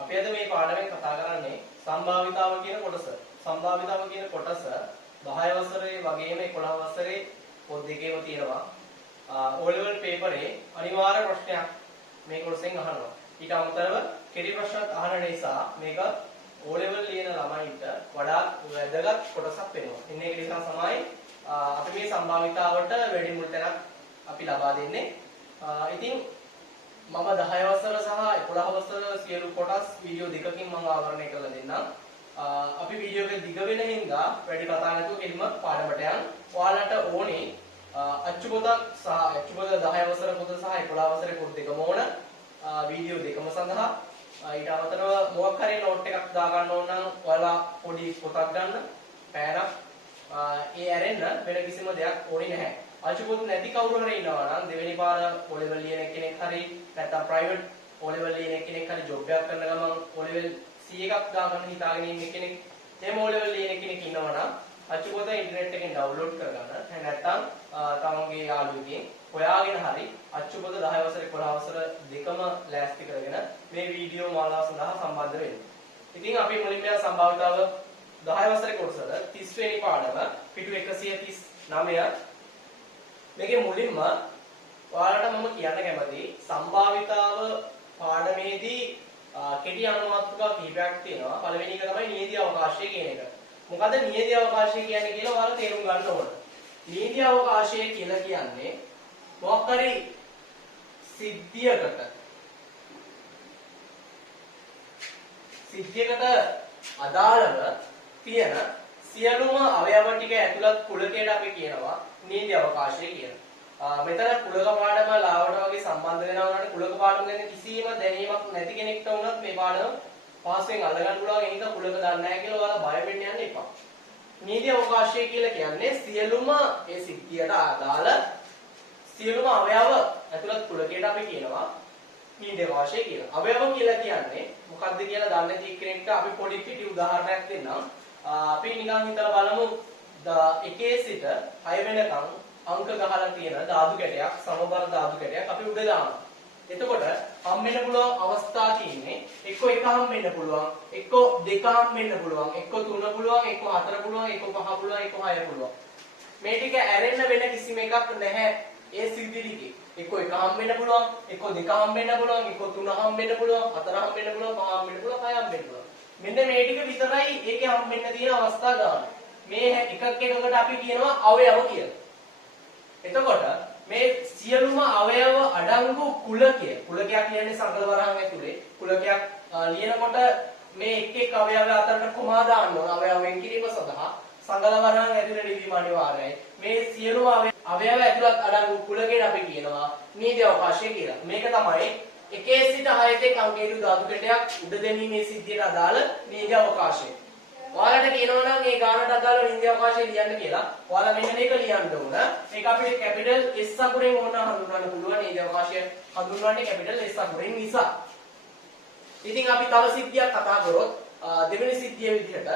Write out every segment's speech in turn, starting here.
අපි අද මේ පාඩමෙන් කතා කරන්නේ සම්භාවිතාව කියන කොටස. සම්භාවිතාව කියන කොටස 10 වසරේ වගේම 11 වසරේ පොත් දෙකේම තියෙනවා. O level පේපරේ අනිවාර්ය ප්‍රශ්නයක් මේ කොටසෙන් අහනවා. ඊට අමතරව කෙටි ප්‍රශ්නත් අහන නිසා මේක O level ලියන ළමයින්ට වඩාත් වැදගත් කොටසක් වෙනවා. ඉන්නේ ඒක නිසා තමයි අපි මේ සම්භාවිතාවට වැඩි මුල් තැනක් අපි ලබා දෙන්නේ. ඉතින් මම 10 වසර සහ 11 වසර සියලු කොටස් වීඩියෝ දෙකකින් මම ආවරණය කරලා දෙන්නම්. අපි වීඩියෝ එක දිග වෙන හින්දා වැඩි කතා නැතුව කෙලිම පාඩමට යන්න. ඔයාලට ඕනේ අච්චු පොතක් සහ අච්චු පොත 10 වසර පොත සහ 11 වසරේ පොත් දෙකම ඕන වීඩියෝ දෙකම සඳහා ඊට අමතරව මොකක් හරි නෝට් එකක් දා ගන්න ඕන නම් ඔයාලා පොඩි පොතක් ගන්න පෑනක් ඒ ඇරෙන්න වෙන කිසිම දෙයක් ඕනේ නැහැ. අච්චු පොත් නැති කවුරු හරි ඉන්නවා නම් දෙවෙනි පාර O level ලියන කෙනෙක් හරි නැත්නම් ප්‍රයිවට් O level ලියන කෙනෙක් හරි ජොබ් එකක් කරන ගමන් O level C එකක් දාගන්න හිතාගෙන ඉන්න කෙනෙක් එහෙම O level ලියන කෙනෙක් ඉන්නවා නම් අච්චු පොත ඉන්ටර්නෙට් එකෙන් ඩවුන්ලෝඩ් කරගන්න. නැත්නම් තමන්ගේ යාළුවෙකින් හොයාගෙන හරි අච්චු පොත 10 වසර 11 වසර දෙකම ලෑස්ති කරගෙන මේ වීඩියෝ මාලාව සඳහා සම්බන්ධ වෙන්න. ඉතින් අපි මුලින්ම සම්භාවිතාව 10 වසරේ කොටසට 30 වෙනි පාඩම පිටු 139 මේකේ මුලින්ම ඔයාලට මම කියන්න කැමතියි සම්භාවිතාව පාඩමේදී කෙටි අනුමාත්‍රිකා කිහිපයක් තියෙනවා. පළවෙනි එක තමයි නියති අවකාශය කියන එක. මොකද නියති අවකාශය කියන්නේ කියලා ඔයාලා තේරුම් ගන්න ඕන. නියති අවකාශය කියලා කියන්නේ මොකක් හරි සිද්ධියකට අදාළව තියෙන සියලුම අවයව ටික ඇතුළත් කුලකයට අපි කියනවා නියති අවකාශය කියලා. මෙතන කුලක පාඩම ලාවට වගේ සම්බන්ධ වෙනවා නම් කුලක පාඩම ගැන කිසිම දැනීමක් නැති කෙනෙක්ට වුණත් මේ පාඩම පාස්වෙන් අල්ලගන්න පුළුවන්. ඒක කුලක දන්නේ නැහැ කියලා ඔයාලා බය වෙන්න යන්න එපා. නියති අවකාශය කියලා කියන්නේ සියලුම ඒ සිද්ධියට අදාළ සියලුම අවයව ඇතුළත් කුලකයට අපි කියනවා නියති අවකාශය කියලා. අවයව කියලා කියන්නේ මොකක්ද කියලා දන්නේ නැති කෙනෙක්ට අපි පොඩි පිටි උදාහරණයක් දෙන්නම්. අපි නිකන් හිතලා බලමු 1 සිට 6 වෙනකන් අංක ගහලා තියෙන ධාතු කැටයක් සමබර ධාතු කැටයක් අපි උඩ දානවා. එතකොට හම්බෙන්න පුළුවන් අවස්ථා තියෙන්නේ එක්ක 1 හම්බෙන්න පුළුවන්, එක්ක 2 හම්බෙන්න පුළුවන්, එක්ක 3 පුළුවන්, එක්ක 4 පුළුවන්, එක්ක 5 පුළුවන්, එක්ක 6 පුළුවන්. මේ ටික ඇරෙන්න වෙන කිසිම එකක් නැහැ ඒ සිද්ධි ටිකේ. එක්ක 1 හම්බෙන්න පුළුවන්, එක්ක 2 හම්බෙන්න පුළුවන්, එක්ක 3 හම්බෙන්න පුළුවන්, 4 හම්බෙන්න පුළුවන්, 5 හම්බෙන්න පුළුවන්, 6 හම්බෙන්න පුළුවන්. මෙන්න මේ ටික විතරයි ඒකේ හම්බෙන්න තියෙන අවස්ථා ගන්න. මේ එකක් එකකට අපි කියනවා අවයව කියලා. එතකොට මේ සියලුම අවයව අඩංගු කුලකය. කුලකයක් කියන්නේ සංකල වරහන් ඇතුලේ. කුලකයක් ලියනකොට මේ එක් එක් අවයව අතරට කොමා දාන්න ඕන අවයවෙන් කිරීම සඳහා සංකල වරහන් ඇතුලේ ලිවීම අනිවාර්යයි. මේ සියලුම අවයව ඇතුළත් අඩංගු කුලකයට අපි කියනවා නියති අවකාශය කියලා. මේක තමයි 1 සිට 6 තෙක් අංකයේදී ධාතු කැටයක් උඩ දැමීමේ සිද්ධියට අදාළ නියති අවකාශය. ඔයාලට කියනවා නම් මේ ගානට අදාළ නියති අවකාශය ලියන්න කියලා. ඔයාලා මෙන්න මේක ලියන්න ඕන. මේක අපිට කැපිටල් S අකුරෙන් ඕන හඳුන්වන්න පුළුවන්. නියති අවකාශය හඳුන්වන්නේ කැපිටල් S අකුරෙන් නිසා. ඉතින් අපි තව සිද්ධියක් කතා කරොත් දෙවෙනි සිද්ධිය විදිහට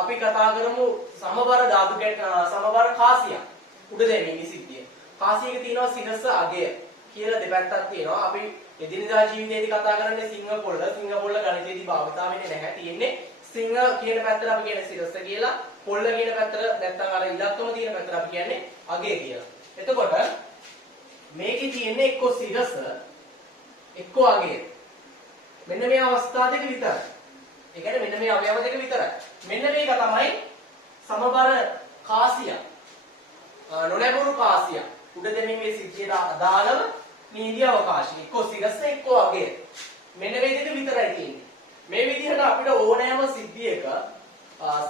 අපි කතා කරමු සමබර ධාතු කැට සමබර කාසියක් උඩ දැමීමේ සිද්ධිය. කාසියක තියෙනවා සිරස අගය කියලා දෙපැත්තක් තියෙනවා. අපි එදිනදා ජීවිතයේදී කතා කරන්නේ සිංහ පොළ ගණිතයේදී භාවිතා වෙන්නේ නැහැ. තියෙන්නේ සිංහ කියන පැත්තට අපි කියන්නේ සිරස කියලා, පොළ කියන පැත්තට නැත්නම් අර ඉලක්කම තියෙන පැත්තට අපි කියන්නේ අගය කියලා. එතකොට මේකේ තියෙන්නේ එක්ක සිරස එක්ක අගය. මෙන්න මේ අවස්ථා දෙක විතරයි. ඒ කියන්නේ මෙන්න මේ අවයව දෙක විතරයි. මෙන්න මේක තමයි සමබර කාසියක්. නොනැඹුරු කාසියක්. උඩ දැමීමේ සිද්ධියට අදාළව නියති අවකාශය. එක්ක සිරස එක්ක අගය. මෙන්න මේ දෙක විතරයි තියෙන්නේ. මේ විදිහට අපිට ඕනෑම සිද්ධියක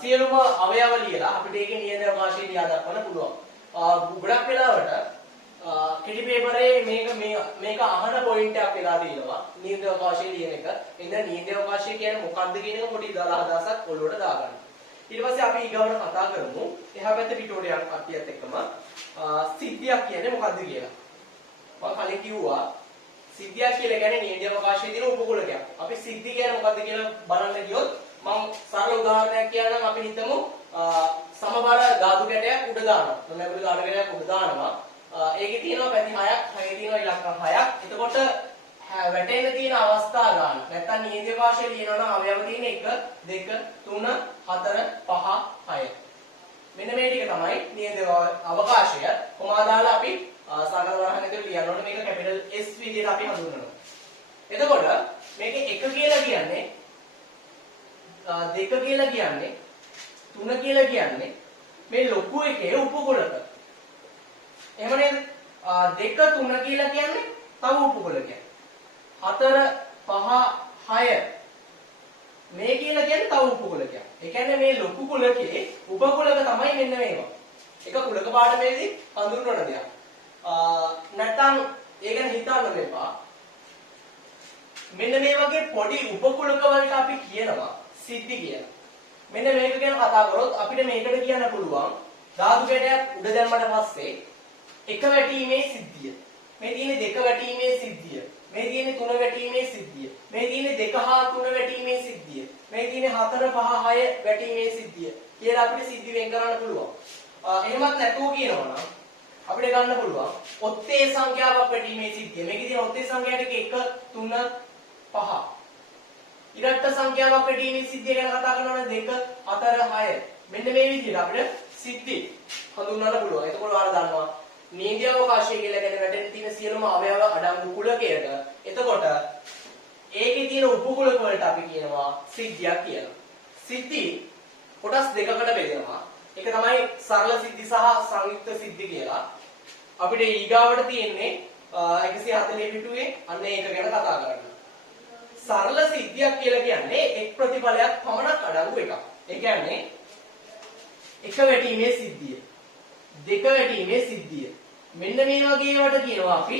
සියලුම අවයව ලියලා අපිට ඒකේ නියත අවකාශය ලියා දක්වන්න පුළුවන්. ගොඩක් වෙලාවට කෙටි පේපරේ මේක අහන පොයින්ට් එකක් වෙලා තියෙනවා. නියත අවකාශය ලියන එක. එන්න නියත අවකාශය කියන්නේ මොකක්ද කියන එක පොඩි දාලා හදාසක් ඔළුවට දාගන්න. ඊට පස්සේ අපි ඊගවන කතා කරමු. එහා පැත්තේ පිටෝට යන කට්ටියත් එක්කම සිද්ධියක් කියන්නේ මොකක්ද කියලා. මම කලින් කිව්වා සිද්ධියක් කියලා කියන්නේ නියත අවකාශයේ තියෙන උපකුලකයක්. අපි සිද්ධි කියන්නේ මොකද්ද කියලා බලන්න ගියොත් මම සරල උදාහරණයක් කියන්නම්. අපි හිතමු සමබර ධාතු කැටයක් උඩ දානවා. නොනැඹුරු ධාතු කැටයක් උඩ දානවා. ඒකේ තියෙනවා පැති 6ක්, හයේ තියෙනවා ඉලක්කම් 6ක්. එතකොට වැටෙන්න තියෙන අවස්ථා ගන්න. නැත්තම් නියත වාක්‍ය ලියනවා නම් අවයව තියෙන 1 2 3 4 5 6. මෙන්න මේ ටික තමයි නියත අවකාශය. කොමා දාලා අපි සරල වරහන් ඇතුළේ ලියන්න ඕනේ. මේක කැපිටල් S විදිහට අපි හඳුන්වනවා. එතකොට මේකේ 1 කියලා කියන්නේ 2 කියලා කියන්නේ 3 කියලා කියන්නේ මේ ලොකු එකේ උපකුලක. එහෙම නේද? 2 3 කියලා කියන්නේ තව උපකුලකයක්. 4 5 6 මේ කියලා කියන්නේ තව උපකුලකයක්. ඒ කියන්නේ මේ ලොකු කුලකේ උපකුලක තමයි මෙන්න මේවා. එක කුලක පාඩමේදී හඳුන්වන දෙයක්. නැත්නම් ඒ ගැන හිතන්න මෙපා. මෙන්න මේ වගේ පොඩි උපකුලක වලට අපි කියනවා සිද්ධි කියලා. මෙන්න මේක ගැන කතා කරොත් අපිට මේකට කියන්න පුළුවන් ධාතු කැටයක් උඩ දැම්මට පස්සේ එක වැටීමේ සිද්ධිය. මේ තියෙන්නේ දෙක වැටීමේ සිද්ධිය. මේ තියෙන්නේ තුන වැටීමේ සිද්ධිය. මේ තියෙන්නේ දෙක හා තුන වැටීමේ සිද්ධිය. මේ තියෙන්නේ 4 5 6 වැටීමේ සිද්ධිය. කියලා අපිට සිද්ධි වෙන් කරන්න පුළුවන්. එහෙමත් නැතුව කියනවා නම් අපිට ගන්න පුළුවන් ඔත්තේ සංඛ්‍යාවක් වැටීමේ සිද්ධිය. මේකේ තියෙන ඔත්තේ සංඛ්‍යා ටික 1 3 5. ඉරට්ට සංඛ්‍යාවක් වැටීමේ සිද්ධිය ගැන කතා කරනවා නම් 2 4 6. මෙන්න මේ විදිහට අපිට සිද්ධි හඳුන්වන්න පුළුවන්. එතකොට ඔයාලා දන්නවා නීති අවකාශය කියලා කියන්නේ වැටෙන්න තියෙන සියලුම අවයව අඩංගු කුලකයට. එතකොට ඒකේ තියෙන උපකුලක වලට අපි කියනවා සිද්ධියක් කියලා. සිද්ධි කොටස් දෙකකට බෙදෙනවා. ඒක තමයි සරල සිද්ධි සහ සංයුක්ත සිද්ධි කියලා. අපිට ඊගාවට තියෙන්නේ 140 පිටුවේ අන්න ඒක ගැන කතා කරන්න. සරල සිද්ධියක් කියලා කියන්නේ එක් ප්‍රතිඵලයක් පමණක් අඩංගු එකක්. ඒ කියන්නේ එක වැටීමේ සිද්ධිය, දෙක වැටීමේ සිද්ධිය. මෙන්න මේ වගේ ඒවාට කියනවා අපි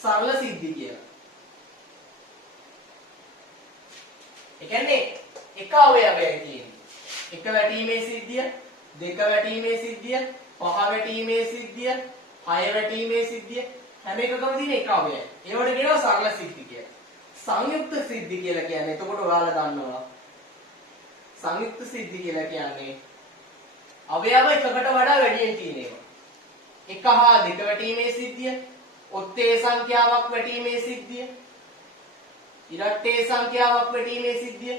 සරල සිද්ධි කියලා. ඒ කියන්නේ එක අවයවයක් තියෙන්නේ. එක වැටීමේ සිද්ධිය, දෙක වැටීමේ සිද්ධිය, පහ වැටීමේ සිද්ධිය, හය වැටීමේ සිද්ධිය හැම එකකම තියෙන එක අවයවයක්. ඒවට කියනවා සරල සිද්ධි කියලා. සංයුක්ත සිද්ධි කියලා කියන්නේ එතකොට ඔයාලා දන්නවා. සංයුක්ත සිද්ධි කියලා කියන්නේ අවයව එකකට වඩා වැඩියෙන් තියෙන ඒවා. එක හා දෙක වැටීමේ සිද්ධිය, ඔත්තේ සංඛ්‍යාවක් වැටීමේ සිද්ධිය, ඉරට්ටේ සංඛ්‍යාවක් වැටීමේ සිද්ධිය.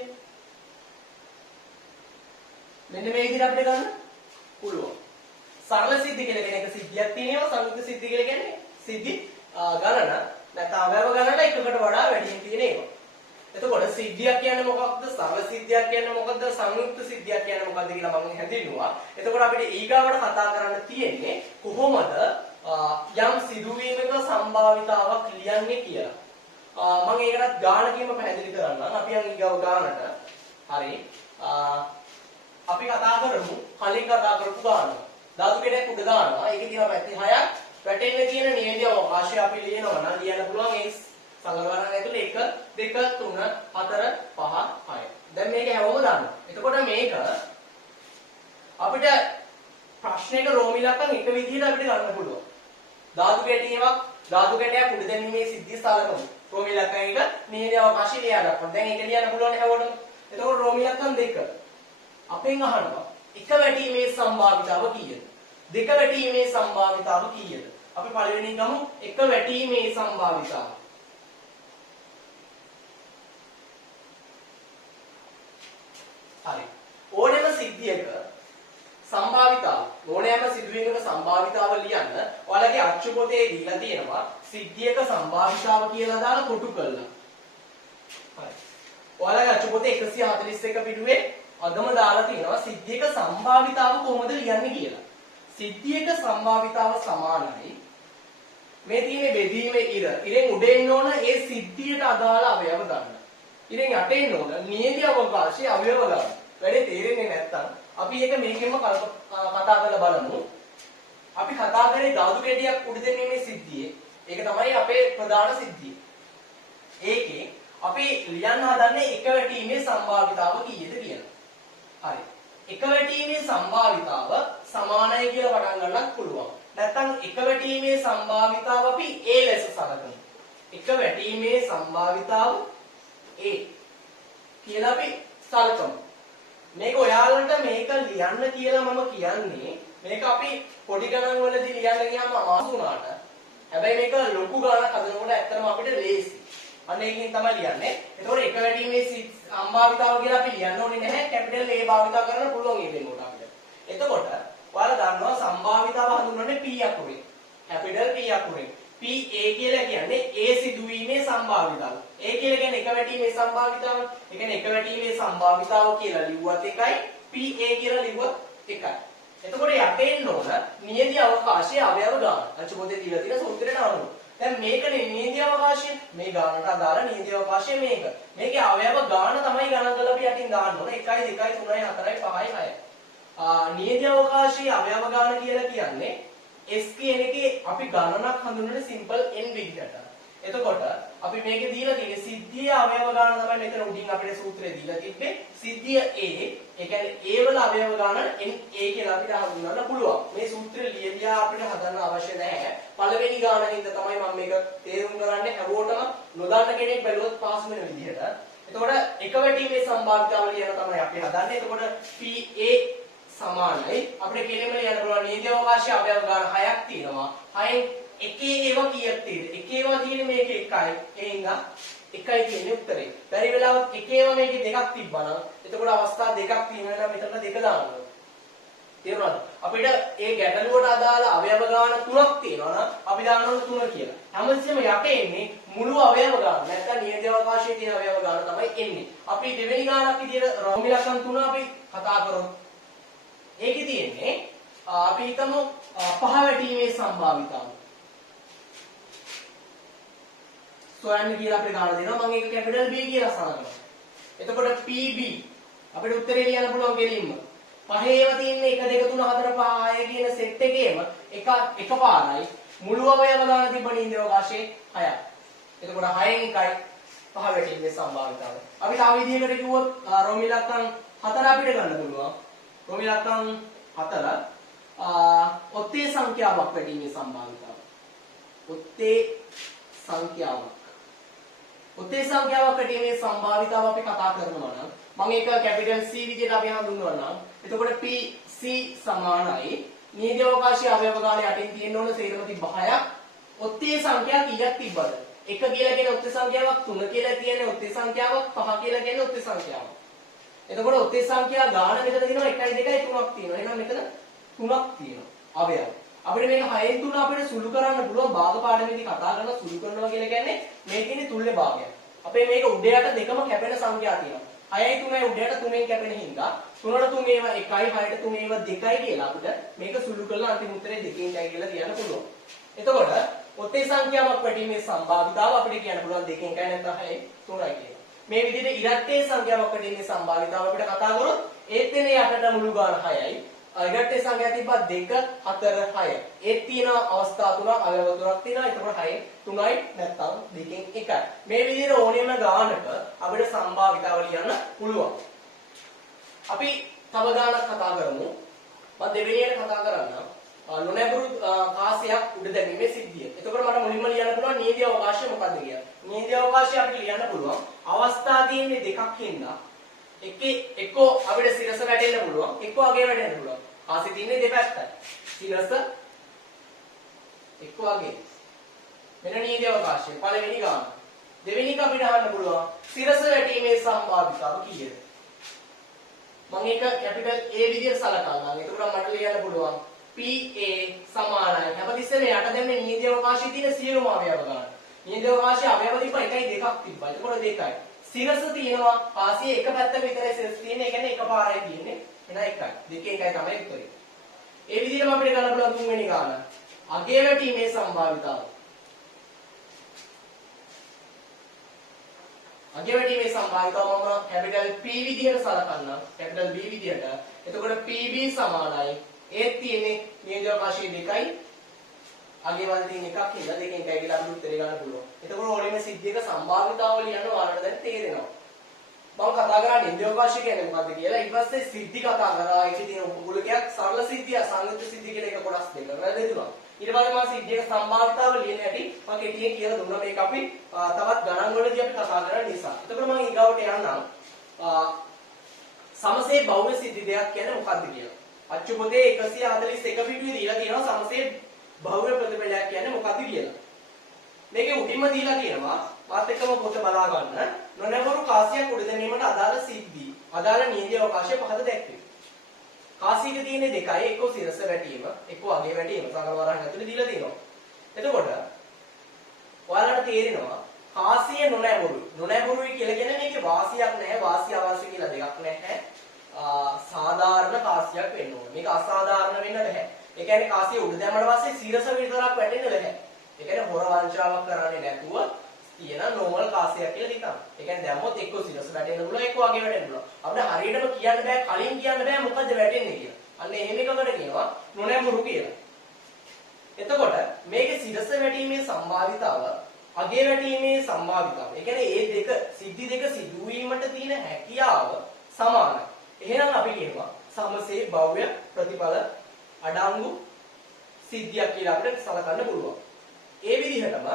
මෙන්න මේ විදිහට අපිට ගන්න පුළුවන්. සරල සිද්ධි කියලා කියන එක සිද්ධියක් තියෙනවා. සංයුක්ත සිද්ධි කියලා කියන්නේ සිද්ධි ගණන නැත්නම් අවයව ගණන එකකට වඩා වැඩියෙන් තියෙන ඒවා. එතකොට සිද්ධියක් කියන්නේ මොකක්ද? සරල සිද්ධියක් කියන්නේ මොකක්ද? සංයුක්ත සිද්ධියක් කියන්නේ මොකක්ද කියලා මම හැඳින්නුවා. එතකොට අපිට ඊගාවට කතා කරන්න තියෙන්නේ කොහොමද යම් සිදුවීමක සම්භාවිතාවක් ලියන්නේ කියලා. මම ඒකටත් ගානකින්ම පැහැදිලි කරන්නම්. අපි යන් ඊගාව ගානට. හරි. අපි කතා කරමු කලින් කතා කරපු ගාන. ධාතු කැටයක් උඩ දානවා. ඒකේ තියෙනවා පැති 6ක්. වැටෙන්න තියෙන නියමිත අවකාශය අපි ලියනවා නම් ලියන්න පුළුවන් ඒ සංගලවරණ ඇතුලේ 1 2 3 4 5 6. දැන් මේක හැමෝම දන්නවා. එතකොට මේක අපිට ප්‍රශ්නයක රෝම ඉලක්කම් එක විදිහට අපිට ගන්න පුළුවන්. ධාතු කැටයක් උඩ දැමීමේ සිද්ධිය සලකමු. රෝම ඉලක්කම් එක නියමිත අවකාශය ලියා ගන්නවා. දැන් ඒක ලියන්න පුළුවන් හැමෝටම. එතකොට රෝම ඉලක්කම් 2. අපෙන් අහනවා එක වැටීමේ සම්භාවිතාව කීයද? දෙක වැටීමේ සම්භාවිතාව කීයද? අපි පළවෙනියෙන් ගමු එක වැටීමේ සම්භාවිතාව. හරි. ඕනෑම සිද්ධියක සම්භාවිතාව ඕනෑම සිදුවීමක සම්භාවිතාව ලියන්න ඔයාලගේ අච්චු පොතේ දීලා තියෙනවා සිද්ධියක සම්භාවිතාව කියලා දාලා කොටු කරලා. හරි. ඔයාලගේ අච්චු පොතේ 141 පිටුවේ අදම දාලා තියෙනවා සිද්ධියක සම්භාවිතාව කොහොමද ලියන්නේ කියලා. සිද්ධියක සම්භාවිතාව සමානයි මේ තියෙන බෙදීමේ ඉරෙන් උඩ එන්න ඕන ඒ සිද්ධියට අදාළ අවයව ගන්න. ඉරෙන් යට එන්න ඕන නියමිත අවකාශයේ අවයව ගන්න. වැඩේ තේරෙන්නේ නැත්නම් අපි ඒක මේකෙන්ම කතා කරලා බලමු. අපි කතා කරේ ධාතු කැටියක් උඩ දැමීමේ සිද්ධියේ. ඒක තමයි අපේ ප්‍රධාන සිද්ධිය. ඒකේ අපි ලියන්න හදන්නේ එක වැටීමේ සම්භාවිතාව කීයද කියලා. හරි. එක වැටීමේ සම්භාවිතාව සමානයි කියලා පටන් ගන්නත් පුළුවන්. නැත්නම් එක වැටීමේ සම්භාවිතාව අපි A ලෙස සලකමු. එක වැටීමේ සම්භාවිතාව A කියලා අපි සලකමු. මේක ඔයාලට මේක ලියන්න කියලා මම කියන්නේ මේක අපි පොඩි ගණන් වලදී ලියන්න ගියාම අමාරු වුණාට හැබැයි මේක ලොකු ගණනක් හදනකොට ඇත්තටම අපිට ලේසි. අන්න ඒකෙන් තමයි ලියන්නේ. එතකොට එක වැටීමේ සම්භාවිතාව කියලා අපි ලියන්න ඕනේ නැහැ. කැපිටල් A භාවිත කරන්න පුළුවන් ඒ වෙනකොට අපිට. එතකොට ඔයාලා දන්නවා සම්භාවිතාව හඳුන්වන්නේ P අකුරෙන්. කැපිටල් P අකුරෙන්. PA කියලා කියන්නේ A සිදුවීමේ සම්භාවිතාව. A කියලා කියන්නේ එක වැටීමේ සම්භාවිතාව. ඒ කියන්නේ එක වැටීමේ සම්භාවිතාව කියලා ලිව්වත් එකයි PA කියලා ලිව්වත් එකයි. එතකොට යටෙන්න ඕන නියති අවකාශයේ අවයව ගාන. අච්චු පොතේ දීලා තියෙන සූත්‍රයට අනුව. දැන් මේකනේ නියති අවකාශය. මේ ගානට අදාළ නියති අවකාශය මේක. මේකේ අවයව ගාන තමයි ගණන් කරලා අපි යටින් දාන්න ඕන. 1 2 3 4 5 6. නියති අවකාශයේ අවයව ගාන කියලා කියන්නේ S කියන එකේ අපි ගණනක් හඳුන්වන්නේ සිම්පල් n විදිහට. එතකොට අපි මේකේ දීලා තියෙන්නේ සිද්ධියේ අවයව ගාන තමයි මෙතන උඩින් අපිට සූත්‍රයේ දීලා තිබ්බේ. සිද්ධිය A, ඒ කියන්නේ A වල අවයව ගාන n A කියලා අපිට හඳුන්වන්න පුළුවන්. මේ සූත්‍රය ලියවිලා අපිට හදන්න අවශ්‍ය නැහැ. පළවෙනි ගානින්ද තමයි මම මේක තේරුම් ගන්නේ. හැමෝටම නොදන්න කෙනෙක් බැලුවොත් පාස් වෙන විදිහට. එතකොට එක වැටීමේ සම්භාවිතාව ලියන තමයි අපි හදන්නේ. එතකොට PA සමානයි අපිට කෙලින්ම ලියන්න පුළුවන් නියති අවකාශයේ අවයව ගාන 6ක් තියෙනවා. 6න් එකේ ඒවා කීයක් තියෙද? එකේ ඒවා තියෙන්නේ මේකේ එකයි. ඒ හින්දා එකයි කියන්නේ උත්තරේ. බැරි වෙලාවත් එකේ ඒවා මේකේ දෙකක් තිබ්බනම් එතකොට අවස්ථා දෙකක් තියෙනවා නම් මෙතන දෙක දාන්න ඕනේ. තේරුණාද? අපිට ඒ ගැටලුවට අදාළ අවයව ගාන 3ක් තියෙනවා නම් අපි දාන්න ඕනේ 3 කියලා. හැමතිස්සෙම යටේ එන්නේ මුළු අවයව ගාන. නැත්නම් නියති අවකාශයේ තියෙන අවයව ගාන තමයි එන්නේ. අපි දෙවෙනි ගානක් විදියට රෝමි ලක්ෂණ 3 අපි කතා කරමු. ඒකේ තියෙන්නේ අපි හිතමු පහ වැටීමේ සම්භාවිතාව. සොයන්න කියලා අපිට ගාන දෙනවා. මම ඒක කැපිටල් B කියලා සලකනවා. එතකොට PB අපිට උත්තරේ ලියන්න පුළුවන් ගෙලින්ම. පහේ ඒවා තියෙන්නේ 1 2 3 4 5 6 කියන සෙට් එකේම එකපාරයි මුළු අවයව ගාන තිබ්බ නියති අවකාශයේ 6ක්. එතකොට 6න් එකයි පහ වැටීමේ සම්භාවිතාව. අපි තව විදිහකට කිව්වොත් රෝමි ලක්ෂණ 4 අපිට ගන්න පුළුවන්. රෝමි ලක්ෂණ 4 ඔත්තේ සංඛ්‍යාවක් වැටීමේ සම්භාවිතාව. ඔත්තේ සංඛ්‍යාවක් වැටීමේ සම්භාවිතාව අපි කතා කරනවා නම් මම ඒක කැපිටල් C විදිහට අපි හඳුන්වනවා. එතකොට PC සමානයි නියති අවකාශයේ අවයව ගාන යටින් තියෙන්න ඕන සේරම තිබ්බ 6ක්. ඔත්තේ සංඛ්‍යා කීයක් තිබ්බද? 1 කියලා කියන්නේ ඔත්තේ සංඛ්‍යාවක්, 3 කියලා කියන්නේ ඔත්තේ සංඛ්‍යාවක්, 5 කියලා කියන්නේ ඔත්තේ සංඛ්‍යාවක්. එතකොට ඔත්තේ සංඛ්‍යා ගාන මෙතන තියෙනවා 1 2 3ක් තියෙනවා. එහෙනම් මෙතන 3ක් තියෙනවා අවයව. අපිට මේක 6න් 3 අපිට සුළු කරන්න පුළුවන්. භාග පාඩමේදී කතා කරන සුළු කරනවා කියලා කියන්නේ මේ තියෙන තුල්ලේ භාගයක්. අපේ මේක උඩ යට දෙකම කැපෙන සංඛ්‍යා තියෙනවා. 6යි 3යි උඩ යට 3න් කැපෙන හින්දා 3ට 3 ඒවා 1යි 6ට 3 ඒවා 2යි කියලා අපිට මේක සුළු කරලා අන්තිම උත්තරේ 2න් 1යි කියලා කියන්න පුළුවන්. එතකොට ඔත්තේ සංඛ්‍යාවක් වැටීමේ සම්භාවිතාව අපිට කියන්න පුළුවන් 2න් 1යි නැත්නම් 6යි 3යි කියලා. මේ විදිහට ඉරට්ටේ සංඛ්‍යාවක් වැටීමේ සම්භාවිතාව අපිට කතා කරොත් ඒත් වෙන යටට මුළු ගාන 6යි. ඉරට්ටේ සංඛ්‍යා තිබ්බා 2 4 6. ඒත් තියෙන අවස්ථා තුනක් අවයව තුනක් තියෙනවා. එතකොට 6න් 3යි නැත්නම් 2න් 1යි. මේ විදිහට ඕනෙම ගානක අපිට සම්භාවිතාව ලියන්න පුළුවන්. අපි තව ගානක් කතා කරමු. මම දෙවෙනියට කතා කරන්නම්. නොනැඹුරු කාසියක් උඩ දැමීමේ සිද්ධිය. එතකොට මට මුලින්ම ලියන්න පුළුවන් නියති අවකාශය මොකක්ද කියලා. නියති අවකාශය අපිට ලියන්න පුළුවන්. අවස්ථා තියෙන්නේ දෙකක් හින්දා එක්කෝ අපිට සිරස වැටෙන්න පුළුවන්, එක්කෝ අගේ වැටෙන්න පුළුවන්. කාසිය තියෙන්නේ දෙපැත්තයි. සිරස එක්කෝ අගේ. මෙන්න නියති අවකාශය පළවෙනි ගාන. දෙවෙනි එක අපිට අහන්න පුළුවන් සිරස වැටීමේ සම්භාවිතාව කීයද? මම ඒක කැපිටල් A විදිහට සලකනවා. එතකොට මට ලියන්න පුළුවන් PA සමානයි. හැමතිස්සෙම යට දැම්මේ නියති අවකාශයේ තියෙන සියලුම අවයව ගන්න. නියති අවකාශයේ අවයව තිබ්බ 1යි 2ක් තිබ්බා. එතකොට 2යි. සිරස තියෙනවා. කාසියේ එක පැත්ත විතරයි සිරස තියෙන්නේ. ඒ කියන්නේ එකපාරයි තියෙන්නේ. එහෙනම් 1යි. 2 1යි තමයි උත්තරේ. ඒ විදිහටම අපිට ගන්න පුළුවන් තුන්වෙනි ගාන. අගේ වැටීමේ සම්භාවිතාව. අගේ වැටීමේ සම්භාවිතාව මම කැපිටල් P විදිහට සලකන්නම්. කැපිටල් B විදිහට. එතකොට PB සමානයි ඒත් තියෙන්නේ නියති අවකාශයේ 2යි අගේ වල තියෙන එකක් හින්දා 2න් 1යි කියලා අපිට උත්තරේ ගන්න පුළුවන්. එතකොට ඕනෙම සිද්ධියක සම්භාවිතාව ලියන්න ඔයාලට දැන් තේරෙනවා. මම කතා කරන්නේ නියති අවකාශය කියන්නේ මොකක්ද කියලා. ඊට පස්සේ සිද්ධි කතා කරා. ඒකේ තියෙන උපකුලකයක් සරල සිද්ධිය, සංයුක්ත සිද්ධිය කියලා එක කොටස් දෙකකට බෙදුණා. ඊට පස්සේ මම සිද්ධියක සම්භාවිතාව ලියන හැටි මම කෙටියෙන් කියලා දුන්නා. මේක අපි තවත් ගණන් වලදී අපි කතා කරන නිසා. එතකොට මම ඊගාවට යන්නම්. සමසේ බහුල සිද්ධි දෙයක් කියන්නේ මොකක්ද කියලා. අච්චු පොතේ 141 පිටුවේ දීලා තියෙනවා සමසේ බහුල ප්‍රතිඵලයක් කියන්නේ මොකක්ද කියලා. මේකේ උඩින්ම දීලා තියෙනවා මාත් එක්කම පොත බලා ගන්න. නොනැවුණු කාසියක් උඩ දැමීමට අදාළ සිද්ධි. අදාළ නීති අවකාශය පහත දැක්වේ. කාසියක තියෙන දෙකයි එක්ක සිරස වැටීම, එක්ක අගේ වැටීම සමහර වරහන් ඇතුලේ දීලා තියෙනවා. එතකොට ඔයාලට තේරෙනවා කාසිය නොනැවුරුයි කියලා කියන්නේ මේකේ වාසියක් නැහැ, වාසිය අවාසිය කියලා දෙකක් නැහැ. සාධාරණ කාසියක් වෙන්න ඕනේ. මේක අසාධාරණ වෙන්න බෑ. ඒ කියන්නේ කාසිය උඩ දැම්මම පස්සේ සිරස විතරක් වැටෙන්න බෑ. ඒ කියන්නේ හොර වංචාවක් කරන්නේ නැතුව තියෙන normal කාසියක් කියලා හිතන්න. ඒ කියන්නේ දැම්මොත් එක්ක සිරස වැටෙන්න පුළුවන්, එක්ක අගේ වැටෙන්න පුළුවන්. අපිට හරියටම කියන්න බෑ, කලින් කියන්න බෑ මොකද්ද වැටෙන්නේ කියලා. අන්න එහෙම එකකට කියනවා නොනැමුරු කියලා. එතකොට මේකේ සිරස වැටීමේ සම්භාවිතාව, අගේ වැටීමේ සම්භාවිතාව. ඒ කියන්නේ මේ දෙක සිද්ධි දෙක සිදු වීමට තියෙන හැකියාව සමානයි. එහෙනම් අපි කියනවා සමසේ භව්‍ය ප්‍රතිඵල අඩංගු සිද්ධියක් කියලා අපිට සලකන්න පුළුවන්. ඒ විදිහටම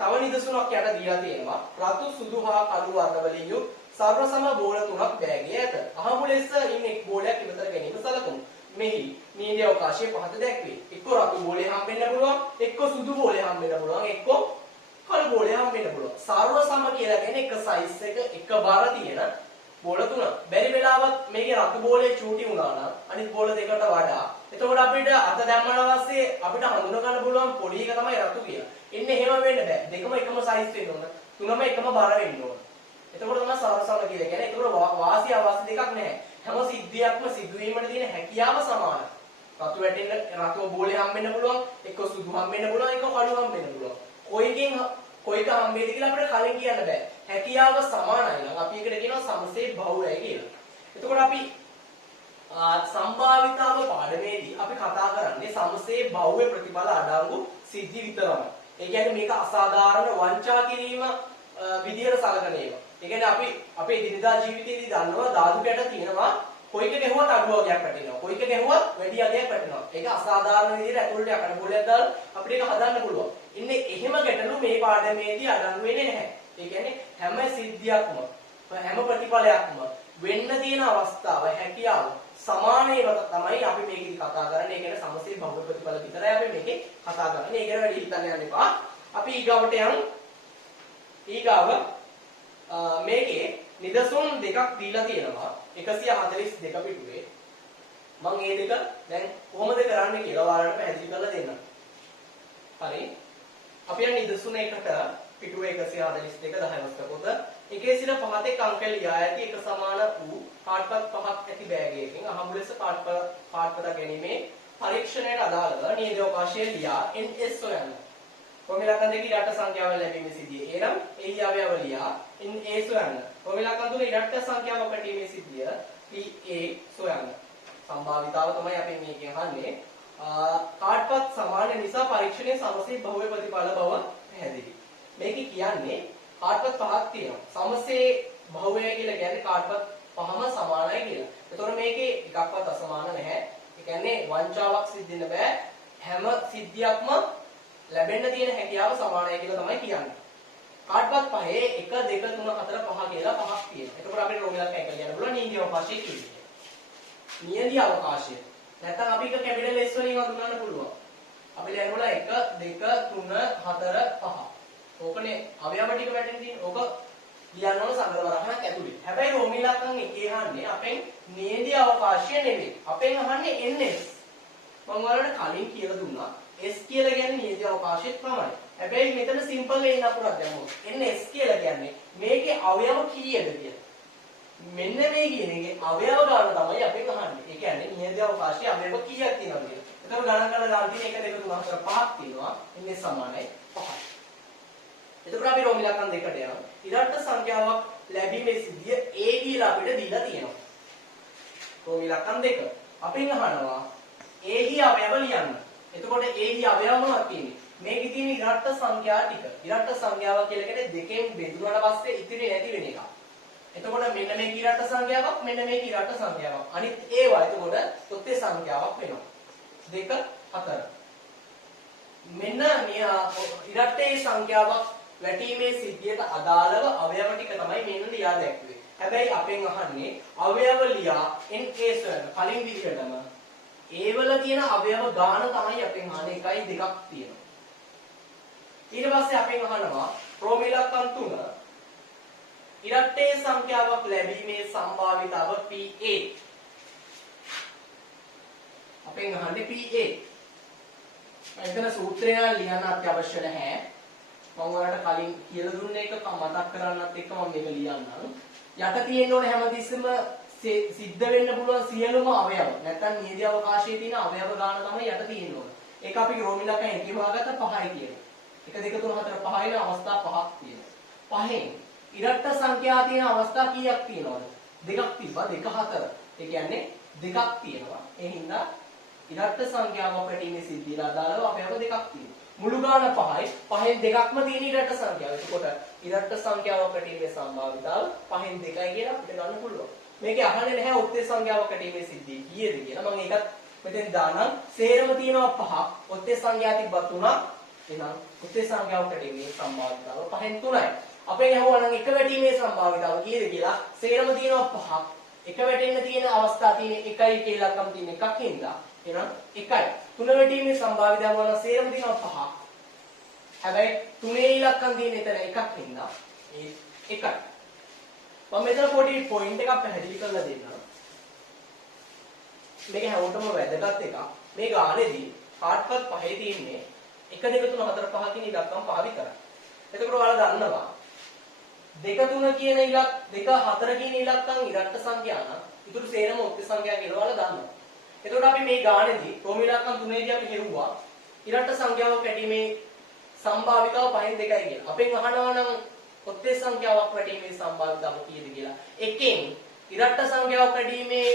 තව නිදසුනක් යට දීලා තියෙනවා. රතු සුදු හා කළු වර්ණ වලින් යුත් සර්වසම බෝල තුනක් බෑගේ ඇත. අහමු ලෙස ඉන්න එක් බෝලයක් ඉවතර ගැනීම සලකමු. මෙහි නීති අවකාශය පහත දැක්වේ. එක්ක රතු බෝලේ හම්බෙන්න පුළුවන්, එක්ක සුදු බෝලේ හම්බෙන්න පුළුවන්, එක්ක කළු බෝලේ හම්බෙන්න පුළුවන්. සර්වසම කියලා කියන්නේ එක සයිස් එක, එක බර තියෙන බෝල තුන. බැරි වෙලාවත් මේකේ රතු බෝලේ චූටි වුණා නම් අනිත් බෝල දෙකට වඩා. එතකොට අපිට අත දැම්මම පස්සේ අපිට හඳුන ගන්න පුළුවන් පොඩි එක තමයි රතු කියලා. එන්නේ එහෙම වෙන්න බෑ. දෙකම එකම සයිස් වෙන්න ඕන. තුනම එකම බර වෙන්න ඕන. එතකොට තමයි සර්වසම කියලා කියන්නේ. ඒතකොට වාසිය අවාසිය දෙකක් නැහැ. හැම සිද්ධියක්ම සිදුවීමට තියෙන හැකියාව සමානයි. රතු වැටෙන්න රතු බෝලේ හම්බෙන්න පුළුවන්, එක්ක සුදු හම්බෙන්න පුළුවන්, එක්ක කළු හම්බෙන්න පුළුවන්. කොයික හම්බෙයිද කියලා අපිට කලින් කියන්න බෑ. හැකියාව සමානයි නම් අපි ඒකට කියනවා සමසේ භවයයි කියලා. එතකොට අපි සම්භාවිතාව පාඩමේදී අපි කතා කරන්නේ සමසේ භව්‍ය ප්‍රතිඵල අඩංගු සිද්ධි විතරයි. ඒ කියන්නේ මේක අසාධාරණ වංචා කිරීම විදියට සලකන ඒවා. ඒ කියන්නේ අපි අපේ දිනදා ජීවිතයේදී දන්නවා ධාතු කැට තියෙනවා, කොයික ගැහුවත් අඩු වගේක් වැටෙනවා, කොයික ගැහුවත් වැඩි අගයක් වැටෙනවා. ඒක අසාධාරණ විදියට ඇතුළට යකඩ බෝලයක් දාලා අපිට ඒක හදන්න පුළුවන්. ඉන්නේ එහෙම ගැටලු මේ පාඩමේදී අඩංගු වෙන්නේ නැහැ. ඒ කියන්නේ හැම සිද්ධියක්ම හැම ප්‍රතිඵලයක්ම වෙන්න තියෙන අවස්ථාව හැකියාව සමානේව තමයි අපි මේකෙදි කතා කරන්නේ. ඒ කියන්නේ සමසේ භව්‍ය ප්‍රතිඵල විතරයි අපි මේකේ කතා කරන්නේ. ඒකට වැඩි හිතන්න යන්න එපා. අපි ඊගාවට යමු. ඊගාව මේකේ නිදසුන් දෙකක් දීලා තියෙනවා 142 පිටුවේ. මම මේ දෙක දැන් කොහොමද කරන්නේ කියලා ඔයාලට පැහැදිලි කරලා දෙන්නම්. හරි. අපි යන නිදසුන එකට පිටුවේ 142 10 වස්ක පොත එකේ සිට පහතේ අංක ලියා ඇති එක සමාන වූ කාඩ්පත් පහක් ඇති බෑගයකින් අහඹු ලෙස කාඩ්පත ගැනීමේ පරීක්ෂණයට අදාළව නීති අවකාශයේ ලියා NS සොයන්න. කොමිලකන් දෙක ඉරට සංඛ්‍යාව ලැබීමේ සිද්ධිය. එනම් එහි අවයව ලියා NA සොයන්න. කොමිලකන් තුන ඉරට සංඛ්‍යාව පැටීමේ සිද්ධිය PA සොයන්න. සම්භාවිතාව තමයි අපි මේකෙන් අහන්නේ. කාඩ්පත් සමාන නිසා පරීක්ෂණයේ සමසේ භව්‍ය ප්‍රතිඵල බව පැහැදිලි. මේක කියන්නේ කාඩ්පත් පහක් තියෙනවා. සමසේ භව්‍ය කියලා කියන්නේ කාඩ්පත් පහම සමානයි කියලා. ඒතකොට මේකේ එකක්වත් අසමාන නැහැ. ඒ කියන්නේ වංචාවක් සිද්ධ වෙන්න බෑ. හැම සිද්ධියක්ම ලැබෙන්න තියෙන හැකියාව සමානයි කියලා තමයි කියන්නේ. කාඩ්පත් පහේ 1 2 3 4 5 කියලා පහක් තියෙනවා. එතකොට අපිට රෝගිලක් එක කියන්න පුළුවන් නීති අවකාශය කියන්නේ. නියති අවකාශය. නැත්නම් අපි එක කැපිටල් S වලින් හඳුන්වන්න පුළුවන්. අපි ලියනවා 1 2 3 4 5. ඕකනේ අවයව ටික වැටෙන්න තියෙන. ඕක ලියන්න ඕන සංග්‍රහ වරහණක් ඇතුලේ. හැබැයි රෝමිලක්කන් එකේ අහන්නේ අපෙන් නියති අවකාශය නෙවෙයි. අපෙන් අහන්නේ NS. මම ඔයාලට කලින් කියලා දුන්නා. S කියලා කියන්නේ නියති අවකාශය තමයි. හැබැයි මෙතන සිම්පල් වෙන්න අපුරක් දැම්මොත් NS කියලා කියන්නේ මේකේ අවයව කීයද කියලා. මෙන්න මේ කියන එකේ අවයව ගන්න තමයි අපි අහන්නේ. ඒ කියන්නේ නියති අවකාශයේ අවයව කීයක් තියෙනවද කියලා. එතකොට ගණන් කරලා දාන්න තියෙන 1 2 3 4 5ක් තියෙනවා. ඉන්නේ සමානයි 5යි. එතකොට අපි රෝමිලකන් දෙකට යනවා. ඉරට සංඛ්‍යාවක් ලැබීමේ සිද්ධිය A කියලා අපිට දීලා තියෙනවා. රෝමිලකන් දෙක. අපෙන් අහනවා A හි අවයව ලියන්න. එතකොට A හි අවයව මොනවද තියෙන්නේ? මේකේ තියෙන ඉරට සංඛ්‍යා ටික. ඉරට සංඛ්‍යාව කියලා කියන්නේ දෙකෙන් බෙදුනට පස්සේ ඉතිරි නැති වෙන එක. එතකොට මෙන්න මේ ඉරට සංඛ්‍යාවක් මෙන්න මේ ඉරට සංඛ්‍යාවක්. අනිත් ඒවා එතකොට තොත්තේ සංඛ්‍යාවක් වෙනවා. 2 4. මෙන්න ඉරටේ සංඛ්‍යාවක් වැටීමේ සිද්ධියට අදාළව අවයව ටික තමයි මෙන්න ලියා දැක්වේ. හැබැයි අපෙන් අහන්නේ අවයව ලියා NA සොයන්න. කලින් විදිහටම A වල තියෙන අවයව ගාන තමයි අපෙන් අහන්නේ. 1 2ක් තියෙනවා. ඊට පස්සේ අපෙන් අහනවා රෝම ඉලක්කම් 3 ඉරට්ටේ සංඛ්‍යාවක් ලැබීමේ සම්භාවිතාව PA. අපෙන් අහන්නේ PA. එතන සූත්‍රය ලියන්න අත්‍යවශ්‍ය නැහැ. මම ඔයාලට කලින් කියලා දුන්න එක මතක් කරගන්නත් එක්ක මම මේක ලියන්නම්. යට තියෙන්න ඕනේ හැමතිස්සෙම සිද්ධ වෙන්න පුළුවන් සියලුම අවයව. නැත්නම් නියදී අවකාශයේ තියෙන අවයව ගාන තමයි යට තියෙන්න ඕනේ. ඒක අපි රෝම ඉලක්කම් එකේ හොයාගත්ත 5යි කියනවා. 1 2 3 4 5 වෙන අවස්ථා 5ක් තියෙනවා. පහෙන් ඉරට්ට සංඛ්‍යා තියෙන අවස්ථා කීයක් තියෙනවද? දෙකක් තිබ්බා. 2 4. ඒ කියන්නේ දෙකක් තියෙනවා. ඒ හින්දා ඉරට්ට සංඛ්‍යාවක් පැටීමේ සිද්ධියට අදාළව අපේව දෙකක් තියෙනවා. මුළු ගාන 5යි. පහෙන් දෙකක්ම තියෙන ඉරට්ට සංඛ්‍යාව. එතකොට ඉරට්ට සංඛ්‍යාවක් පැටීමේ සම්භාවිතාව පහෙන් 2යි කියලා අපිට ගන්න පුළුවන්. මේකේ අහන්නේ නැහැ ඔත්තේ සංඛ්‍යාවක් පැටීමේ සිද්ධිය කීයද කියලා. මම ඒකත් මෙතෙන් දානම්. සේරම තියෙනවා 5ක්. ඔත්තේ සංඛ්‍යා තිබ්බා 3ක්. එහෙනම් ඔත්තේ සංඛ්‍යාවක් පැටීමේ සම්භාවිතාව පහෙන් 3යි. අපෙන් අහුවා නම් එක වැටීමේ සම්භාවිතාව කීයද කියලා. සේරම තියෙනවා 5ක්. එක වැටෙන්න තියෙන අවස්ථා තියෙන 1යි කියලා ලක්කම් තියෙන එකක් හින්දා එහෙනම් 1යි. 3 වැටීමේ සම්භාවිතාව වල සේරම තියෙනවා 5ක්. හැබැයි 3 ඉලක්කම් තියෙන එතන එකක් හින්දා ඒ 1යි. මම මෙතන පොඩි පොයින්ට් එකක් පැහැදිලි කරලා දෙන්නම්. මේක හැමෝටම වැදගත් එකක්. මේ ගානේදී කාටවත් පහේ තියෙන්නේ 1 2 3 4 5 කියන ඉලක්කම් පහ විතරයි. එතකොට ඔයාලා දන්නවා 2 3 කියන ඉලක්ක 2 4 කියන ඉලක්කම් ඉරට්ට සංඛ්‍යා නම් ඉතුරු සේරම ඔත්ති සංඛ්‍යා කියලා ඔයාලා දන්නවා. එතකොට අපි මේ ගානේදී රෝම ඉලක්කම් 3 දී අපි හෙව්වා ඉරට්ට සංඛ්‍යාවක් පැටීමේ සම්භාවිතාව 5න් 2යි කියලා. අපෙන් අහනවා නම් ඔත්තේ සංඛ්‍යාවක් පැටීමේ සම්භාවිතාව කීයද කියලා. එකෙන් ඉරට්ට සංඛ්‍යාවක් පැටීමේ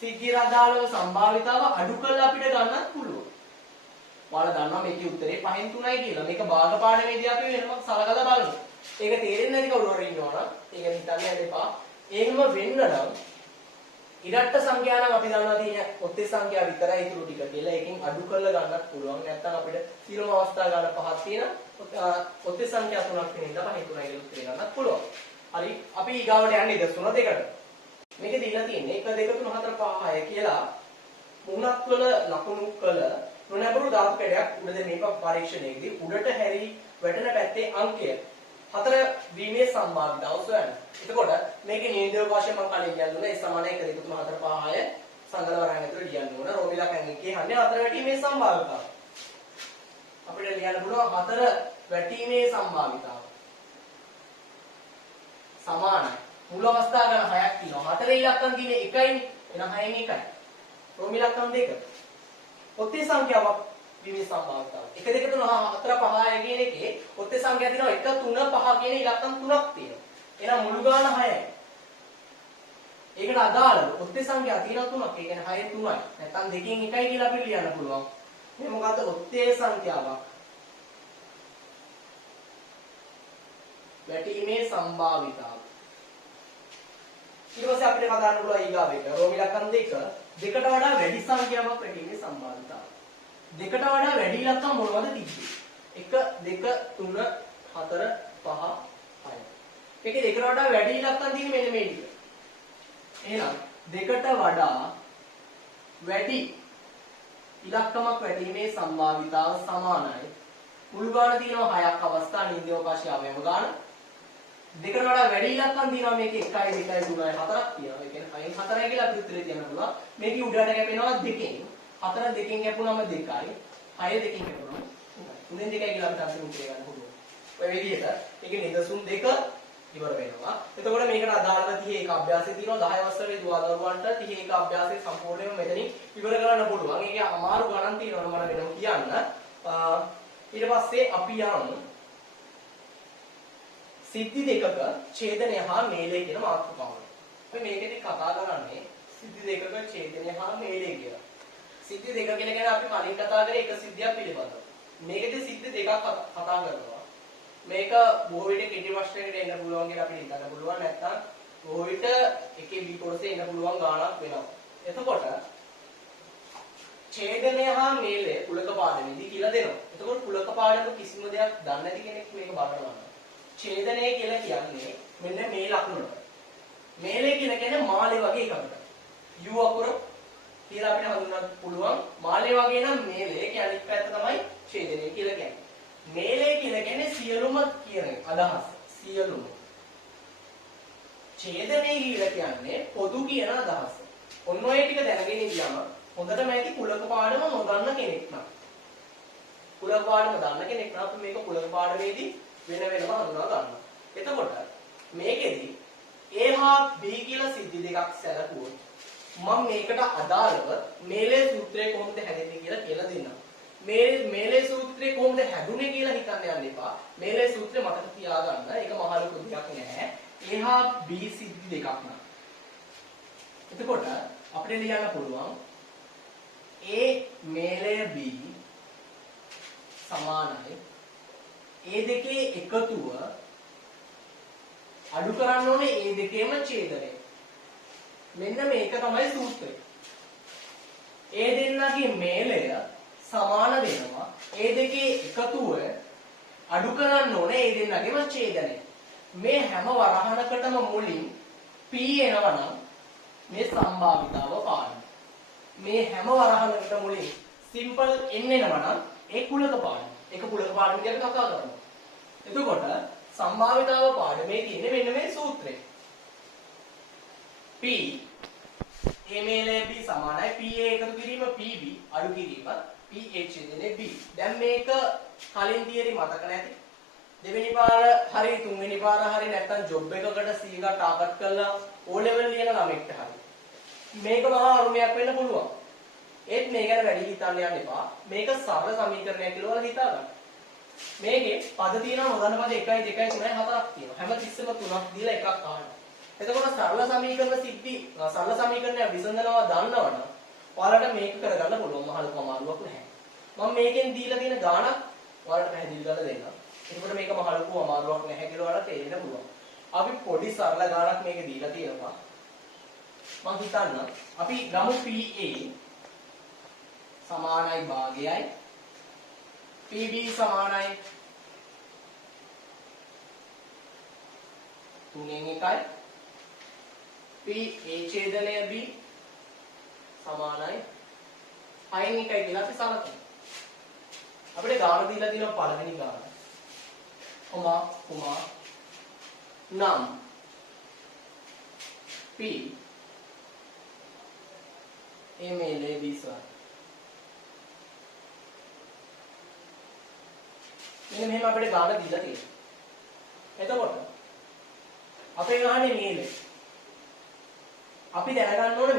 සිද්ධියට අදාළව සම්භාවිතාව අඩු කරලා අපිට ගන්නත් පුළුවන්. ඔයාලා දන්නවා මේකේ උත්තරේ 5න් 3යි කියලා. මේක භාග පාඩමේදී අපි වෙනම සලකලා බලමු. ඒක තේරෙන්නේ නැති කවුරු හරි ඉන්නවා නම් ඒක හිතන්න යන්න එපා. එහෙම වෙන්න නම් ඉරට්ට සංඛ්‍යා නම් අපි දන්නවා තියෙන ඔත්තේ සංඛ්‍යා විතරයි ඉතුරු ටික කියලා. ඒකෙන් අඩු කරලා ගන්නත් පුළුවන්. නැත්නම් අපිට සියලුම අවස්ථා ගන්න පහක් තියෙන ඔත්තේ සංඛ්‍යා 3ක් වෙන ඉඳලා 5න් 3යි කියලා උත්තරේ ගන්නත් පුළුවන්. හරි අපි ඊගාවට යන්නේ ඉදසුන දෙකට. මේකේ දීලා තියෙන්නේ 1 2 3 4 5 6 කියලා මුණක් වල ලකුණු කළ නොනැඹුරු ධාතු කැඩයක් උඩද මේක පරීක්ෂණයේදී උඩට හැරි වැටෙන පැත්තේ අංකය 4 වීමේ සම්භාවිතාව සොයන්න. එතකොට මේකේ නියඳව වශයෙන් මම කලින් කියන්න දුන්නා ඒ සමානයි 1 2 3 4 5 6 සංගල වරයන් ඇතුළේ ලියන්න ඕන. රෝම ඉලක්කම් එකේ හන්නේ 4 වැටීමේ සම්භාවිතාව. අපිට ලියන්න පුළුවන් 4 වැටීමේ සම්භාවිතාව සමානයි. මුල අවස්ථා ගන්න 6ක් තියෙනවා. 4 ඉලක්කම් තියෙන්නේ 1යිනේ. එහෙනම් 6න් 1යි. රෝම ඉලක්කම් 2. ඔත්තේ සංඛ්‍යාවක් විමේ සම්භාවිතාව. 1 2 3 4 5 6 කියන එකේ ඔත්තේ සංඛ්‍යා තියෙනවා 1 3 5 කියන ඉලක්කම් 3ක් තියෙනවා. එහෙනම් මුළු ගාන 6යි. ඒකට අදාළව ඔත්තේ සංඛ්‍යා තියෙනවා 3ක්. ඒ කියන්නේ 6 3යි. නැත්නම් 2කින් 1යි කියලා අපිට ලියන්න පුළුවන්. මේ මොකද්ද ඔත්තේ සංඛ්‍යාවක් වැටීමේ සම්භාවිතාව. ඊට පස්සේ අපිට කතා කරන්න පුළුවන් ඊගාව එක. රෝම ඉලක්කම් 2 දෙකට වඩා වැඩි සංඛ්‍යාවක් වැටීමේ සම්භාවිතාව. දෙකට වඩා වැඩි ඉලක්කම් මොනවද තිබ්බේ? 1 2 3 4 5 6. මේකේ දෙකට වඩා වැඩි ඉලක්කම් තියෙන්නේ මෙන්න මේ ටික. එහෙනම් දෙකට වඩා වැඩි ඉලක්කමක් වැටීමේ සම්භාවිතාව සමානයි. මුළු ගාන තියෙනවා 6ක් අවස්ථා නින්ද අවකාශය අවයව ගාන. දෙකට වඩා වැඩි ඉලක්කම් තියෙනවා මේකේ 1 2 3 4ක් තියෙනවා. ඒ කියන්නේ 6න් 4යි කියලා අපි උත්තරේ තියන්න පුළුවන්. මේකේ උඩට කැපෙනවා 2කින්. 4 2කින් කැපුණාම 2යි. 6 2කින් කැපුණාම 3න් 2යි කියලා අපිට අන්තිම උත්තරේ ගන්න පුළුවන්. ඔය විදිහට ඒකේ නිදසුන් දෙක ඉවර වෙනවා. එතකොට මේකට අදාළව 31 අභ්‍යාසය තියෙනවා 10 වසරේ දුවදරුවන්ට 31 අභ්‍යාසය සම්පූර්ණයෙන්ම මෙතනින් ඉවර කරන්න පුළුවන්. ඒකේ අමාරු ගණන් තියෙනවා මම වෙනම කියන්න. ඊට පස්සේ අපි යමු සිද්ධි දෙකක ඡේදනය හා මේලය කියන මාතෘකාවට. අපි මේකෙදි කතා කරන්නේ සිද්ධි දෙකක ඡේදනය හා මේලය කියලා. සිද්ධි දෙක කියලා කියන්නේ අපි කලින් කතා කරේ එක සිද්ධියක් පිළිබඳව. මේකෙදි සිද්ධි දෙකක් කතා කරනවා. මේක බොහෝ විට කෙටි ප්‍රශ්නයකට එන්න පුළුවන් කියලා අපිට හිතන්න පුළුවන්. නැත්නම් බොහෝ විට එකේ B කොටසේ එන්න පුළුවන් ගාණක් වෙනවා. එතකොට ඡේදනය හා මේලය කුලක පාඩමේදී කියලා දෙනවා. එතකොට කුලක පාඩම කිසිම දෙයක් දන්නේ නැති කෙනෙක් මේක බලනවා. ඡේදනය කියලා කියන්නේ මෙන්න මේ ලකුණට. මේලය කියලා කියන්නේ මාළේ වගේ එකකට. U අකුර කියලා අපිට හඳුන්වන්න පුළුවන්. මාළේ වගේ නම් මේලය කියන්නේ පැත්ත තමයි ඡේදනය කියලා කියන්නේ. මේලය කියලා කියන්නේ සියලුම කියන අදහස. සියලුම. ඡේදනයේ කියලා කියන්නේ පොදු කියන අදහස. ඔන්න ඔය ටික දැනගෙන ඉඳියම හොඳටම ඇති කුලක පාඩම නොදන්න කෙනෙක් නම්. කුලක පාඩම දන්න කෙනෙක් නම් අපි මේක කුලක පාඩමේදී වෙන වෙනම හඳුනා ගන්නවා. එතකොට මේකෙදි A හා B කියලා සිද්ධි දෙකක් සැලකුවොත් මම මේකට අදාළව මේලේ සූත්‍රය කොහොමද හැදෙන්නේ කියලා දෙන්නම්. මේලේ සූත්‍රය කොහොමද හැදුනේ කියලා හිතන්න යන්න එපා. මේලේ සූත්‍රය මතක තියාගන්න. ඒක මහ ලොකු දෙයක් නෑ. A හා B සිද්ධි දෙකක් නා. එතකොට අපිට ලියන්න පුළුවන් A මේලය B සමානයි A දෙකේ එකතුව අඩු කරන්න ඕනේ A දෙකේම ඡේදනය. මෙන්න මේක තමයි සූත්‍රය. A දෙන්නගේ මේලය සමාන වෙනවා A දෙකේ එකතුව අඩු කරන්න ඕනේ A දෙන්නගේම ඡේදනය. මේ හැම වරහණකටම මුලින් P එනවනම් මේ සම්භාවිතාව පාඩම. මේ හැම වරහණකට මුලින් සිම්පල් n එනවනම් ඒ කුලක පාඩම. ඒක කුලක පාඩම විදිහට කතා කරනවා. එතකොට සම්භාවිතාව පාඩමේ තියෙන්නේ මෙන්න මේ සූත්‍රය. P A මේලය B සමානයි P A එකතු කිරීම PB අඩු කිරීම PA ඡේදනයේ B. දැන් මේක කලින් තියරි මතක නැති. දෙවෙනි පාර හරි තුන්වෙනි පාර හරි නැත්නම් ජොබ් එකකට C එක ටාගට් කරලා O level ලියන ළමෙක්ට හරි මේක මහා අරුමයක් වෙන්න පුළුවන්. ඒත් මේ ගැන වැඩි හිතන්න යන්න එපා. මේක සරල සමීකරණයක් කියලා ඔයාලා හිතා ගන්න. මේකේ පද තියෙනවා නොදන්න පද 1 2 3 4ක් තියෙනවා. හැම තිස්සෙම 3ක් දීලා එකක් අහන්න. එතකොට සරල සමීකරණ සිද්ධි සරල සමීකරණය විසඳනවා දන්නවනම් ඔයාලට මේක කරගන්න පුළුවන්. මහ ලොකු අමාරුවක් නැහැ. මම මේකෙන් දීලා තියෙන ගාණක් ඔයාලට පැහැදිලි කරලා දෙන්නම්. එතකොට මේක මහ ලොකු අමාරුවක් නැහැ කියලා ඔයාලට තේරෙන්න පුළුවන්. අපි පොඩි සරල ගාණක් මේක දීලා තියෙනවා. මම හිතන්න අපි ගමු PA සමානයි භාගයයි PB සමානයි 3න් 1යි PA ඡේදනය B සමානයි 6න් 1යි කියලා අපි සලකමු. අපිට ගාණ දීලා තියෙනවා පළවෙනි ගාණ. කොමා නම් P A මේලේ B සමානයි. මෙන්න මෙහෙම අපිට ගාණ දීලා තියෙනවා. එතකොට අපේ ගානේ මේලේ. අපි දැනගන්න ඕනේ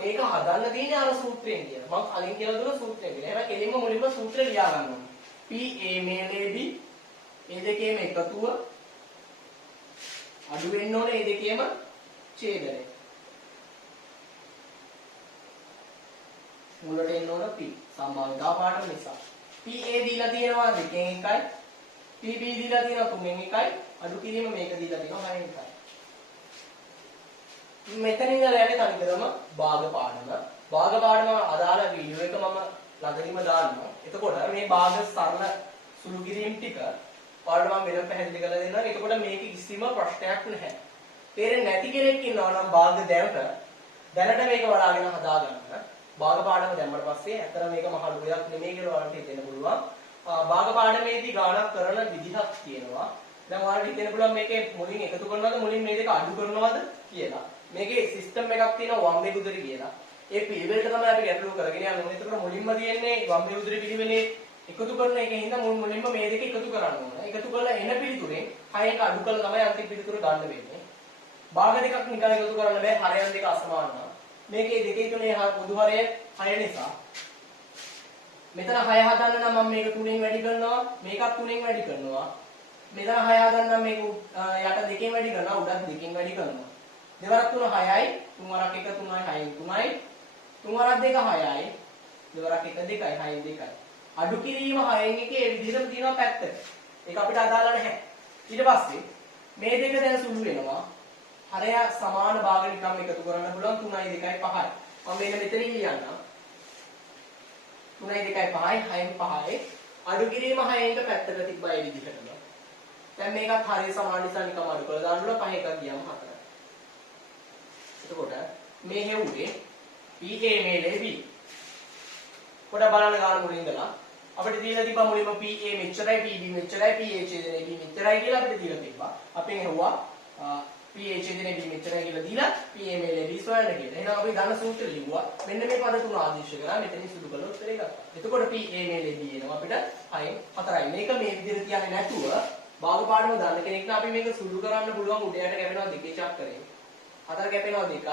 මේක හදන්න තියෙන්නේ අර සූත්‍රයෙන් කියලා. මම කලින් කියලා දුන්න සූත්‍රයෙන් කියලා. එහෙනම් කෙලින්ම මුලින්ම සූත්‍රය ලියා ගන්න ඕනේ. P A මේලේ B මේ දෙකේම එකතුව අඩු වෙන්න ඕනේ මේ දෙකේම ඡේදනය. මුලට එන්න ඕන P සම්භාවිතාව පාඩම නිසා. PA දීලා තියෙනවා 2න් 1යි. PB දීලා තියෙනවා 3න් 1යි. අඩු කිරීම මේක දීලා තියෙනවා 6න් 1යි. මෙතනින් ඉඳලා යන්නේ තනිකරම භාග පාඩම. භාග පාඩම අදාළ වීඩියෝ එක මම ළඟදීම දාන්නවා. එතකොට මේ භාග සරල සුළු කිරීම ටික ඔයාලට මම වෙනම පැහැදිලි කරලා දෙන්නම්. එතකොට මේක කිසිම ප්‍රශ්නයක් නැහැ. තේරෙන්නේ නැති කෙනෙක් ඉන්නවා නම් භාග දැනට මේක බලාගෙන හදාගන්න. භාග පාඩම දැම්මට පස්සේ ඇත්තට මේක මහ ලොකු දෙයක් නෙමෙයි කියලා ඔයාලට හිතෙන්න පුළුවන්. භාග පාඩමේදී ගාණක් කරන විදිහක් තියෙනවා. දැන් ඔයාලට හිතෙන්න පුළුවන් මේකේ මුලින් එකතු කරනවද මුලින් මේ දෙක අඩු කරනවද කියලා. මේකේ සිස්ටම් එකක් තියෙනවා වම් මේ උදරි කියලා. ඒ පිළිවෙලට තමයි අපි ගැටලුව කරගෙන යන්නේ. ඒකට මුලින්ම තියෙන්නේ වම් මේ උදරි පිළිවෙලේ එකතු කරන එකෙන් හින්දා මුලින්ම මේ දෙක එකතු කරන්න ඕන. එකතු කරලා එන පිළිතුරෙන් 6 එක අඩු කරලා තමයි අන්තිම පිළිතුර ගන්න වෙන්නේ. භාග දෙකක් නිකන් එකතු කරන්න බෑ. හරයන් දෙක අසමාන නම්. මේකේ දෙකේ තුනේ පොදු හරය 6 නිසා මෙතන 6 හදන්න නම් මම මේක 3ෙන් වැඩි කරනවා. මේකත් 3ෙන් වැඩි කරනවා. මෙතන 6 හදන්න නම් මේක යට 2කින් වැඩි කරනවා. උඩත් 2කින් වැඩි කරනවා. දෙවරක් 3 6යි. 3 වරක් 1 3යි 6න් 3යි. 3 වරක් 2 6යි. දෙවරක් 1 2යි 6න් 2යි. අඩු කිරීම 6න් 1 ඒ විදිහටම තියෙනවා පැත්තට. ඒක අපිට අදාළ නැහැ. ඊට පස්සේ මේ දෙක දැන් සුළු වෙනවා. හරය සමාන භාග නිකම් එකතු කරන්න පුළුවන් 3යි 2යි 5යි. මම මේක මෙතනින් ලියන්නම්. 3යි 2යි 5යි 6න් 5යි. අඩු කිරීම 6න් පැත්තට තිබ්බා ඒ විදිහටම. දැන් මේකත් හරිය සමාන නිසා නිකම් අඩු කරලා දාන්න ඕන 5 එකක් ගියාම 4යි. එතකොට මේ හෙව්වේ PA මේලේ B. පොඩ බලන්න ගන්න මුලින් ඉඳලා අපිට දීලා තිබ්බා මුලින්ම PA මෙච්චරයි PB මෙච්චරයි PA ඡේදනයේ B මෙච්චරයි කියලා අපිට දීලා තිබ්බා. අපෙන් හෙව්වා PA ඡේදනයේ B මෙච්චරයි කියලා දීලා PA මේලේ B සොයන්න කියලා. එහෙනම් අපි ධන සූත්‍රය ලිව්වා. මෙන්න මේ පද තුන ආදේශ කරලා මෙතනින් සුදු කළා උත්තරේ ගත්තා. එතකොට PA මේලේ B එනවා අපිට 6න් 4යි. මේක මේ විදිහට තියන්නේ නැතුව භාග පාඩම දන්න කෙනෙක් නම් අපි මේක සුදු කරන්න පුළුවන් උඩ යට කැපෙනවා දෙකේ චක්‍රේ. 4 කැපෙනවා 2යි 6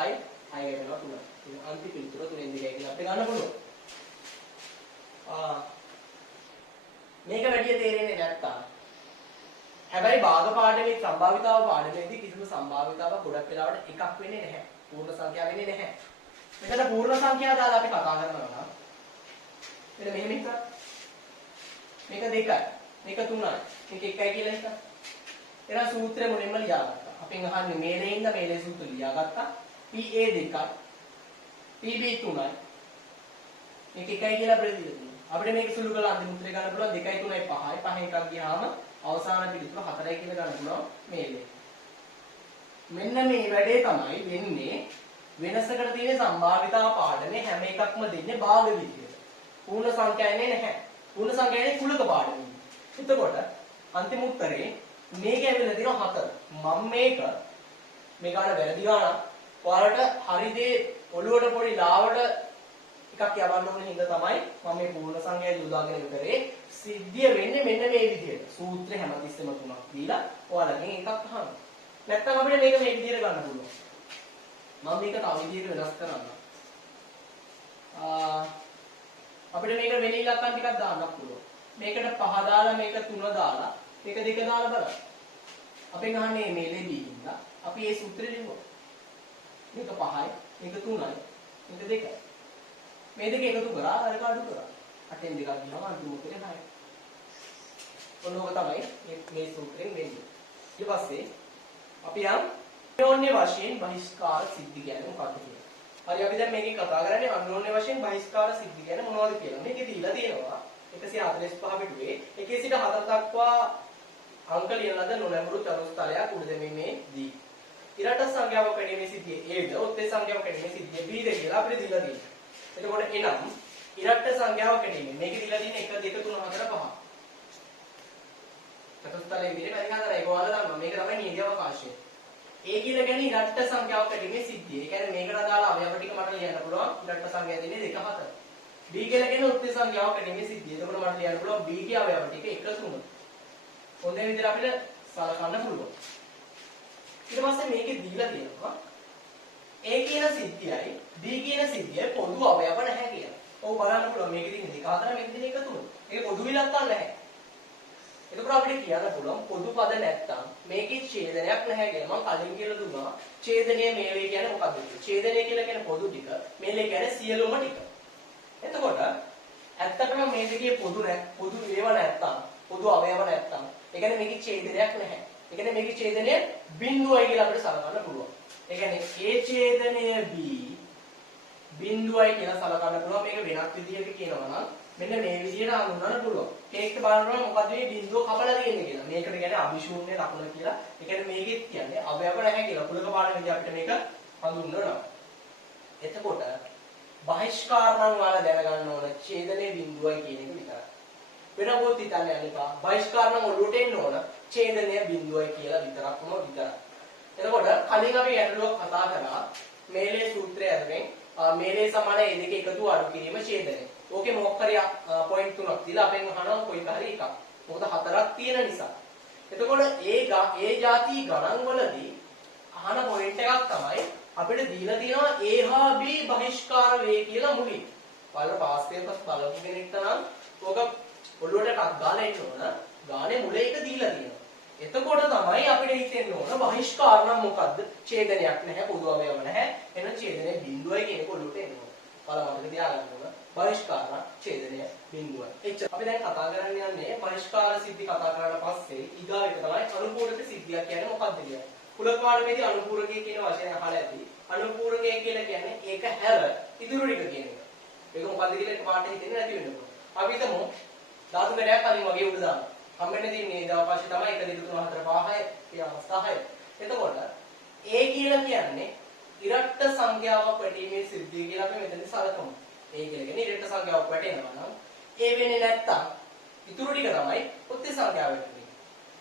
කැපෙනවා 3යි. අන්තිම පිළිතුර 3න් 2යි කියලා අපිට ගන්න පුළුවන්. මේක වැඩි තේරෙන්නේ නැත්තම් හැබැයි භාග පාඩමේ සම්භාවිතාව පාඩමේදී කිසිම සම්භාවිතාවක් ගොඩක් වෙලාවට එකක් වෙන්නේ නැහැ. පූර්ණ සංඛ්‍යා වෙන්නේ නැහැ. මෙතන පූර්ණ සංඛ්‍යා දාලා අපි කතා කරනවා නම් මෙන්න මෙහෙම එකක්. මේක 2යි. මේක 3යි. මේක 1යි කියලා එකක්. එනවා සූත්‍රය මුලින්ම ලියාගත්තා. අපෙන් අහන්නේ මේලේ ඉඳ මේලේ සූත්‍රය ලියාගත්තා. PA 2යි. PB 3යි. මේක 1යි කියලා අපිට දීලා තියෙනවා. අපිට මේක සුළු කරලා අන්තිම උත්තරේ ගන්න පුළුවන් 2යි 3යි 5යි 5 එකක් ගියාම අවසාන පිළිතුර 4යි කියලා ගන්න පුළුවන් මේලේ. මෙන්න මේ වැඩේ තමයි වෙන්නේ වෙනසකට තියෙන සම්භාවිතාව පාඩමේ හැම එකක්ම දෙන්නේ භාග විදියට. පූර්ණ සංඛ්‍යා එන්නේ නැහැ. පූර්ණ සංඛ්‍යා එන්නේ කුලක පාඩමේ. එතකොට අන්තිම උත්තරේ මේක ඇවිල්ලා තියෙනවා 4. මම මේක අර වැරදි ගානක් ඔයාලට හරි දේ ඔළුවට පොඩි ලාවට එකක් යවන්න ඕන හින්දා තමයි මම මේ පූර්ණ සංඛ්‍යා යොදාගෙන කරේ. සිද්ධිය වෙන්නේ මෙන්න මේ විදිහට. සූත්‍රය හැමතිස්සෙම 3ක් දීලා ඔයාලගෙන් එකක් අහන්න. නැත්තම් අපිට මේක මේ විදිහට ගන්න පුළුවන්. මම මේක තව විදිහකට වෙනස් කරන්න. අපිට මේක වෙන ඉලක්කම් ටිකක් දාන්නත් පුළුවන්. මේකට 5 දාලා මේක 3 දාලා මේක 2 දාලා බලන්න. අපෙන් අහන්නේ මේලේ B ඉඳලා අපි මේ සූත්‍රය ලියුවා. මේක 5යි, මේක 3යි, මේක 2යි. මේ දෙක එකතු කරා අරක අඩු කරා. 8න් 2ක් ගියාම අන්තිම උත්තරේ 6යි. ඔන්නෝක තමයි මේ සූත්‍රයෙන් වෙන්නේ. ඊට පස්සේ අපි යම් අන්‍යෝන්‍ය වශයෙන් බහිස්කාර සිද්ධි කියන්නේ මොකක්ද කියලා. හරි අපි දැන් මේකේ කතා කරන්නේ අන්‍යෝන්‍ය වශයෙන් බහිස්කාර සිද්ධි කියන්නේ මොනවද කියලා. මේකේ දීලා තියෙනවා 145 පිටුවේ 1 සිට 4 දක්වා අංක ලියනද නොනැඹුරු චතුස්තලයක් උඩ දෙමින්නේ දී. ඉරට සංඛ්‍යාවක් කැඩීමේ සිද්ධිය Aද, ඔත්තේ සංඛ්‍යාවක් කැඩීමේ සිද්ධිය Bද කියලා අපිට දීලා තියෙනවා. එතකොට එනම් ඉරට සංඛ්‍යාවක් කැඩීමේ මේකේ දීලා තියෙන 1 2 3 4 5. චතුස්තලයේ විදිහට වැඩි හතරයි. ඒක ඔයාලා දන්නවා. මේක තමයි නියම අවකාශය. A කියලා කියන්නේ ඉරට සංඛ්‍යාවක් කැඩීමේ සිද්ධිය. ඒ කියන්නේ මේකට අදාළ අවයව ටික මට ලියන්න පුළුවන්. ඉරට සංඛ්‍යාව දෙන්නේ 2 4. B කියලා කියන්නේ උත්තර සංඛ්‍යාවක් කැඩීමේ සිද්ධිය. එතකොට මට ලියන්න පුළුවන් B ගේ අවයව ටික 1 3. හොඳේ විදිහට අපිට සලකන්න පුළුවන්. ඊට පස්සේ මේකේ දීලා තියෙනවා A කියන සිද්ධියයි B කියන සිද්ධියයි පොදු අවයව නැහැ කියලා. ඔව් බලන්න පුළුවන් මේකේ තියෙන 2 4 මේකේ තියෙන 1 3. ඒක පොදු විලක්කම් නැහැ. එතකොට අපිට කියන්න පුළුවන් පොදු පද නැත්තම් මේකේ ඡේදනයක් නැහැ කියලා. මම කලින් කියලා දුන්නා ඡේදනය මේලේ කියන්නේ මොකක්ද කියලා. ඡේදනය කියලා කියන්නේ පොදු ටික. මේලේ කියන්නේ සියලුම ටික. එතකොට ඇත්තටම මේ දෙකේ පොදු ඒව නැත්තම් පොදු අවයව නැත්තම් ඒ කියන්නේ මේකේ ඡේදනයක් නැහැ. ඒ කියන්නේ මේකේ ඡේදනය බිඳුවයි කියලා අපිට සලකන්න පුළුවන්. ඒ කියන්නේ A ඡේදනය B බිඳුවයි කියලා සලකන්න පුළුවන්. මේක වෙනත් විදිහකට කියනවා නම් මෙන්න මේ විදිහට හඳුන්වන්න පුළුවන්. මේක බලනවා මොකද මේ බිඳුව කපලා තියෙන්නේ කියලා. මේකට කියන්නේ අභිශූන්‍ය ලකුණ කියලා. ඒ කියන්නේ මේකෙත් කියන්නේ අවයව නැහැ කියලා. කුලක පාඩමේදී අපිට මේක හඳුන්වනවා. එතකොට බහිෂ්කාර නම් ඔයාලා දැනගන්න ඕන ඡේදනයේ බිඳුවයි කියන එක විතරයි. වෙන මොකද හිතන්න යන්න එපා. බහිෂ්කාර නම් ඔළුවට එන්න ඕන ඡේදනයේ බිඳුවයි කියලා විතරක්ම විතරයි. එතකොට කලින් අපි ගැටලුවක් කතා කරා මේලේ සූත්‍රය ඇතුලෙන් මේලේ සමාන ඒ දෙක එකතු අඩු කිරීම ඡේදනය. ඕකේ මොකක් හරි පොයින්ට් තුනක් දීලා අපෙන් අහනවා කොයි හරි එකක්. මොකද හතරක් තියෙන නිසා. එතකොට ඒ ಜಾති ගණන් වලදී අහන පොයින්ට් එකක් තමයි අපිට දීලා තියෙනවා A හා B බහිෂ්කාර වේ කියලා මුලින්. බලලා පාස් පේපර්ස් බලපු කෙනෙක්ට නම් ඕක ඔළුවට ටක් ගාලා එන්න ඕන. ගානේ මුලේ එක දීලා තියෙනවා. එතකොට තමයි අපිට හිතෙන්න ඕන බහිෂ්කාර නම් මොකද්ද? ඡේදනයක් නැහැ, පොදු අවයව නැහැ. එහෙනම් ඡේදනයේ බිඳුවයි කියන ඔළුවට එන්න ඕන. බලන්න අපිට තියාගන්න ඕන. බහිෂ්කාර ඡේදනය බිඳුවයි. එච්චර. අපි දැන් කතා කරන්න යන්නේ බහිෂ්කාර සිද්ධි කතා කරලා පස්සේ ඊගාව එක තමයි අනුපූරක සිද්ධියක් කියන්නේ මොකක්ද කියලා. කුලක පාඩමේදී අනුපූරකය කියන වචනය අහලා ඇති. අනුපූරකය කියලා කියන්නේ ඒක හැර ඉතුරු ටික කියන එක. ඒක මොකද්ද කියලා එක පාඩේ හිතෙන්නේ නැති වෙන්න පුළුවන්. අපි හිතමු ධාතු කඩයක් කලින් වගේ උඩ දානවා. හම්බෙන්නේ තියෙන්නේ ඒ අවකාශය තමයි 1 2 3 4 5 6 ඒ අවස්ථා 6. එතකොට A කියලා කියන්නේ ඉරට්ට සංඛ්‍යාවක් වැටීමේ සිද්ධිය කියලා අපි මෙතනදී සලකමු. A කියලා කියන්නේ ඉරට්ට සංඛ්‍යාවක් වැටෙනවා නම් A වෙන්නේ නැත්තම් ඉතුරු ටික තමයි ඔත්ති සංඛ්‍යාව වෙන්නේ.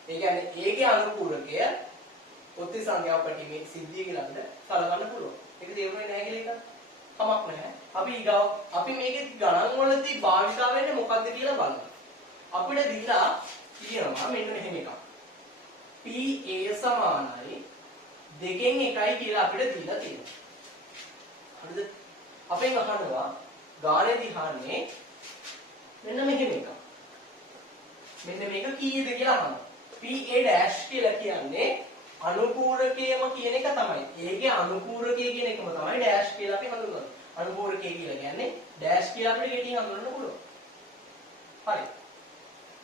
ඒ කියන්නේ A ගේ අනුපූරකය ඔත්ති සංඛ්‍යාව පැටීමේ සිද්ධිය කියලා අපිට සලකන්න පුළුවන්. ඒක තේරුනේ නැහැ කියලා එක කමක් නැහැ. අපි මේකේ ගණන් වලදී භාවිතා වෙන්නේ මොකද්ද කියලා බලමු. අපිට දීලා තියෙනවා මෙන්න මෙහෙම එකක්. PA සමානයි 2න් 1යි කියලා අපිට දීලා තියෙනවා. හරිද? අපෙන් අහනවා ගානේ දිහාන්නේ මෙන්න මෙහෙම එකක්. මෙන්න මේක කීයද කියලා අහනවා. PA dash කියලා කියන්නේ අනුපූරකයම කියන එක තමයි. A ගේ අනුපූරකය කියන එකම තමයි dash කියලා අපි හඳුන්වන්නේ. අනුපූරකය කියලා කියන්නේ dash කියලා අපිට ගෙටින් හඳුන්වන්න පුළුවන්. හරි.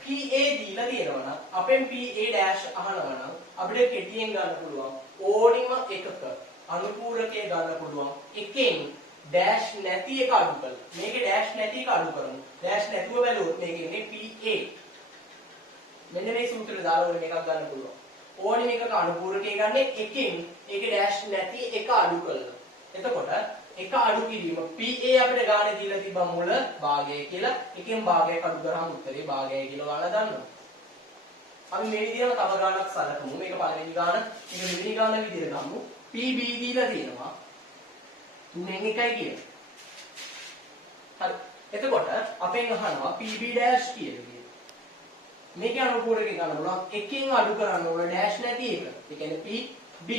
PA දීලා තියෙනවා නම් අපෙන් PA dash අහනවා නම් අපිට කෙටියෙන් ගන්න පුළුවන් ඕනිම එකක අනුපූරකය ගන්න පුළුවන් එකෙන් dash නැති එක අඩු කරලා. මේකේ dash නැති එක අඩු කරමු. dash නැතුව බැලුවොත් මේකේ ඉන්නේ PA. මෙන්න මේ සූත්‍රය දාලා ඔය මේකක් ගන්න පුළුවන්. ඕනිම එකක අනුපූරකය ගන්න එකෙන් ඒකේ dash නැති එක අඩු කරලා. එතකොට එක අඩු කිරීම PA අපිට ගානේ දීලා තිබ්බා මුල භාගය කියලා. එකෙන් භාගයක් අඩු කරාම උත්තරේ භාගයයි කියලා ඔයාලා දන්නවා. අපි මේ විදිහම තව ගානක් සලකමු. මේක පළවෙනි ගාන, මේක දෙවෙනි ගාන විදිහට ගමු. PB දීලා තියෙනවා 3න් 1යි කියලා. හරි. එතකොට අපෙන් අහනවා PB dash කියලා. මේකේ අනුපූරකය ගන්න බලන්න එකෙන් අඩු කරන්න ඕන dash නැති එක. ඒ කියන්නේ PB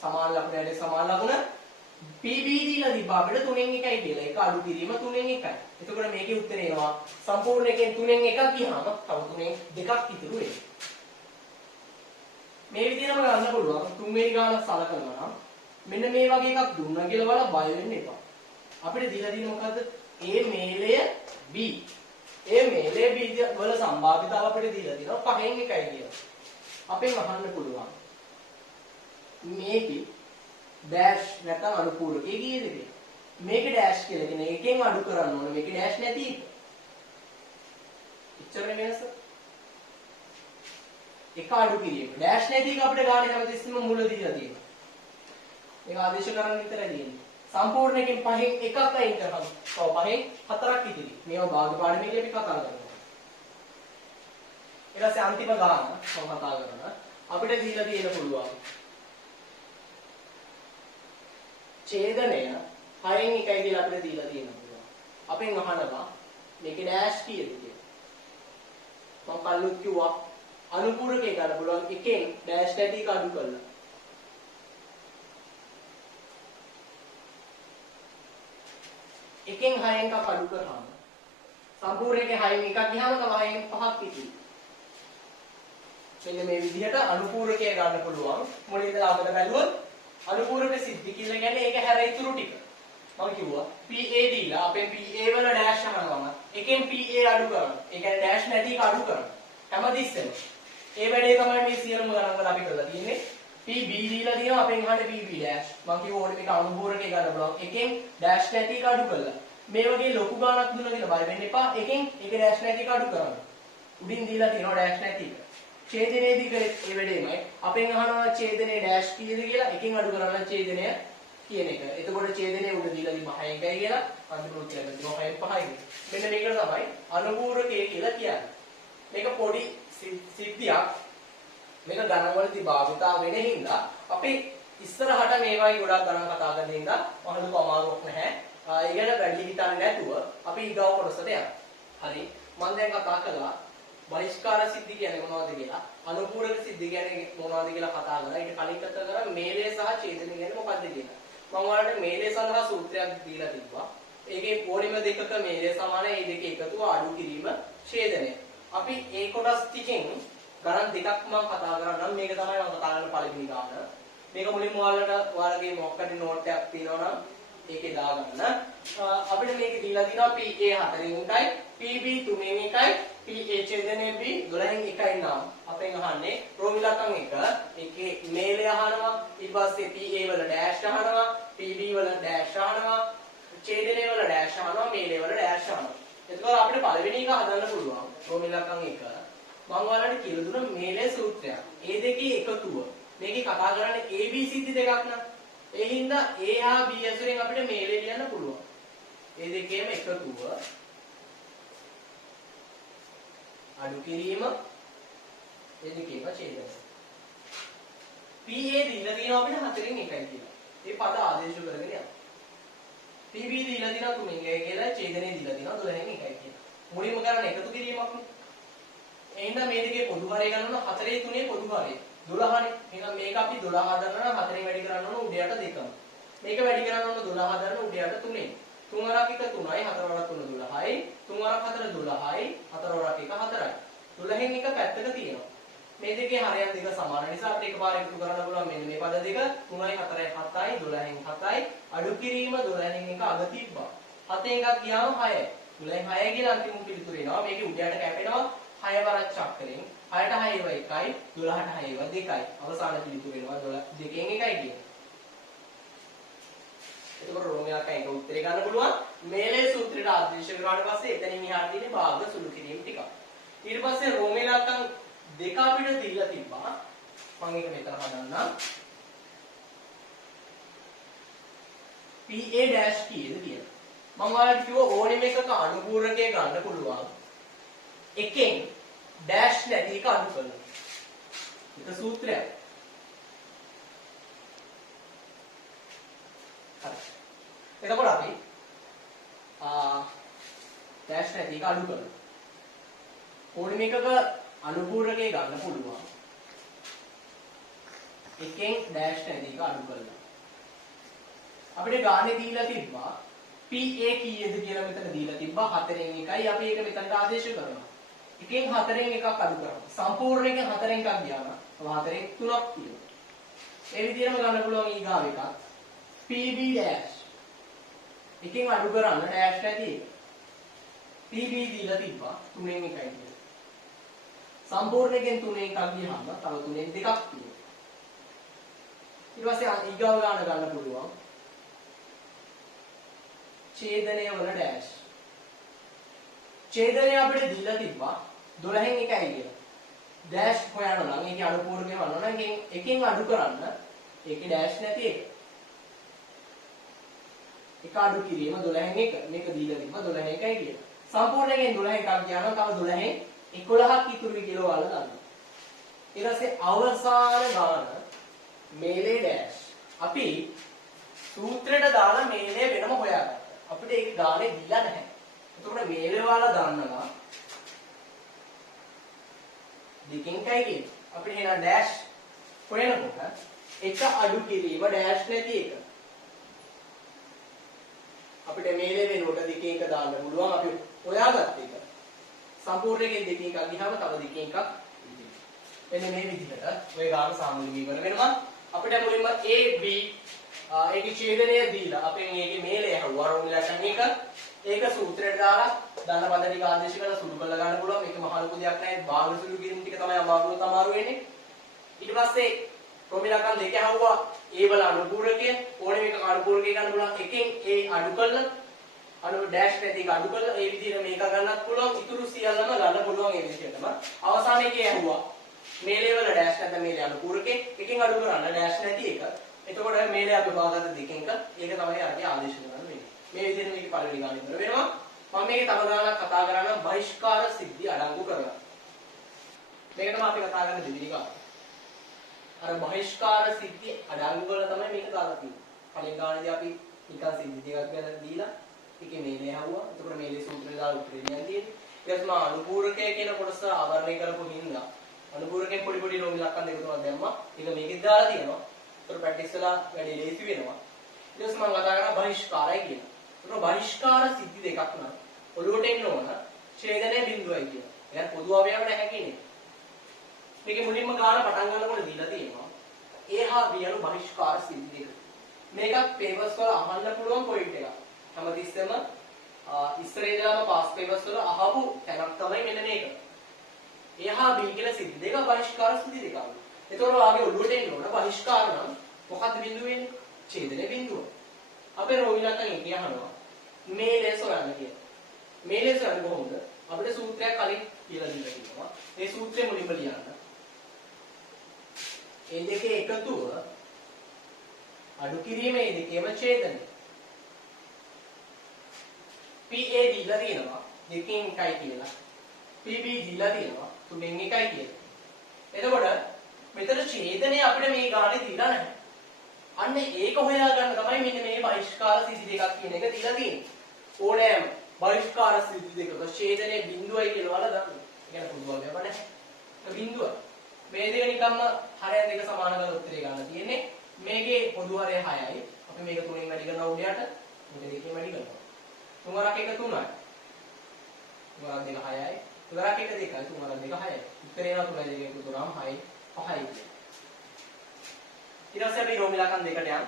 සමාන ලකුණට සමාන ලකුණ PB දීලා තිබ්බා අපිට 3න් 1යි කියලා. ඒක අඩු කිරීම 3න් 1යි. එතකොට මේකේ උත්තරේ එනවා සම්පූර්ණ එකෙන් 3න් 1ක් ගියාම තව 3න් 2ක් ඉතුරු වෙනවා. මේ විදිහටම ගන්න පුළුවන්. තුන්වෙනි ගාන සලකනවා නම් මෙන්න මේ වගේ එකක් දුන්නා කියලා බලලා බය වෙන්න එපා. අපිට දීලා තියෙන මොකද්ද? A මේලය B. A මේලය B වල සම්භාවිතාව අපිට දීලා තියෙනවා 5න් 1යි කියලා. අපෙන් අහන්න පුළුවන්. මේකේ dash නැත්නම් අනුපූරකයේ කීයද කියලා. මේකේ dash කියලා කියන එකෙන් අඩු කරන්න ඕනේ. මේකේ dash නැති එක. එච්චරනේ වෙනස. එක අඩු කිරීම. dash නැති එක අපිට ගානේ හැමතිස්සෙම මුල දීලා තියෙනවා. ඒක ආදේශ කරන්න විතරයි තියෙන්නේ. සම්පූර්ණ එකෙන් 5න් 1ක් අයින් කරපන්. ඔව් 5න් 4ක් ඉතිරි. මේව භාග පාඩමේදී අපි කතා කරනවා. ඊට පස්සේ අන්තිම ගාන මම කතා කරනවා. අපිට දීලා තියෙන පුළුවන්. ඡේදනය 6න් 1යි කියලා අපිට දීලා තියෙනවා. අපෙන් අහනවා මේකේ dash කීයද කියලා. මම කල්ලුත් කිව්වා අනුපූරකේ ගන්න පුළුවන් එකෙන් dash නැති එක අඩු කරලා. එකෙන් 6න් එකක් අඩු කරාම සම්පූර්ණ එකේ 6න් එකක් ගියාම තව 6න් 5ක් ඉතිරි. මෙන්න මේ විදිහට අනුපූරකය ගන්න පුළුවන්. මොළේ ඉඳලා අපිට බැලුවොත් අනුපූරක සිද්ධි කියලා කියන්නේ ඒක හැර ඉතුරු ටික. මම කිව්වා PA දීලා අපේ PA වල dash අහනවම එකෙන් PA අඩු කරනවා. ඒ කියන්නේ dash නැති එක අඩු කරනවා. හැමතිස්සෙම. ඒ වැඩේ තමයි මේ සියලුම ගණන් වල අපි කරලා තියෙන්නේ. PB දීලා තියෙනවා අපෙන් අහන්නේ PB dash. මම කිව්වා ඕනේ මේක අනුපූරකේ ගන්න බලන්න. එකෙන් dash නැති එක අඩු කරලා. මේ වගේ ලොකු ගාණක් දුන්නා කියලා බය වෙන්න එපා. එකෙන් ඒක dash නැති එක අඩු කරන්න. උඩින් දීලා තියෙනවා dash නැති එක. ඡේදනයේදී කරේ ඒ වැඩේමයි. අපෙන් අහනවා ඡේදනයේ dash කීයද කියලා. එකෙන් අඩු කරන්න ඡේදනය කියන එක. එතකොට ඡේදනයේ උඩ දීලා තිබ්බ 6යි කියලා අන්තිම උත්තරය දෙනවා 6යි 5යි. මෙන්න මේක තමයි අනුපූරකය කියලා කියන්නේ. මේක පොඩි සිද්ධියක්. මේක ගණන් වලදී භාවිතා වෙන හින්දා අපි ඉස්සරහට මේ වගේ ගොඩක් ගණන් කතා කරන හින්දා මහලුක අමාරුවක් නැහැ. ඊගෙන වැඩි හිතන්නේ නැතුව අපි ඊගව කොටසට යනවා. හරි. මම දැන් කතා කළා බහිස්කාර සිද්ධි කියන්නේ මොනවද කියලා. අනුපූරක සිද්ධි කියන්නේ මොනවද කියලා කතා කරා. ඊට කලින් කතා කරා මේලය සහ ඡේදනය කියන්නේ මොකක්ද කියලා. මම ඔයාලට මේලය සඳහා සූත්‍රයක් දීලා තිබ්බා. ඒකේ ඕනිම දෙකක මේලය සමාන ඒ දෙක එකතුව අඩු කිරීම ඡේදනය. අපි ඒ කොටස් ටිකෙන් ගණන් දෙකක් මම කතා කරන්නම්. මේක තමයි මම කතා කරන පළවෙනි ගාන. මේක මුලින්ම ඔයාලගේ මොකක් හරි නෝට් එකක් තියෙනවා නම් ඒකේ දාගන්න. අපිට මේක දීලා තියෙනවා PA 4න් 1යි, PB 3න් 1යි, PA ඡේදනයේ B 12න් 1යි නම්. අපෙන් අහන්නේ රෝමිලකම් 1. ඒකේ මේලය අහනවා, ඊට පස්සේ PA වල dash අහනවා, PB වල dash අහනවා, ඡේදනයේ වල dash අහනවා, මේලය වල dash අහනවා. එතකොට අපිට පළවෙනි එක හදන්න පුළුවන්. රෝමිලකම් 1. මම ඔයාලට කියලා දුන්න මේලේ සූත්‍රයක්. ඒ දෙකේ එකතුව. මේකේ කතා කරන්නේ AB සිද්ධි දෙකක් න ะ. ඒ හින්දා A හා B ඇසුරෙන් අපිට මේලේ ලියන්න පුළුවන්. ඒ දෙකේම එකතුව අඩු කිරීම ඒ දෙකේම ඡේදනය. PA දීලා තියෙනවා අපිට 4න් 1යි කියලා. ඒ පද ආදේශ කරගෙන යනවා. PB දීලා තියෙනවා 3න් 1යි කියලා ඡේදනය දීලා තියෙනවා 12න් 1යි කියලා. මුලින්ම කරන්නේ එකතු කිරීමක්නේ. එහෙනම් මේ දෙකේ පොදු හරය ගන්නවා 4 3 පොදු හරය 12නේ. එහෙනම් මේක අපි 12 හදනවා 4න් වැඩි කරන්න ඕන උඩ යට දෙකම. මේක වැඩි කරන්න ඕන 12 හදන්න උඩ යට 3න්. 3 වරක් 1 3යි 4 වරක් 3 12යි 3 වරක් 4 12යි 4 වරක් 1 4යි. 12න් 1 පැත්තක තියෙනවා. මේ දෙකේ හරයන් දෙක සමාන නිසා අපිට එකපාර එකතු කරන්න පුළුවන් මෙන්න මේ පද දෙක 3යි 4යි 7යි 12න් 7යි අඩු කිරීම 12න් 1 අග තිබ්බා. 7න් එකක් ගියාම 6යි. 12න් 6යි කියලා අන්තිම පිළිතුර එනවා. මේකේ උඩ යට කැපෙනවා 6 වරක් චක්‍රයෙන් 6ට 6 ඒවා 1යි 12ට 6 ඒවා 2යි. අවසාන පිළිතුර එනවා 2න් 1යි කියන්නේ. එතකොට රෝමියාක එක උත්තරේ ගන්න පුළුවන්. මේලේ සූත්‍රයට ආදේශ කරාට පස්සේ එතනින් එහාට තියෙන භාග සුළු කිරීම ටික. ඊට පස්සේ රෝමියාකන් දෙක අපිට දීලා තිබ්බා. මම ඒක මෙතන හදන්නම්. PA dash කීයද කියලා. මම ඔයාලට කිව්වා ඕනෙම එකක අනුපූරකය ගන්න පුළුවන්. එකෙන් dash නැති එක අඩු කරනවා. ඒක සූත්‍රයක්. හරි. එතකොට අපි dash නැති එක අඩු කරනවා. ඕනෙම එකක අනුපූරකය ගන්න පුළුවන්. එකෙන් dash නැති එක අඩු කරනවා. අපිට ගානේ දීලා තිබ්බා PA කීයද කියලා මෙතන දීලා තිබ්බා 4න් 1යි. අපි ඒක මෙතනට ආදේශ කරනවා. එකෙන් 4න් එකක් අඩු කරනවා. සම්පූර්ණ එකෙන් 4න් එකක් ගියාම 4න් 3ක් තියෙනවා. ඒ විදිහටම ගන්න පුළුවන් ඊගාව එකක් PB dash. එකෙන් අඩු කරන්න dash නැති එක. PB දීලා තිබ්බා 3න් 1යි කියලා. සම්පූර්ණ එකෙන් 3න් එකක් ගියාම තව 3න් දෙකක් තියෙනවා. ඊට පස්සේ ඊගාව ගන්න පුළුවන් ඡේදනය වල dash. ඡේදනය අපිට දීලා තිබ්බා 12න් 1යි කියලා. dash හොයන්න නම් ඒකේ අනුපූරකය හොයන්න නම් එකෙන් අඩු කරන්න ඒකේ dash නැති එක. එක අඩු කිරීම 12න් 1. මේක දීලා තිබ්බා 12න් 1යි කියලා. සම්පූර්ණ එකෙන් 12න් එකක් ගියා නම් තව 12න් 11ක් ඉතුරු වෙයි කියලා ඔයාලා දන්නවා. ඊට පස්සේ අවසාන ගාන මේලේ dash. අපි සූත්‍රයට දාලා මේලේ වෙනම හොයාගත්තා. අපිට ඒක ගානේ දීලා නැහැ. එතකොට මේලේ ඔයාලා දන්නවා දෙකෙන් එකයි කියන්නේ. අපිට එහෙනම් dash හොයනකොට එක අඩු කිරීම dash නැති එක. අපිට මේලේ වෙනකොට දෙකෙන් එක දාන්න පුළුවන්. අපි හොයාගත්ත එක. සම්පූර්ණ එකෙන් දෙකෙන් එකක් ගියාම තව දෙකෙන් එකක් ඉතිරි. මෙන්න මේ විදිහට ඔය ගාන සාමූහිකීකරණ වෙනවා. අපිට මුලින්ම A B ඒකේ ඡේදනය දීලා අපෙන් ඒකේ මේලේ ඇහුවා රෝමිලාටන් එක. ඒක සූත්‍රයට දාලා දන්න පද ටික ආදේශ කරලා සුළු කරලා ගන්න පුළුවන්. මේක මහ ලොකු දෙයක් නෑ. භාග සුළු කිරීම ටික තමයි අමාරු වෙන්නේ. ඊට පස්සේ රෝමිලාටන් දෙක ඇහුවා A වල අනුපූරකය ඕනෙම එකක අනුපූරකය ගන්න පුළුවන්. එකෙන් A අඩු කරලා අනු dash නැති එක අඩු කරලා ඒ විදිහට මේක ගන්නත් පුළුවන්. ඉතුරු සියල්ලම ගන්න පුළුවන් ඒ විදිහටම. අවසානයේදී ඇහුවා මේලේ වල dash නැත්නම් මේලේ අනුපූරකේ එකෙන් අඩු කරන්න dash නැති එක. එතකොට මේලේ අපි හොයාගත්ත දෙකෙන් එක ඒක තමයි අරගේ ආදේශ කරන්න වෙන්නේ. මේ විදිහට මේක පළවෙනි ගාන ඉවර වෙනවා. මම මේකේ තව ගානක් කතා කරනවා බහිෂ්කාර සිද්ධි අඩංගු කරලා. මේක තමයි අපි කතා කරන දෙවෙනි ගාන. අර බහිෂ්කාර සිද්ධි අඩංගු කරලා තමයි මේක දාලා තියෙන්නේ. පළවෙනි ගානේදී අපි නිකන් සිද්ධි දෙකක් ගැන දීලා ඒකේ මේලේ හවුවා. එතකොට මේලේ සූත්‍රය දාලා උත්තරේ ලියන්න තියෙන්නේ. ඊට පස්සේ අනුපූරකය කියන කොටස ආවරණය කරපු හින්දා අනුපූරකයෙන් පොඩි ලෝමි ලක්කන් දෙක තුනක් දැම්මා. ඒක මේකෙත් දාලා තියෙනවා. ඒතර ප්‍රැක්ටිස් කරලා වැඩි ලේසි වෙනවා. ඊට පස්සේ මම කතා කරනවා බහිෂ්කාරය කියන. ඒතර බහිෂ්කාර සිද්ධි දෙකක් නම් ඔළුවට එන්න ඕන ඡේදනයේ බිඳුවයි කියන. එහෙනම් පොදු අවයව නැහැ කියන්නේ. මේකේ මුලින්ම ගාන පටන් ගන්නකොට දීලා තියෙනවා A හා B අනු බහිෂ්කාර සිද්ධි දෙක. මේකත් පේපර්ස් වල අහන්න පුළුවන් පොයින්ට් එකක්. හැමතිස්සෙම ඉස්සර ඉඳලාම පාස් පේපර්ස් වල අහපු තැනක් තමයි මෙන්න මේක. A හා B කියලා සිද්ධි දෙක බහිෂ්කාර සිද්ධි දෙකක්. ඒතකොට ඔයාගේ ඔළුවට එන්න ඕන බහිෂ්කාර නම් මොකද්ද බිඳුව වෙන්නේ? ඡේදනයේ බිඳුව. අපේ රෝවිලක්කන් කියනවා මේලේ සොයන්න කියලා. මේලේ සොයන්න කොහොමද? අපිට සූත්‍රයක් කලින් කියලා දීලා තියෙනවා. ඒ සූත්‍රය මුලින්ම ලියන්න. ඒ දෙකේ එකතුව අඩු කිරීම ඒ දෙකේම ඡේදනය. PA දීලා තියෙනවා 2න් 1යි කියලා. PB දීලා තියෙනවා 3න් 1යි කියලා. එතකොට මෙතන ඡේදනය අපිට මේ ගානේ දීලා නැහැ. අන්න ඒක හොයාගන්න තමයි මෙන්න මේ බහිෂ්කාර සිද්ධි දෙකක් කියන එක දීලා තියෙන්නේ. ඕනෑම බහිෂ්කාර සිද්ධි දෙකක ඡේදනයේ බිඳුවයි කියලා වල දාන්න. ඒ කියන්නේ පුදුම වෙව නැහැ. ඒක බිඳුව. මේ දෙක නිකම්ම හරය දෙක සමාන කරලා උත්තරේ ගන්න තියෙන්නේ. මේකේ පොදු හරය 6යි. අපි මේක 3ෙන් වැඩි කරනවා උඩයට. මේක 2කින් වැඩි කරනවා. 3 වරක් 1 3යි. 3 වරක් 2 6යි. 3 වරක් 1 2යි. 3 වරක් 2 6යි. උත්තරේ නා 3යි 2 එකතු කරාම 6යි 5යි. ඊට පස්සේ අපි රෝම ඉලක්කම් දෙකට යන්න.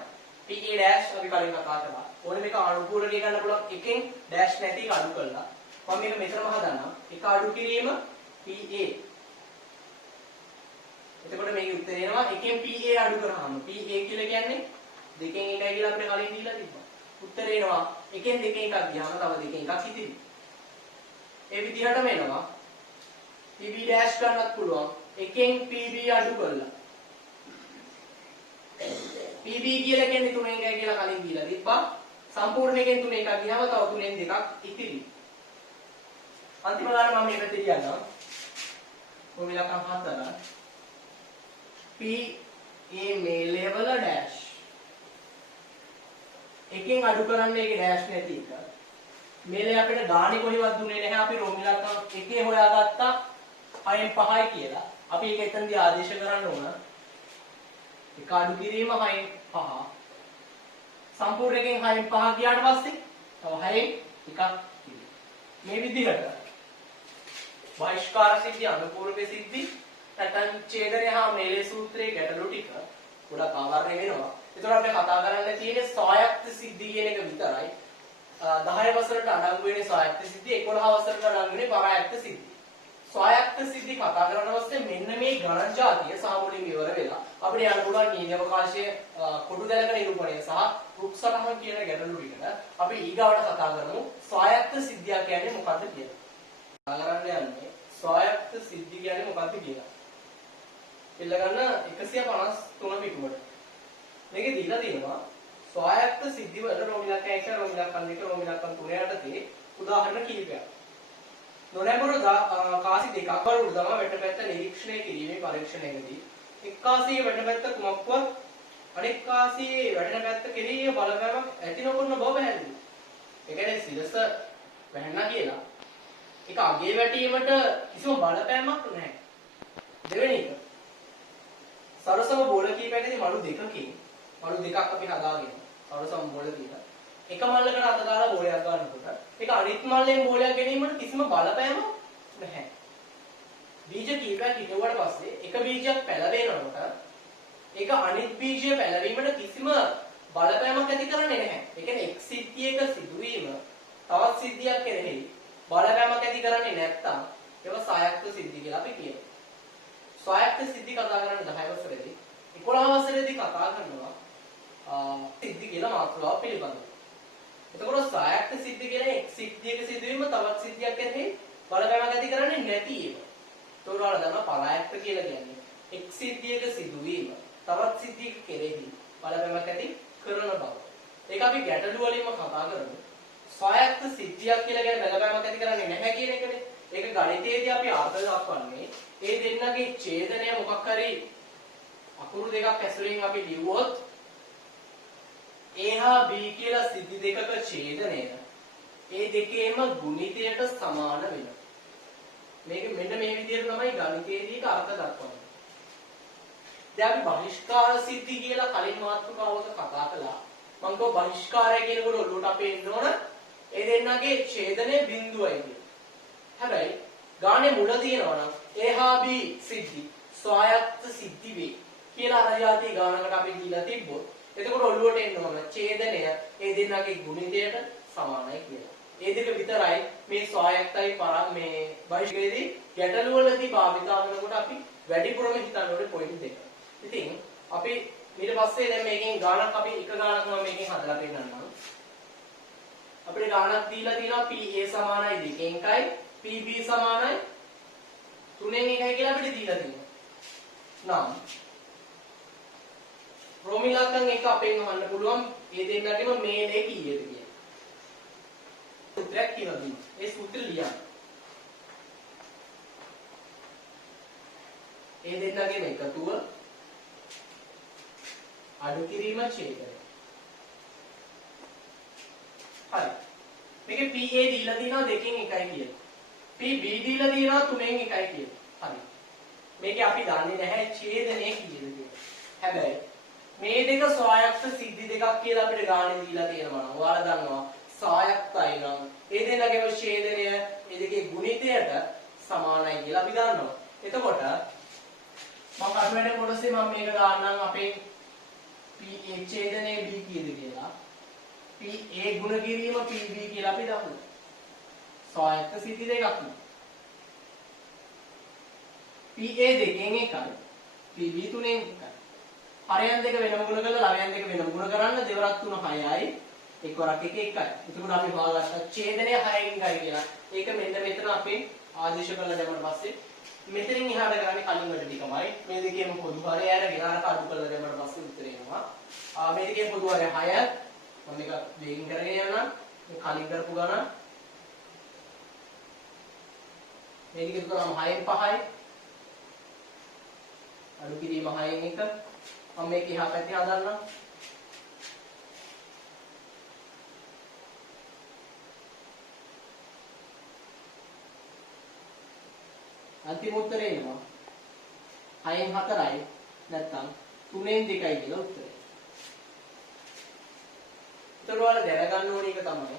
PA dash අපි කලින් කතා කළා. ඕනේ මේක අනුපූරණය ගන්න පුළුවන් එකෙන් dash නැති එක අඩු කරලා. මම මේක මෙතනම හදන්නම්. එක අඩු කිරීම PA. එතකොට මේකේ උත්තරේ එනවා එකෙන් PA අඩු කරාම PA කියලා කියන්නේ දෙකෙන් එකයි කියලා අපිට කලින් දීලා තිබ්බා. උත්තරේ එනවා එකෙන් දෙකෙන් එකක් ගියාම තව දෙකෙන් එකක් හිටිවි. ඒ විදිහටම එනවා PB dash ගන්නත් පුළුවන් එකෙන් PB අඩු කරලා. PB කියලා කියන්නේ 3 එකයි කියලා කලින් දීලා තිබ්බා. සම්පූර්ණ එකෙන් 3 එකක් ගියාම තව 3ෙන් දෙකක් ඉතිරි. අන්තිම ගාන මම මේකට කියන්නම්. කොහොම ඉලක්කම් හදලා PA මේ ලෙවල dash එකෙන් අඩු කරන්නේ ඒකේ dash නැති එක. මේලේ අපිට ගාණි කොහෙවත් දුන්නේ නැහැ. අපි රෝම ඉලක්කම් එකේ හොයාගත්තා 6න් 5යි කියලා. අපි ඒක එතනදී ආදේශ කරන්න ඕන. එක අඩු කිරීම 6න් 5. සම්පූර්ණ එකෙන් 6න් 5 ගියාට පස්සේ තව 6න් එකක් ඉතිරි. මේ විදිහට බහිෂ්කාර සිද්ධි අනුපූර්ව සිද්ධි නැත්නම් ඡේදනය හා මේලේ සූත්‍රයේ ගැටලු ටික ගොඩක් ආවරණය වෙනවා. ඒතකොට අපිට කතා කරන්න තියෙන්නේ ස්වායත්ත සිද්ධි කියන එක විතරයි. 10 වසරට අඩංගු වෙන්නේ ස්වායත්ත සිද්ධි, 11 වසරට අඩංගු වෙන්නේ පරායත්ත සිද්ධි. ස්වායත්ත සිද්ධි කතා කරන අවස්ථේ මෙන්න මේ ගණන් ජාතිය සාමුලින් ඉවර වෙලා අපිට යන්න පුළුවන් නීති අවකාශයේ කොටු දැලක නිරූපණය සහ රුක්සටහන් කියන ගැටලු ටිකට අපි ඊගාවට කතා කරමු ස්වායත්ත සිද්ධිය කියන්නේ මොකක්ද කියලා. කතා කරන්න යන්නේ ස්වායත්ත සිද්ධි කියන්නේ මොකක්ද කියලා. පිළිගන්න 153 පිටුවට. මේකේ දීලා තියෙනවා ස්වායත්ත සිද්ධි වල රෝම ඉලක්කම් 1 රෝම ඉලක්කම් 2 රෝම ඉලක්කම් 3 යටතේ උදාහරණ කිහිපයක්. නොනැඹුරු කාසි දෙකක් වරුඩ තමයි වැටපැත්ත නිරීක්ෂණය කිරීමේ පරීක්ෂණයකදී එක් කාසියේ වැටපැත්ත කුමක්වත් අනෙක් කාසියේ වැටෙන පැත්ත කෙරෙහි බලපෑමක් ඇති නොකරන බව පැහැදිලි. ඒ කියන්නේ සිරස වැහෙනා කියලා ඒක අගේ වැටීමට කිසිම බලපෑමක් නැහැ. දෙවෙනි එක සරසම බෝල කීපයකදී මළු දෙකකින් මළු දෙකක් අපි හදාගෙන සරසම බෝල කීප එක මල්ලකට අත දාලා බෝලයක් ගන්නකොට ඒක අනිත් මල්ලෙන් බෝලයක් ගැනීමට කිසිම බලපෑමක් නැහැ. බීජ කීපයක් හිටුවාට පස්සේ එක බීජයක් පැලවෙනකොට ඒක අනිත් බීජය පැලවීමට කිසිම බලපෑමක් ඇති කරන්නේ නැහැ. ඒ කියන්නේ එක් සිද්ධියක සිදුවීම තවත් සිද්ධියක් කෙරෙහි බලපෑමක් ඇති කරන්නේ නැත්තම් ඒක ස්වායත්ත සිද්ධි කියලා අපි කියනවා. ස්වායත්ත සිද්ධි කතා කරන්නේ 10 වසරේදී 11 වසරේදී කතා කරනවා සිද්ධි කියලා මාතෘකාව පිළිබඳව. එතකොට ස්වායත්ත සිද්ධි කියන්නේ එක් සිද්ධියක සිදුවීම තවත් සිද්ධියක් කෙරෙහි බලපෑමක් ඇති කරන්නේ නැති ඒවා. ඒතකොට දන්නවා පරායත්ත කියලා කියන්නේ එක් සිද්ධියක සිදුවීම තවත් සිද්ධියක කෙරෙහි බලපෑමක් ඇති කරන බව. ඒක අපි ගැටළු වලින්ම කතා කරමු. ස්වායත්ත සිද්ධියක් කියලා කියන්නේ බලපෑමක් ඇති කරන්නේ නැහැ කියන එකනේ. ඒක ගණිතයේදී අපි අර්ථ දක්වන්නේ ඒ දෙන්නගේ ඡේදනය මොකක් හරි අකුරු දෙකක් ඇසුරින් අපි ලිව්වොත් A හා B කියලා සිද්ධි දෙකක ඡේදනය ඒ දෙකේම ගුණිතයට සමාන වෙනවා. මේක මෙන්න මේ විදිහට තමයි ගණිතයේදී ඒක අර්ථ දක්වන්නේ. දැන් අපි බහිෂ්කාර සිද්ධි කියලා කලින් මාතෘකාවක කතා කළා. මම කව බහිෂ්කාරය කියනකොට ඔළුවට අපේ එන්න ඕන ඒ දෙන්නගේ ඡේදනයේ බිඳුවයි කියලා. හැබැයි ගානේ මුල තියෙනවා නම් A හා B සිද්ධි ස්වායත්ත සිද්ධි වේ කියලා අර જાති ගානකට අපි දීලා තිබ්බොත් එතකොට ඔළුවට එන්න ඕන ඡේදනය ඒ දෙන්නගේ ගුණිතයට සමානයි කියලා. ඒ දෙක විතරයි මේ ස්වායත්තයි මේ බහිෂ්කේදී ගැටළු වලදී භාවිතා කරනකොට අපි වැඩිපුරම හිතන්න ඕනේ පොයින්ට් දෙක. ඉතින් අපි ඊට පස්සේ දැන් මේකෙන් ගානක් අපි එක ගානක් මම මේකෙන් හදලා පෙන්නන්නම්. අපිට ගානක් දීලා තියෙනවා PA සමානයි 2න් 1යි PB සමානයි 3න් 1යි කියලා අපිට දීලා තියෙනවා. නම් රෝම ඉලක්කම් එක අපෙන් අහන්න පුළුවන් මේ දෙන්නටම මේලේ කීයද කියලා. සූත්‍රයක් කියලා දුන්නා. ඒ සූත්‍රය ලියන්න. ඒ දෙන්නගේම එකතුව අඩු කිරීම ඡේදය. හරි. මේකේ PA දීලා තියෙනවා 2කින් 1යි කියලා. PB දීලා තියෙනවා 3න් 1යි කියලා. හරි. මේකේ අපි දන්නේ නැහැ ඡේදනය කීයද කියලා. හැබැයි මේ දෙක ස්වායක්ත සිද්ධි දෙකක් කියලා අපිට ගානේ දීලා තියෙනවා නම් ඔයාලා දන්නවා ස්වායක්තයි නම් ඒ දෙන්නගේම ඡේදනය ඒ දෙකේ ගුණිතයට සමානයි කියලා අපි දන්නවා. එතකොට මම අරගෙන කොටසේ මම මේක දාන්නම් අපේ PA ඡේදනයේ B කීයද කියලා. PA ගුණ කිරීම PB කියලා අපි දාමු. ස්වායක්ත සිද්ධි දෙකක් නේ. PA 2කින් 1යි PB 3න් 1යි. හරයන් දෙක වෙනම ගුණ කරලා ලවයන් දෙක වෙනම ගුණ කරන්න දෙවරක් 3 6යි එක්වරක් 1 1යි. එතකොට අපි හොයාගත්තා ඡේදනය 6කින් 1යි කියලා. ඒක මෙන්න මෙතන අපි ආදේශ කරලා දැම්මට පස්සේ මෙතනින් එහාට කරන්නේ කලින් වල ටිකමයි. මේ දෙකේම පොදු හරය අරගෙන අර අඩු කරලා දැම්මට පස්සේ උත්තර එනවා. මේ දෙකේ පොදු හරය 6. මම මේක වේගින් කරගෙන යනවා. මේ කලින් කරපු ගණන් මේ දෙකේ තුනම 6න් 5යි. අඩු කිරීම 6න් 1. මම මේක එහා පැත්තේ හදන්නම්. අන්තිම උත්තරේ එනවා 6න් 4යි නැත්නම් 3න් 2යි කියලා උත්තරේ. ඒතර ඔයාලා දැනගන්න ඕනේ එක තමයි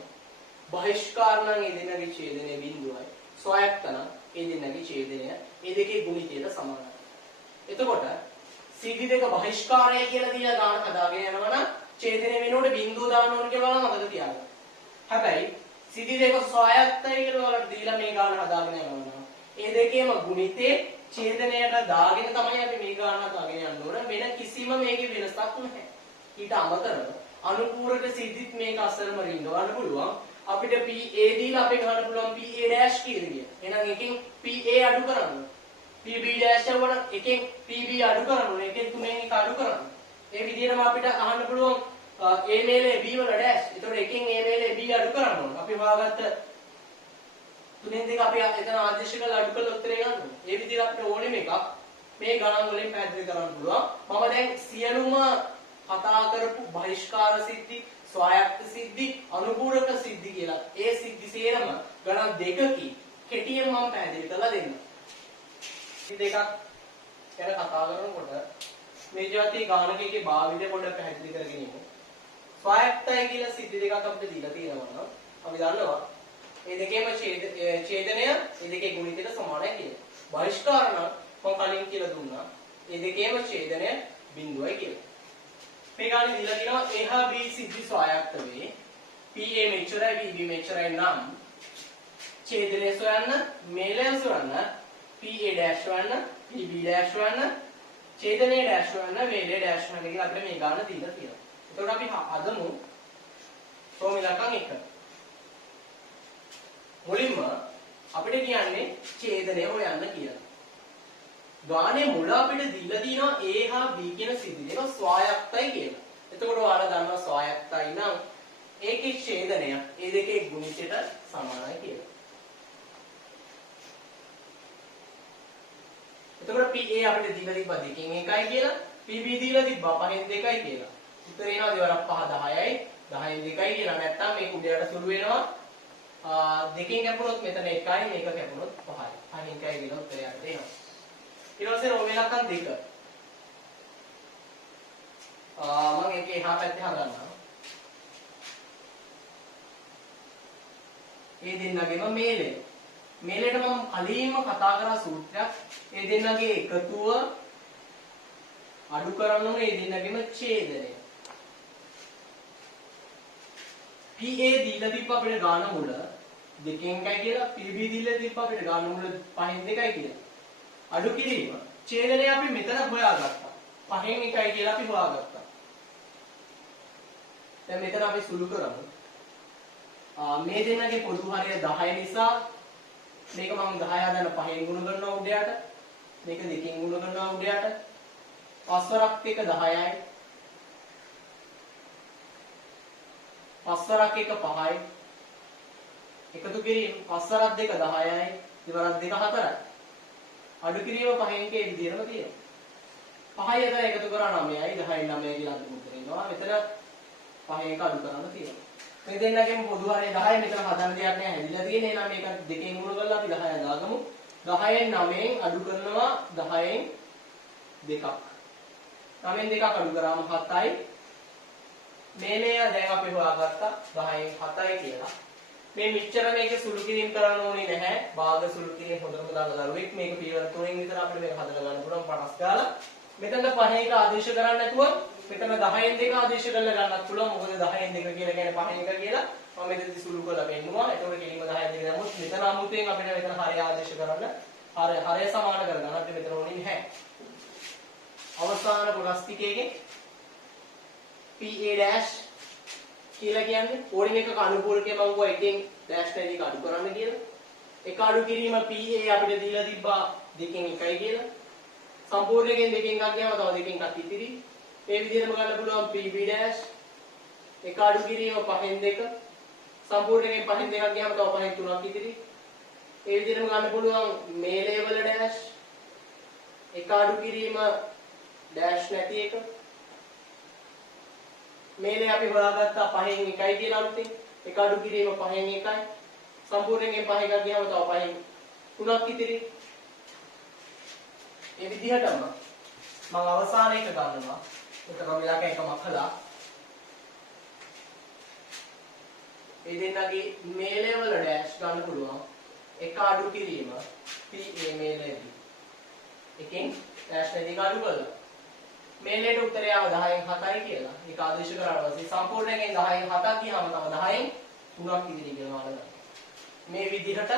බහිෂ්කාර නම් ඒ දෙන්නගේ ඡේදනයේ බිඳුවයි ස්වායක්ත නම් ඒ දෙන්නගේ ඡේදනය ඒ දෙකේ ගුණිතයට සමානයි. එතකොට සිද්ධි දෙක බහිෂ්කාරය කියලා දීලා ගාන හදාගෙන යනවා නම් ඡේදනය වෙනකොට බිඳුව දාන්න ඕන කියලා මතක තියාගන්න. හැබැයි සිද්ධි දෙක ස්වායක්තයි කියලා ඔයාලට දීලා මේ ගාන හදාගෙන යනවා. ඒ දෙකේම ගුණිතේ ඡේදනයට දාගෙන තමයි අපි මේ ගාන හදාගෙන යන්න ඕන. වෙන කිසිම මේකේ වෙනසක් නැහැ. ඊට අමතරව අනුපූරක සිද්ධිත් මේක අසරම රින්ගවන්න පුළුවන්. අපිට PA දීලා අපි ගන්න පුළුවන් PA dash කියලා කියන. එහෙනම් එකෙන් PA අඩු කරන්න. PB dash වල එකෙන් PB අඩු කරන්න. එකෙන් 3න් 1 අඩු කරන්න. ඒ විදිහටම අපිට අහන්න පුළුවන් A මේලේ B වල dash. ඒතකොට එකෙන් A මේලේ B අඩු කරන්න ඕන. අපි හොයාගත්ත 3න් 2 අපි එතන ආදේශ කරලා අඩු කරලා උත්තරේ ගන්න ඕනේ. ඒ විදිහට අපිට ඕනෙම එකක් මේ ගණන් වලින් පැහැදිලි කරන්න පුළුවන්. මම දැන් සියලුම කතා කරපු බහිෂ්කාර සිද්ධි, ස්වායක්ත සිද්ධි, අනුපූරක සිද්ධි කියලා ඒ සිද්ධි සේරම ගණන් දෙකකින් කෙටියෙන් මම පැහැදිලි කරලා දෙන්නම්. සිද්ධි දෙකක් ගැන කතා කරනකොට මේ જાතිය ගානකයේ භාවිතය පොඩ්ඩක් පැහැදිලි කරගෙන ඉමු. ස්වායක්තයි කියලා සිද්ධි දෙකක් අපිට දීලා තියෙනවා නම් අපි දන්නවා මේ දෙකේම ඡේදනය මේ දෙකේ ගුණිතයට සමානයි කියලා. බහිෂ්කාර නම් මම කලින් කියලා දුන්නා. මේ දෙකේම ඡේදනය බිඳුවයි කියලා. මේ ගානේ දීලා තියෙනවා A හා B සිද්ධි ස්වායක්ත වේ. PA මෙච්චරයි PB මෙච්චරයි නම් ඡේදනය සොයන්න, මේලය සොයන්න, PA dash හොයන්න, PB dash හොයන්න, ඡේදනය dash හොයන්න, මේලය dash හොයන්න කියලා අපිට මේ ගාන දීලා තියෙනවා. එතකොට අපි හදමු ෆෝමියුලාකම් එක. මුලින්ම අපිට කියන්නේ ඡේදනය හොයන්න කියලා. ගානේ මුල අපිට දීලා තියෙනවා A හා B කියන සිද්ධි දෙක ස්වායක්තයි කියලා. එතකොට ඔයාලා දන්නවා ස්වායක්තයි නම් ඒකේ ඡේදනය ඒ දෙකේ ගුණිතයට සමානයි කියලා. එතකොට PA අපිට දීලා තිබ්බා 2කින් 1යි කියලා, PB දීලා තිබ්බා 5න් 2යි කියලා. උත්තර එනවා දෙවරක් 5 10යි, 10න් 2යි කියලා. නැත්තම් මේ කුඩයට සුළු වෙනවා. දෙකෙන් කැපුණොත් මෙතන 1යි, මේක කැපුණොත් 5යි. 5න් 1යි කියලා උත්තරයක් දෙනවා. ඊට පස්සේ රෝමෙලකම් 2. මම ඒක එහා පැත්තේ හදන්නම්. ඒ දෙන්නගේම මේලය. මේලයට මම කලින්ම කතා කරා සූත්‍රයක්. ඒ දෙන්නගේ එකතුව අඩු කරන්න ඕනේ ඒ දෙන්නගේම ඡේදනය. PA දීලා තිබ්බ අපිට ගාන මුල 2කින් 1යි කියලා, PB දීලා තිබ්බ අපිට ගාන මුල 5න් 2යි කියලා. අඩු කිරීම ඡේදනය අපි මෙතන හොයාගත්තා. 5න් 1යි කියලා අපි හොයාගත්තා. දැන් මෙතන අපි සුළු කරමු. මේ දෙන්නගේ පොදු හරය 10 නිසා මේක මම 10 හදන්න 5න් ගුණ කරනවා උඩයට. මේක 2කින් ගුණ කරනවා උඩයට. 5 වරක් එක 10යි. 5 වරක් එක 5යි. එකතු කිරීම පස්වරක් 2 10යි දෙවරක් 2 4යි. අඩු කිරීම 5න් කේ විදිහටම තියෙනවා. 5යි එතන එකතු කරා 9යි 10යි 9 කියලා අන්තිම උත්තරේ එනවා. මෙතන 5 එක අඩු කරන්න තියෙනවා. මේ දෙන්නගෙම පොදු හරය 10 මෙතන හදන්න දෙයක් නැහැ. හැදිලා තියෙන්නේ. එහෙනම් මේක දෙකෙන් මුල කරලා අපි 10 දාගමු. 10න් 9න් අඩු කරනවා 10න් 2ක්. 9න් 2ක් අඩු කරාම 7යි. මේලය දැන් අපි හොයාගත්තා 10න් 7යි කියලා. මේ මෙච්චර මේක සුළු කිරීම කරන්න ඕනේ නැහැ. භාග සුළු කිරීම හොඳටම දන්න දරුවෙක් මේක පියවර 3න් විතර අපිට මේක හදලා ගන්න පුළුවන් පටස් ගාලා. මෙතන 5 එක ආදේශ කරන්නේ නැතුව මෙතන 10න් 2 ආදේශ කරලා ගන්නත් පුළුවන්. මොකද 10න් 2 කියලා කියන්නේ 5න් 1 කියලා. මම මෙතනදි සුළු කරලා පෙන්නුවා. ඒතකොට කෙලින්ම 10න් 2 නමුත් මෙතන අමුතෙන් අපිට මෙතන හරය ආදේශ කරන්න හරය සමාන කරගන්න අපිට මෙතන ඕනේ නැහැ. අවසාන කොටස් ටිකේගේ PA' කියලා කියන්නේ ඕනින් එකක අනුපූරකයේ මම ගෝ එකෙන් ඩෑෂ් එකක් අඩු කරන්න කියලා. එක අඩු කිරීම PA අපිට දීලා තිබ්බා 2කින් 1යි කියලා. සම්පූර්ණයෙන් 2කින් එකක් ගියාම තව 2කින් එකක් ඉතිරි. ඒ විදිහටම ගන්න පුළුවන් PB'. එක අඩු කිරීම 5න් 2. සම්පූර්ණයෙන් 5න් 2ක් ගියාම තව 5න් 3ක් ඉතිරි. ඒ විදිහටම ගන්න පුළුවන් මේ ලේවල ඩෑෂ්. එක අඩු කිරීම ඩෑෂ් නැති එක. මේලේ අපි හොයාගත්තා 5න් 1යි කියලා අලුතින්. එක අඩු කිරීම 5න් 1යි. සම්පූර්ණයෙන් 5 එකක් ගියාම තව 5න් 3ක් ඉතිරි. මේ විදිහටම මම අවසාන එක ගන්නවා. මෙතන මෙලක එකම කළා. මේ දෙන්නගේ මේලේ වල ඩෑෂ් ගන්න පුළුවන්. එක අඩු කිරීම PA මේලේදී. එකෙන් ඩෑෂ් නැති අඩු කළා. මේලේට උත්තරය ආව 10න් 7යි කියලා. ඒක ආදේශ කරාට පස්සේ සම්පූර්ණයෙන් 10න් 7ක් ගියාම තව 10න් 3ක් ඉදිරි කියලා බලන්න. මේ විදිහට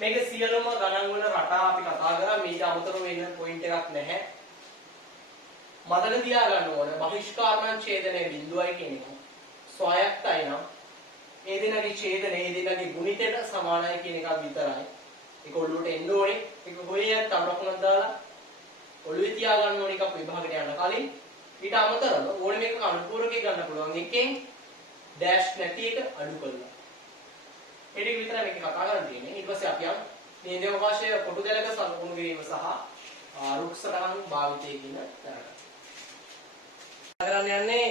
මේක සියලුම ගණන් වල රටා අපි කතා කරා. මේක අමතරව වෙන පොයින්ට් එකක් නැහැ. මතක තියාගන්න ඕනේ බහිෂ්කාරණ ඡේදනයේ බිඳුවයි කියන එක. ස්වයක්තයි නම් ඒ දෙනගේ ඡේදනය ඒ දෙනගේ ගුණිතයට සමානයි කියන එක විතරයි. ඒක ඔළුවට එන්න ඕනේ. ඒක ගොයේ තවරකුණක් දාලා ඔළුවේ තියාගන්න ඕනේ එකක් විභාගයට යන කලින්. ඊට අමතරව ඕනේ මේක අනුපූරකේ ගන්න පුළුවන් එකෙන් ඩෑෂ් නැති එක අඩු කරලා. ඒ ටික විතරයි මේක කතා කරන්න තියෙන්නේ. ඊට පස්සේ අපි යමු නියඳ අවකාශය කොටු දෙලක සලකුණු කිරීම සහ රුක්සටහන් භාවිතය කියන තැනට. කරන්න යන්නේ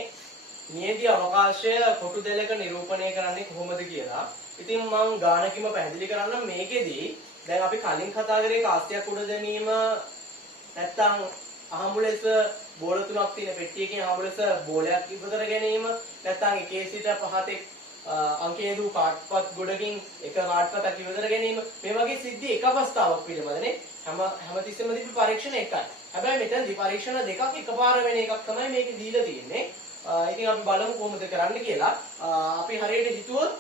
නියඳ අවකාශය කොටු දෙලක නිරූපණය කරන්නේ කොහොමද කියලා. ඉතින් මම ගානකින්ම පැහැදිලි කරන්න මේකෙදී දැන් අපි කලින් කතා කරේ කාස්ටයක් උඩ දැමීම නැත්තම් අහඹුලෙස බෝල තුනක් තියෙන පෙට්ටියකින් අහඹුලෙස බෝලයක් ඉවතර ගැනීම නැත්තම් එකේ සිට පහතෙක් අංකයේ දු කාඩ්පත් ගොඩකින් එක කාඩ්පතක් ඉවතර ගැනීම මේ වගේ සිද්ධි එක අවස්ථාවක් පිළිබඳනේ හැමතිස්සෙම දීපු පරීක්ෂණ එකයි. හැබැයි මෙතනදී පරීක්ෂණ දෙකක් එකපාර වෙන එකක් තමයි මේකේ දීලා තියෙන්නේ. ඉතින් අපි බලමු කොහොමද කරන්න කියලා. අපි හරියට හිතුවොත්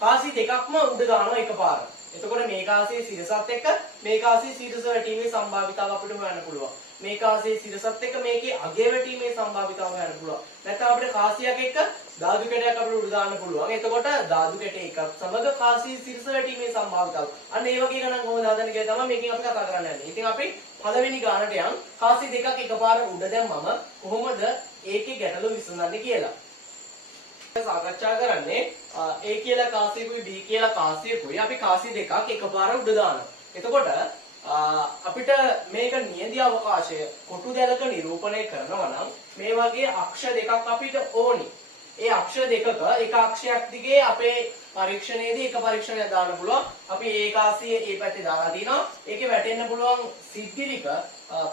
කාසි දෙකක්ම උඩ දානවා එකපාර. එතකොට මේ කාසියේ සිරසත් එක්ක මේ කාසියේ සිරස වැටීමේ සම්භාවිතාව අපිට හොයන්න පුළුවන්. මේ කාසියේ සිරසත් එක්ක මේකේ අගය වැටීමේ සම්භාවිතාව හොයන්න පුළුවන්. නැත්නම් අපිට කාසියක් එක්ක ධාතු කැටයක් අපිට උඩ දාන්න පුළුවන්. එතකොට ධාතු කැට එකක් සමග කාසියේ සිරස වැටීමේ සම්භාවිතාව. අන්න ඒ වගේ ගණන් කොහොමද හදන්නේ කියලා තමයි මේකෙන් අපි කතා කරන්න යන්නේ. ඉතින් අපි පළවෙනි ගානට යන් කාසි දෙකක් එකපාර උඩ දැම්මම කොහොමද ඒකේ ගැටලුව විසඳන්නේ කියලා. සාකච්ඡා කරන්නේ A කියලා කාසියකුයි B කියලා කාසියකුයි අපි කාසි දෙකක් එකපාර උඩ දානවා. එතකොට අපිට මේක නියඳ අවකාශය කොටු දැලක නිරූපණය කරනවා නම් මේ වගේ අක්ෂ දෙකක් අපිට ඕනි. ඒ අක්ෂ දෙකක එක අක්ෂයක් දිගේ අපේ පරීක්ෂණයේදී එක පරීක්ෂණයක් දාන්න පුළුවන්. අපි ඒ කාසියේ ඒ පැත්තේ දාලා තිනවා. ඒකේ වැටෙන්න පුළුවන් සිද්ධි ටික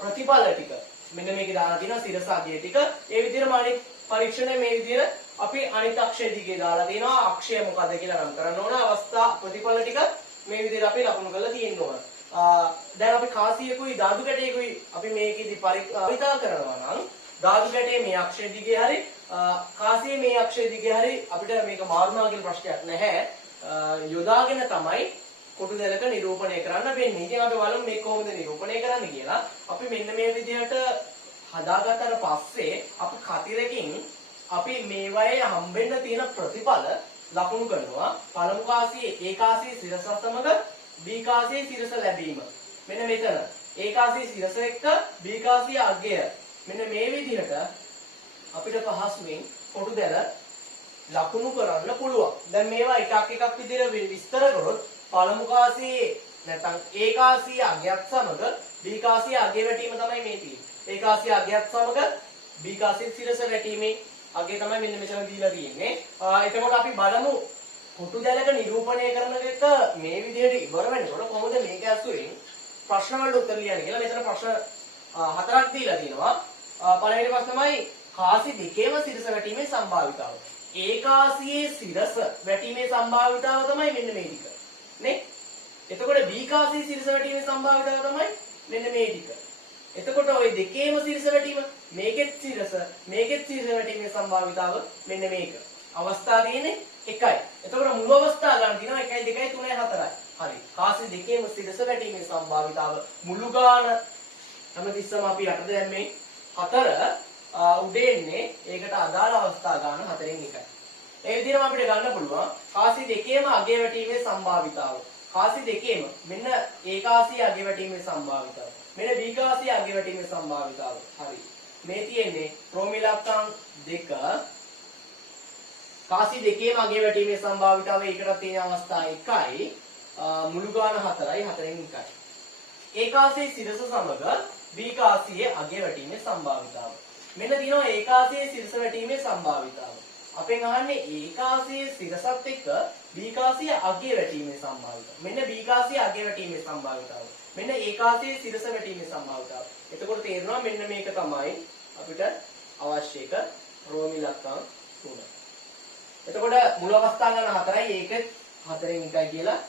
ප්‍රතිඵල ටික මෙන්න මේකේ දාලා තිනවා සිරසාදිය ටික. ඒ විදිහටම අනිත් පරීක්ෂණය මේ විදිහට අපි අනිත් අක්ෂය දිගේ දාලා තියෙනවා. අක්ෂය මොකද්ද කියලා නම් කරන්න ඕන. අවස්ථා ප්‍රතිඵල ටික මේ විදිහට අපි ලකුණු කරලා තියෙන්න ඕන. දැන් අපි කාසියකුයි ධාතු කැටයකුයි අපි මේකෙදි පරිතා කරනවා නම් ධාතු කැටයේ මේ අක්ෂය දිගේ හරි කාසියේ මේ අක්ෂය දිගේ හරි අපිට මේක මාරුනා කියලා ප්‍රශ්නයක් නැහැ. යොදාගෙන තමයි කොටු දෙලක නිරූපණය කරන්න වෙන්නේ. ඉතින් අපි බලමු මේක කොහොමද නිරූපණය කරන්නේ කියලා. අපි මෙන්න මේ විදිහට හදාගත්තට පස්සේ අපි කතිරකින් අපි මේවයේ හම්බෙන්න තියෙන ප්‍රතිඵල ලකුණු කරනවා. පළමු කාසියේ A කාසියේ සිරස සමග B කාසියේ සිරස ලැබීම. මෙන්න මෙතන A කාසියේ සිරස එක්ක B කාසියේ අගය. මෙන්න මේ විදිහට අපිට පහසුවෙන් කොටු දැල ලකුණු කරන්න පුළුවන්. දැන් මේවා එකක් එකක් විදිහට විස්තර කරොත් පළමු කාසියේ නැත්නම් A කාසියේ අගයත් සමග B කාසියේ අගය වැටීම තමයි මේ තියෙන්නේ. A කාසියේ අගයත් සමග B කාසියේ සිරස වැටීමේ අගය තමයි මෙන්න මෙතන දීලා තියෙන්නේ. එතකොට අපි බලමු කොටු දැලක නිරූපණය කරන එක මේ විදිහට ඉවර වෙනකොට කොහොමද මේක ඇසුරින් ප්‍රශ්න වලට උත්තර ලියන්නේ කියලා. මෙතන ප්‍රශ්න හතරක් දීලා තියෙනවා. පළවෙනි ප්‍රශ්න තමයි කාසි දෙකේම සිරස වැටීමේ සම්භාවිතාව. A කාසියේ සිරස වැටීමේ සම්භාවිතාව තමයි මෙන්න මේ ටික. නේ? එතකොට B කාසියේ සිරස වැටීමේ සම්භාවිතාව තමයි මෙන්න මේ ටික. එතකොට ওই දෙකේම සිරස වැටීම මේකෙත් සිරස වැටීමේ සම්භාවිතාව මෙන්න මේක. අවස්ථා තියෙන්නේ එකයි. එතකොට මුළු අවස්ථා ගන්න තියෙනවා 1 2 3 4යි. හරි. කාසි දෙකේම සිරස වැටීමේ සම්භාවිතාව මුළු ගාන හැමතිස්සම අපි යටට දැම්මේ 4 උඩේ ඉන්නේ ඒකට අදාළ අවස්ථා ගන්න 4න් එකයි. ඒ විදිහටම අපිට ගන්න පුළුවන් කාසි දෙකේම අගය වැටීමේ සම්භාවිතාව. කාසි දෙකේම මෙන්න A කාසිය අගය වැටීමේ සම්භාවිතාව. මෙන්න B කාසිය අගය වැටීමේ සම්භාවිතාව. හරි. මේ තියෙන්නේ ප්‍රෝමිලක්කම් 2 කාසි දෙකේම අගය වැටීමේ සම්භාවිතාව ඒකට තියෙන අවස්ථා 1යි මුළු ගාන 4යි 4න් 1යි. A කාසියේ සිරස සමග B කාසියේ අගය වැටීමේ සම්භාවිතාව. මෙන්න තියෙනවා A කාසියේ සිරස වැටීමේ සම්භාවිතාව. අපෙන් අහන්නේ A කාසියේ සිරසත් එක්ක B කාසියේ අගය වැටීමේ සම්භාවිතාව. මෙන්න B කාසියේ අගය වැටීමේ සම්භාවිතාව. මෙන්න A කාසියේ සිරස වැටීමේ සම්භාවිතාව. එතකොට තේරෙනවා මෙන්න මේක තමයි අපිට අවශ්‍ය එක රෝමි ඉලක්කම් 3. එතකොට මුල් අවස්ථා ගන්න 4යි ඒකෙත් 4න් 1යි කියලා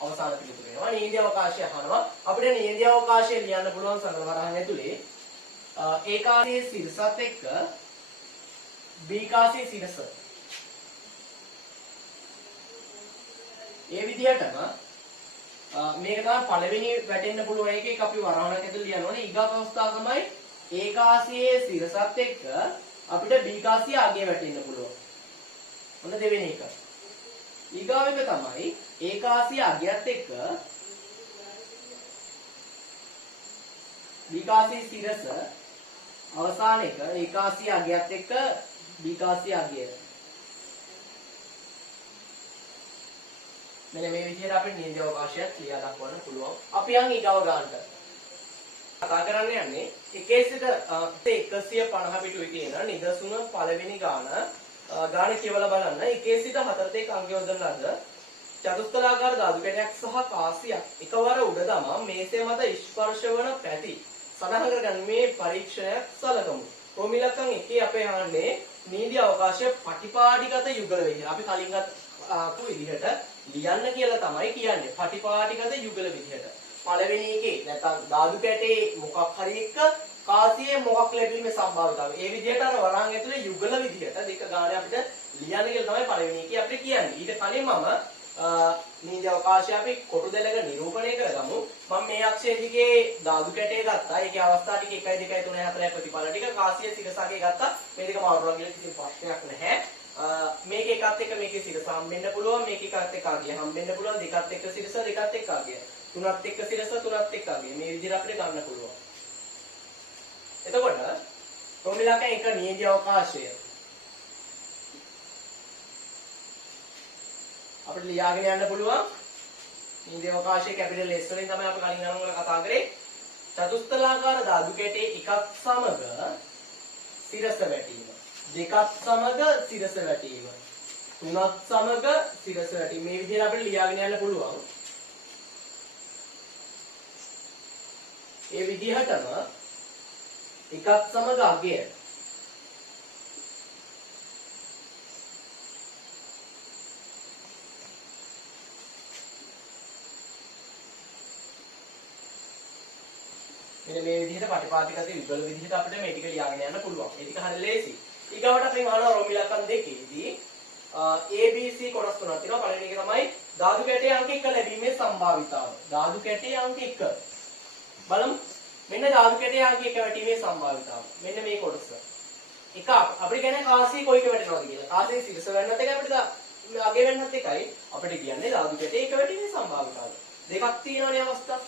අවසාන පිළිතුර වෙනවා. නීති අවකාශය අහනවා. අපිට නීති අවකාශය ලියන්න පුළුවන් සංග්‍රහ වරහන් ඇතුලේ A කාසියේ සිරසත් එක්ක B කාසියේ සිරස. ඒ විදිහටම මේක තමයි පළවෙනි වැටෙන්න පුළුවන් එකේ අපි වරහණක් ඇතුළේ ලියන්න ඕනේ. ඊගාව අවස්ථාව තමයි A කාසියේ සිරසත් එක්ක අපිට B කාසිය අගය වැටෙන්න පුළුවන්. ඔන්න දෙවෙනි එක. ඊගාව එක තමයි A කාසිය අගයත් එක්ක B කාසියේ සිරස අවසාන එක A කාසිය අගයත් එක්ක B කාසිය අගය. මෙන්න මේ විදිහට අපිට නීති අවකාශයක් ලියා දක්වන්න පුළුවන්. අපි යන් ඊගව ගන්නට. කතා කරන්න යන්නේ එකේ සිට 150 පිටුවේ තියෙන නිදසුන පළවෙනි ගාන කියවලා බලන්න. එකේ සිට 4 තෙක් අංක යොදන ලද චතුස්තලාකාර ධාතු කැටයක් සහ කාසියක් එකවර උඩ දමා මේසය මත ස්පර්ශ වන පැති සඳහන් කරගන්න මේ පරීක්ෂණයක් සලකමු. රෝමිලක්කම් 1 අපේ අහන්නේ නීති අවකාශය පටිපාටිගත යුගල විදිහ. අපි කලින් ආපු විදිහට ලියන්න කියලා තමයි කියන්නේ. පටිපාටිගත යුගල විදිහට. පළවෙනි එකේ නැත්නම් ධාතු කැටේ මොකක් හරි එක්ක කාසියේ මොකක් ලැබීමේ සම්භාවිතාවය. ඒ විදිහට අර වරහන් ඇතුලේ යුගල විදිහට දෙක ගානේ අපිට ලියන්න කියලා තමයි පළවෙනි එකේ අපිට කියන්නේ. ඊට කලින් මම නීති අවකාශය අපි කොටු දෙලක නිරූපණය කරගමු. මම මේ අක්ෂය දිගේ ධාතු කැටේ ගත්තා. ඒකේ අවස්ථා ටික 1 2 3 4 ප්‍රතිඵල ටික කාසිය සිරසගේ ගත්තා. මේ දෙක මාරුවා කියලා කිසි ප්‍රශ්නයක් නැහැ. මේක එකත් එක්ක මේකේ සිරස හම්බෙන්න පුළුවන්. මේක එකත් එක්ක අගය හම්බෙන්න පුළුවන්. දෙකත් එක්ක සිරස දෙකත් එක්ක අගය. තුනත් එක්ක සිරස තුනත් එක්ක අගය. මේ විදිහට අපිට ගන්න පුළුවන්. එතකොට රෝමිලක්කම් 1 නීති අවකාශය අපිට ලියාගෙන යන්න පුළුවන්. නීති අවකාශයේ කැපිටල් S වලින් තමයි අපි කලින් අරන් වල කතා කරේ. චතුස්තලාකාර ධාතු කැටේ එකක් සමග සිරස වැටීම. දෙකක් සමග සිරස වැටීම. තුනක් සමග සිරස වැටීම. මේ විදිහට අපිට ලියාගෙන යන්න පුළුවන්. ඒ විදිහටම එකක් සමග අගය මෙන්න මේ විදිහට පටිපාටිගත යුගල විදිහට අපිට මේ ටික ලියාගෙන යන්න පුළුවන්. ඒ ටික හරිය ලේසි. ඊගවට අපි අහනවා රෝමිලක්කම් 2ේදී ABC කොටස් තුනක් තියෙනවා. පළවෙනි එක තමයි ධාතු කැටේ අංක 1 ලැබීමේ සම්භාවිතාව. ධාතු කැටේ අංක 1. බලමු. මෙන්න ධාතු කැටේ අංක 1 වැටීමේ සම්භාවිතාව. මෙන්න මේ කොටස. එක අපිට කියන්නේ කාසිය කොයික වැටෙනවද කියලා. කාසිය සිරස වෙන්නත් එකයි අපිට අගේ වෙන්නත් එකයි. අපිට කියන්නේ ධාතු කැටේ 1 වැටීමේ සම්භාවිතාව. දෙකක් තියෙනවනේ අවස්ථා.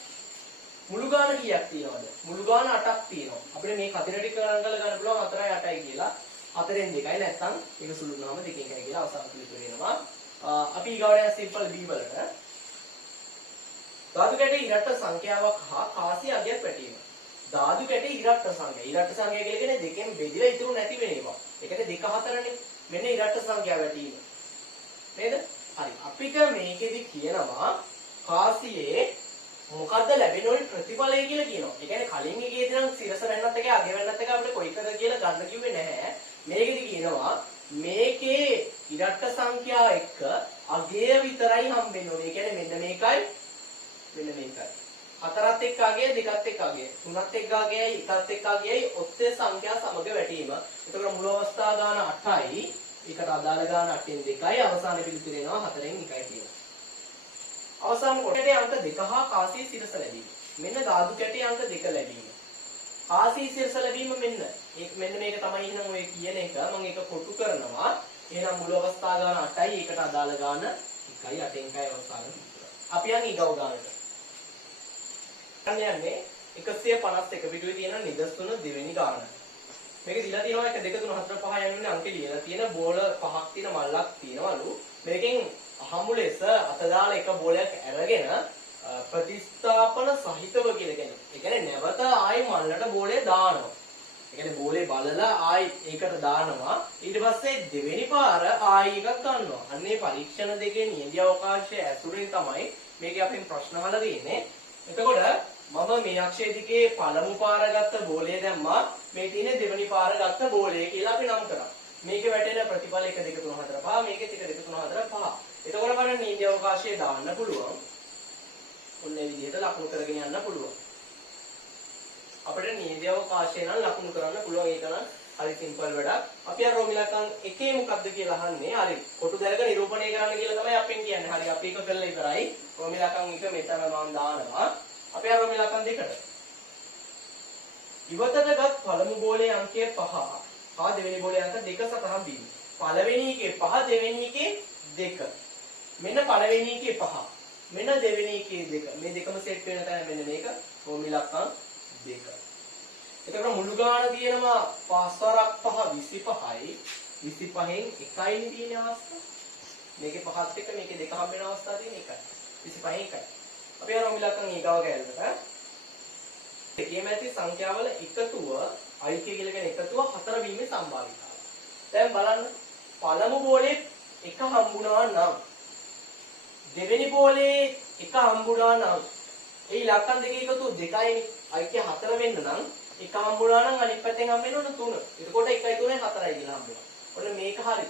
මුළු ගාන කීයක් තියෙනවද? මුළු ගාන 8ක් තියෙනවා. අපිට මේ කතරටි කරන් ගන්න පුළුවන් 4යි 8යි කියලා. 4න් 2යි නැත්නම් ඒක සුළු වුණාම 2කින් 1යි කියලා අවසාන පිළිතුර වෙනවා. අපි ඊගාවට යන සිම්පල් B වලට ධාතු කැටේ ඉරට්ට සංඛ්‍යාවක් හා කාසිය අගයක් වැටීම. ධාතු කැටේ ඉරට්ට සංඛ්‍යා. ඉරට්ට සංඛ්‍යා කියලා කියන්නේ දෙකෙන් බෙදලා ඉතුරු නැති වෙන ඒවා. ඒ කියන්නේ 2 4නේ. මෙන්න ඉරට්ට සංඛ්‍යා වැටීම. නේද? හරි. අපිට මේකෙදි කියනවා කාසියේ මොකද්ද ලැබෙන ඕනි ප්‍රතිඵලය කියලා කියනවා. ඒ කියන්නේ කලින් එකේදී නම් සිරස වෙන්නත් එක අග වෙන්නත් එක අපිට කොයිකද කියලා ගන්න කිව්වේ නැහැ. මේකෙදි කියනවා මේකේ ඉරට්ට සංඛ්‍යා එක්ක අගය විතරයි හම්බෙන්න ඕනේ. ඒ කියන්නේ මෙන්න මේකයි මෙන්න මේකයි. 4ත් එක්ක අගය, 2ත් එක්ක අගය, 3ත් එක්ක අගයයි, 1ත් එක්ක අගයයි ඔත්තේ සංඛ්‍යා සමග වැටීම. එතකොට මුල අවස්ථා ගාන 8යි, ඒකට අදාළ ගාන 8න් 2යි, අවසාන පිළිතුර එනවා 4න් 1යි කියලා. අවසාන කොටේ අංක 2 හා කාසී සිරස ලැබීම. මෙන්න ධාතු කැටේ අංක 2 ලැබීම. කාසී සිරස ලැබීම මෙන්න මේක තමයි ඉන්න ඔය කියන එක. මම ඒක කොටු කරනවා. එහෙනම් මුල අවස්ථා ගාන 8යි, ඒකට අදාළ ගාන 1යි, 8න් 1යි අවසාන පිළිතුර. අපි යන් ඊගව ගානට. යන්නේ 151 පිටුවේ තියෙන නිදර්ශන දෙවෙනි ගාන. මේක දීලා තියෙනවා 1 2 3 4 5 යන්නේ අංක ලියලා තියෙන බෝල 5ක් තියෙන මල්ලක් තියෙනවලු. මේකෙන් අහමු ලෙස අත දාලා එක බෝලයක් අරගෙන ප්‍රතිස්ථාපන සහිතව කියලා කියන්නේ. ඒ කියන්නේ නැවත ආයි මල්ලට බෝලේ දානවා. ඒ කියන්නේ බෝලේ බලලා ආයි ඒකට දානවා. ඊට පස්සේ දෙවෙනි පාර ආයි එකක් ගන්නවා. අන්නේ පරීක්ෂණ දෙකේ නියම අවකාශය ඇතුළේ තමයි මේකේ අපෙන් ප්‍රශ්න අහලා තියෙන්නේ. එතකොට මම මේ අක්ෂය දිගේ පළමු පාර ගත්ත බෝලය දැම්මා. මේ තියෙන දෙවෙනි පාර ගත්ත බෝලය කියලා අපි නම් කරා. මේකේ වැටෙන ප්‍රතිඵල 1 2 3 4 5. මේකේ 1 2 3 4 5. එතකොට බලන්න නීති අවකාශයේ දාන්න පුළුවන්. ඔන්න ඒ විදිහට ලකුණු කරගෙන යන්න පුළුවන්. අපිට නීති අවකාශය නම් ලකුණු කරන්න පුළුවන්. ඒක නම් හරි සිම්පල් වැඩක්. අපි අර රෝමිලකම් එකේ මොකක්ද කියලා අහන්නේ. හරි. කොටු දැලක නිරූපණය කරන්න කියලා තමයි අපෙන් කියන්නේ. හරි. අපි එක කළා ඉවරයි. රෝමිලකම් එක මෙතන මම දානවා. අපි අර රෝමිලකම් දෙකට. ඉවතටගත් පළමු බෝලේ අංකය 5 හා දෙවෙනි බෝලේ අංක 2 සතහන් බීම. පළවෙනි එකේ 5 දෙවෙනි එකේ 2. මෙන්න පළවෙනි එකේ 5. මෙන්න දෙවෙනි එකේ 2. මේ දෙකම සෙට් වෙන තැන මෙන්න මේක රෝමිලකම් 2. එතකොට මුළු ගාන තියෙනවා 5 වරක් 5 25යි. 25න් 1යි තියෙන අවස්ථාව. මේකේ 5ත් එක්ක මේකේ 2 හම්බ වෙන අවස්ථාව තියෙන 1යි. 25න් 1යි. අපි අර රෝමිලකම් ඊගව ගැලකට දෙකේම ඇති සංඛ්‍යාවල එකතුව අයිතිය කියලා කියන එකතුව 4 වීමේ සම්භාවිතාව. දැන් බලන්න පළමු බෝලේ 1 හම්බුණා නම් දෙවෙනි බෝලේ 1 හම්බුණා නම් ඒ ඉලක්කම් දෙකේ එකතුව 2යිනේ. අයිතිය 4 වෙන්න නම් 1 හම්බුණා නම් අනිත් පැත්තෙන් හම්බ වෙන්න ඕන 3. එතකොට 1යි 3යි 4යි කියලා හම්බ වෙනවා. ඔන්න මේක හරි.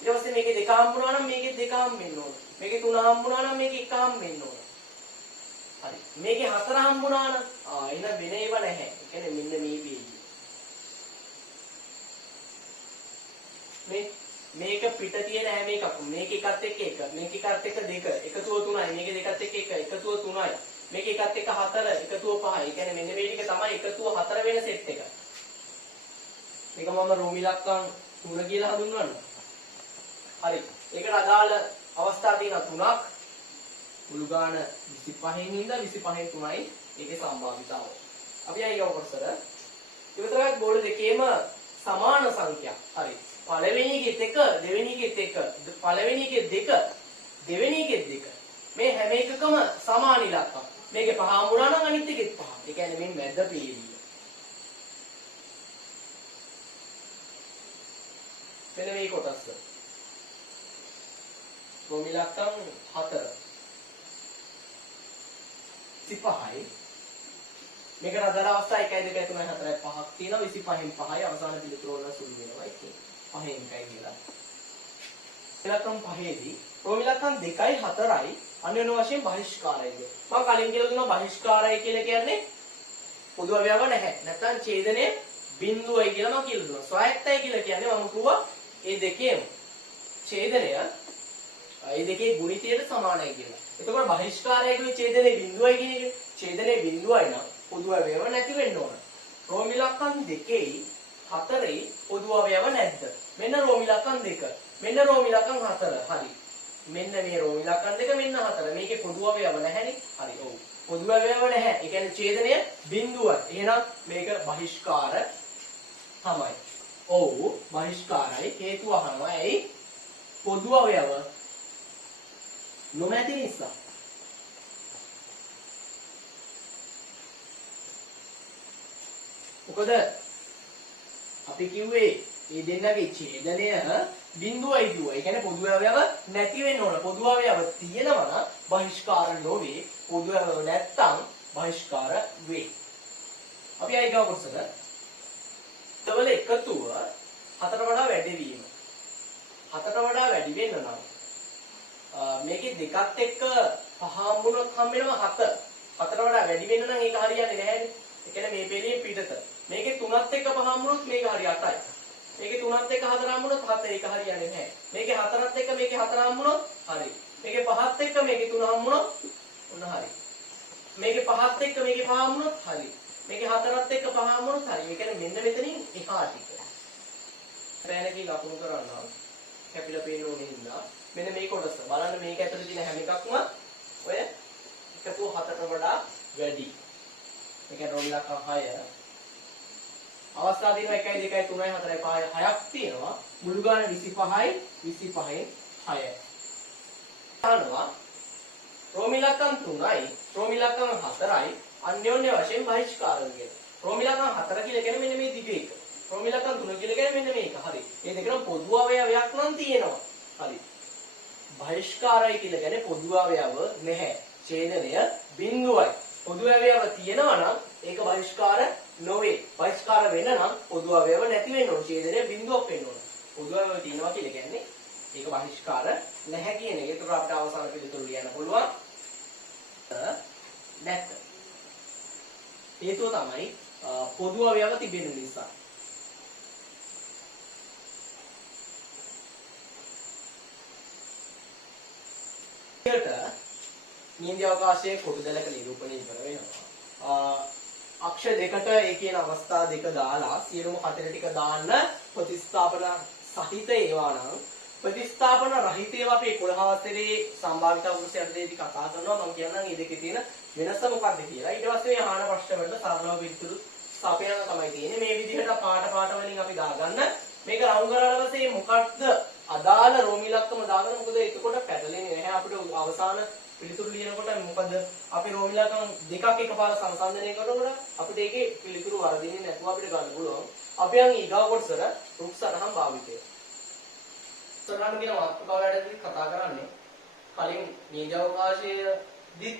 ඊට පස්සේ මේකේ 2 හම්බුණා නම් මේකේ 2 හම්බ වෙන්න ඕන. මේකේ 3 හම්බුණා නම් මේකේ 1 හම්බ වෙන්න ඕන. හරි. මේකේ 4 හම්බුණා නම් එහෙනම් වෙන ඒවා නැහැ. ඒ කියන්නේ මෙන්න මේ පේජ්. මේක පිට තියෙන හැම එකක්ම මේක එකත් එක්ක 1 මේක එකත් එක්ක 2 එකතුව 3යි මේක දෙකත් එක්ක 1 එකතුව 3යි මේක එකත් එක්ක 4 එකතුව 5යි. ඒ කියන්නේ මෙන්න මේ ටික තමයි එකතුව 4 වෙන සෙට් එක. මේක මම රෝමිලක්කම් 3 කියලා හඳුන්වනවා. හරි. ඒකට අදාළ අවස්ථා තියෙනවා 3ක්. මුළු ගාන 25න් ඉඳලා 25න් 3යි ඒකේ සම්භාවිතාව. අපි ආයෙ ගමු කොටසට. ඉවතරක් බෝල දෙකේම සමාන සංඛ්‍යා. හරි. පළවෙනි එකෙත් 1 දෙවෙනි එකෙත් 1 පළවෙනි එකෙත් 2 දෙවෙනි එකෙත් 2 මේ හැම එකකම සමාන ඉලක්කම්. මේකේ 5 හම්බුණා නම් අනිත් එකෙත් 5. ඒ කියන්නේ මේ මැද පේළිය. මෙන්න මේ කොටස. රෝමිලක්කම් 4 25යි මේකට අදාළ අවස්ථා 1 2 3 4 5ක් තියෙනවා 25න් 5යි අවසාන පිළිතුර වල සුළු වෙනවා ඉතින් 5න් 1යි කියලා. ඉලක්කම් 5ේදී රෝමිලක්කම් 2යි 4යි අන්‍යෝන්‍ය වශයෙන් බහිෂ්කාරයද. මම කලින් කියලා දුන්නා බහිෂ්කාරය කියලා කියන්නේ පොදු අවයව නැහැ. නැත්නම් ඡේදනය බිඳුවයි කියලා මම කියලා දුන්නා. ස්වයත්තයි කියලා කියන්නේ මම කිව්වා මේ දෙකේම ඡේදනය ඒ දෙකේ ගුණිතයට සමානයි කියලා. එතකොට බහිෂ්කාරයේදී ඡේදනයේ බිඳුවයි කියන්නේ ඡේදනයේ බිඳුවයි නම් පොදු අවයව නැති වෙන්න ඕන. රෝමිලක්කම් 2යි 4යි පොදු අවයව නැද්ද? මෙන්න රෝමිලක්කම් 2. මෙන්න රෝමිලක්කම් 4. හරි. මෙන්න මේ රෝමිලක්කම් 2 මෙන්න 4. මේකේ පොදු අවයව නැහැනේ. හරි. ඔව්. පොදු අවයව නැහැ. ඒ කියන්නේ ඡේදනය බිඳුවයි. එහෙනම් මේක බහිෂ්කාර තමයි. ඔව් බහිෂ්කාරයි. හේතුව අහනවා ඇයි? පොදු අවයව නොමැති නිසා. මොකද අපි කිව්වේ මේ දෙන්නගේ ඡේදනය බිඳුවයි කිව්වා. ඒ කියන්නේ පොදු අවයව නැති වෙන්න ඕන. පොදු අවයව තියෙනවා නම් බහිෂ්කාර නොවේ. පොදු අවයව නැත්තම් බහිෂ්කාර වේ. අපි ආයි ගාව කොටසට. තවල එකතුව හතර වඩා වැඩි වීම. හතට වඩා වැඩි වෙන්න නම් මේකේ දෙකත් එක්ක පහ හම්බුනොත් හම්බ වෙනවා 7. හතට වඩා වැඩි වෙන්න නම් ඒක හරියන්නේ නැහැනේ. ඒ කියන්නේ මේ පෙළියේ පිටත. මේකේ 3ත් එක්ක පහ හම්බුනොත් මේක හරිය 8යි. මේකේ 3ත් එක්ක 4 හම්බුනොත් 7 ඒක හරියන්නේ නැහැ. මේකේ 4ත් එක්ක මේකේ 4 හම්බුනොත් හරි. මේකේ 5ත් එක්ක මේකේ 3 හම්බුනොත් ඔන්න හරි. මේකේ 5ත් එක්ක මේකේ 5 හම්බුනොත් හරි. මේකේ 4ත් එක්ක 5 හම්බුනොත් හරි. ඒ කියන්නේ මෙන්න මෙතනින් එහා ටික. පැනකින් ලකුණු කරනවා. කැපිලා පේන්න ඕනේ හින්දා මෙන්න මේ කොටස බලන්න මේක ඇතුලේ තියෙන හැම එකක්ම ඔය එකතු 7ට වඩා වැඩි. ඒ කියන්නේ රෝමිලක් 6 අවස්ථා තියෙනවා 1 2 3 4 5 6ක් තියෙනවා. මුළු ගාන 25යි 25න් 6යි. අහනවා රෝමිලකම් 3යි රෝමිලකම් 4යි අන්‍යෝන්‍ය වශයෙන් බහිෂ්කාර වෙනවා. රෝමිලකම් 4 කියලා කියන්නේ මෙන්න මේ දිග එක. රෝමිලකම් 3 කියලා කියන්නේ මෙන්න මේක. හරි. මේ දෙකම පොදු අවයවයක් නම් තියෙනවා. හරි. බහිෂ්කාරයි කියලා කියන්නේ පොදු අවයව නැහැ. ඡේදනය බිඳුවයි. පොදු අවයව තියෙනවා නම් ඒක බහිෂ්කාර නොවේ. බහිෂ්කාර වෙන්න නම් පොදු අවයව නැති වෙන්න ඕන. ඡේදනය බිඳුවක් වෙන්න ඕන. පොදු අවයව තියෙනවා කියලා කියන්නේ ඒක බහිෂ්කාර නැහැ කියන එක. ඒකට අපිට අවසාන පිළිතුරු ලියන්න පුළුවන්. නැත්. හේතුව තමයි පොදු අවයව තිබෙන නිසා. නින්ද අවකාශයේ කොටු දෙලක නිරූපණය කර වෙනවා. අක්ෂර දෙකට ඒ කියන අවස්ථා දෙක දාලා සියලුම කතර ටික දාන්න ප්‍රතිස්ථාපන සහිත ඒවා නම් ප්‍රතිස්ථාපන රහිත ඒවා අපි 11 වසරේ සම්භාවිතා වෘත්තයන්දී කතා කරනවා. මම කියන්නම් මේ දෙකේ තියෙන වෙනස මොකක්ද කියලා. ඊට පස්සේ මේ අහන ප්‍රශ්න වලට සරලව පිළිතුරු සපයන තමයි තියෙන්නේ. මේ විදිහට පාට වලින් අපි දාගන්න. මේක රවුම් කරලා පස්සේ මොකක්ද අදාළ රෝමිලක්කම දාගන්න. මොකද එතකොට පැටලෙන්නේ නැහැ අපිට අවසාන පිළිතුරු ලියනකොට. මොකද අපි රෝමිලකම් දෙකක් එකපාර සංසන්දනය කරනකොට අපිට ඒකේ පිළිතුරු වර්ධින්නේ නැතුව අපිට ගන්න පුළුවන්. අපි යන් ඊගාව කොටසට රුක් සටහන් භාවිතය. සටහන් කියන මාතෘකාවලදී කතා කරන්නේ කලින් නියජ අවකාශයේදී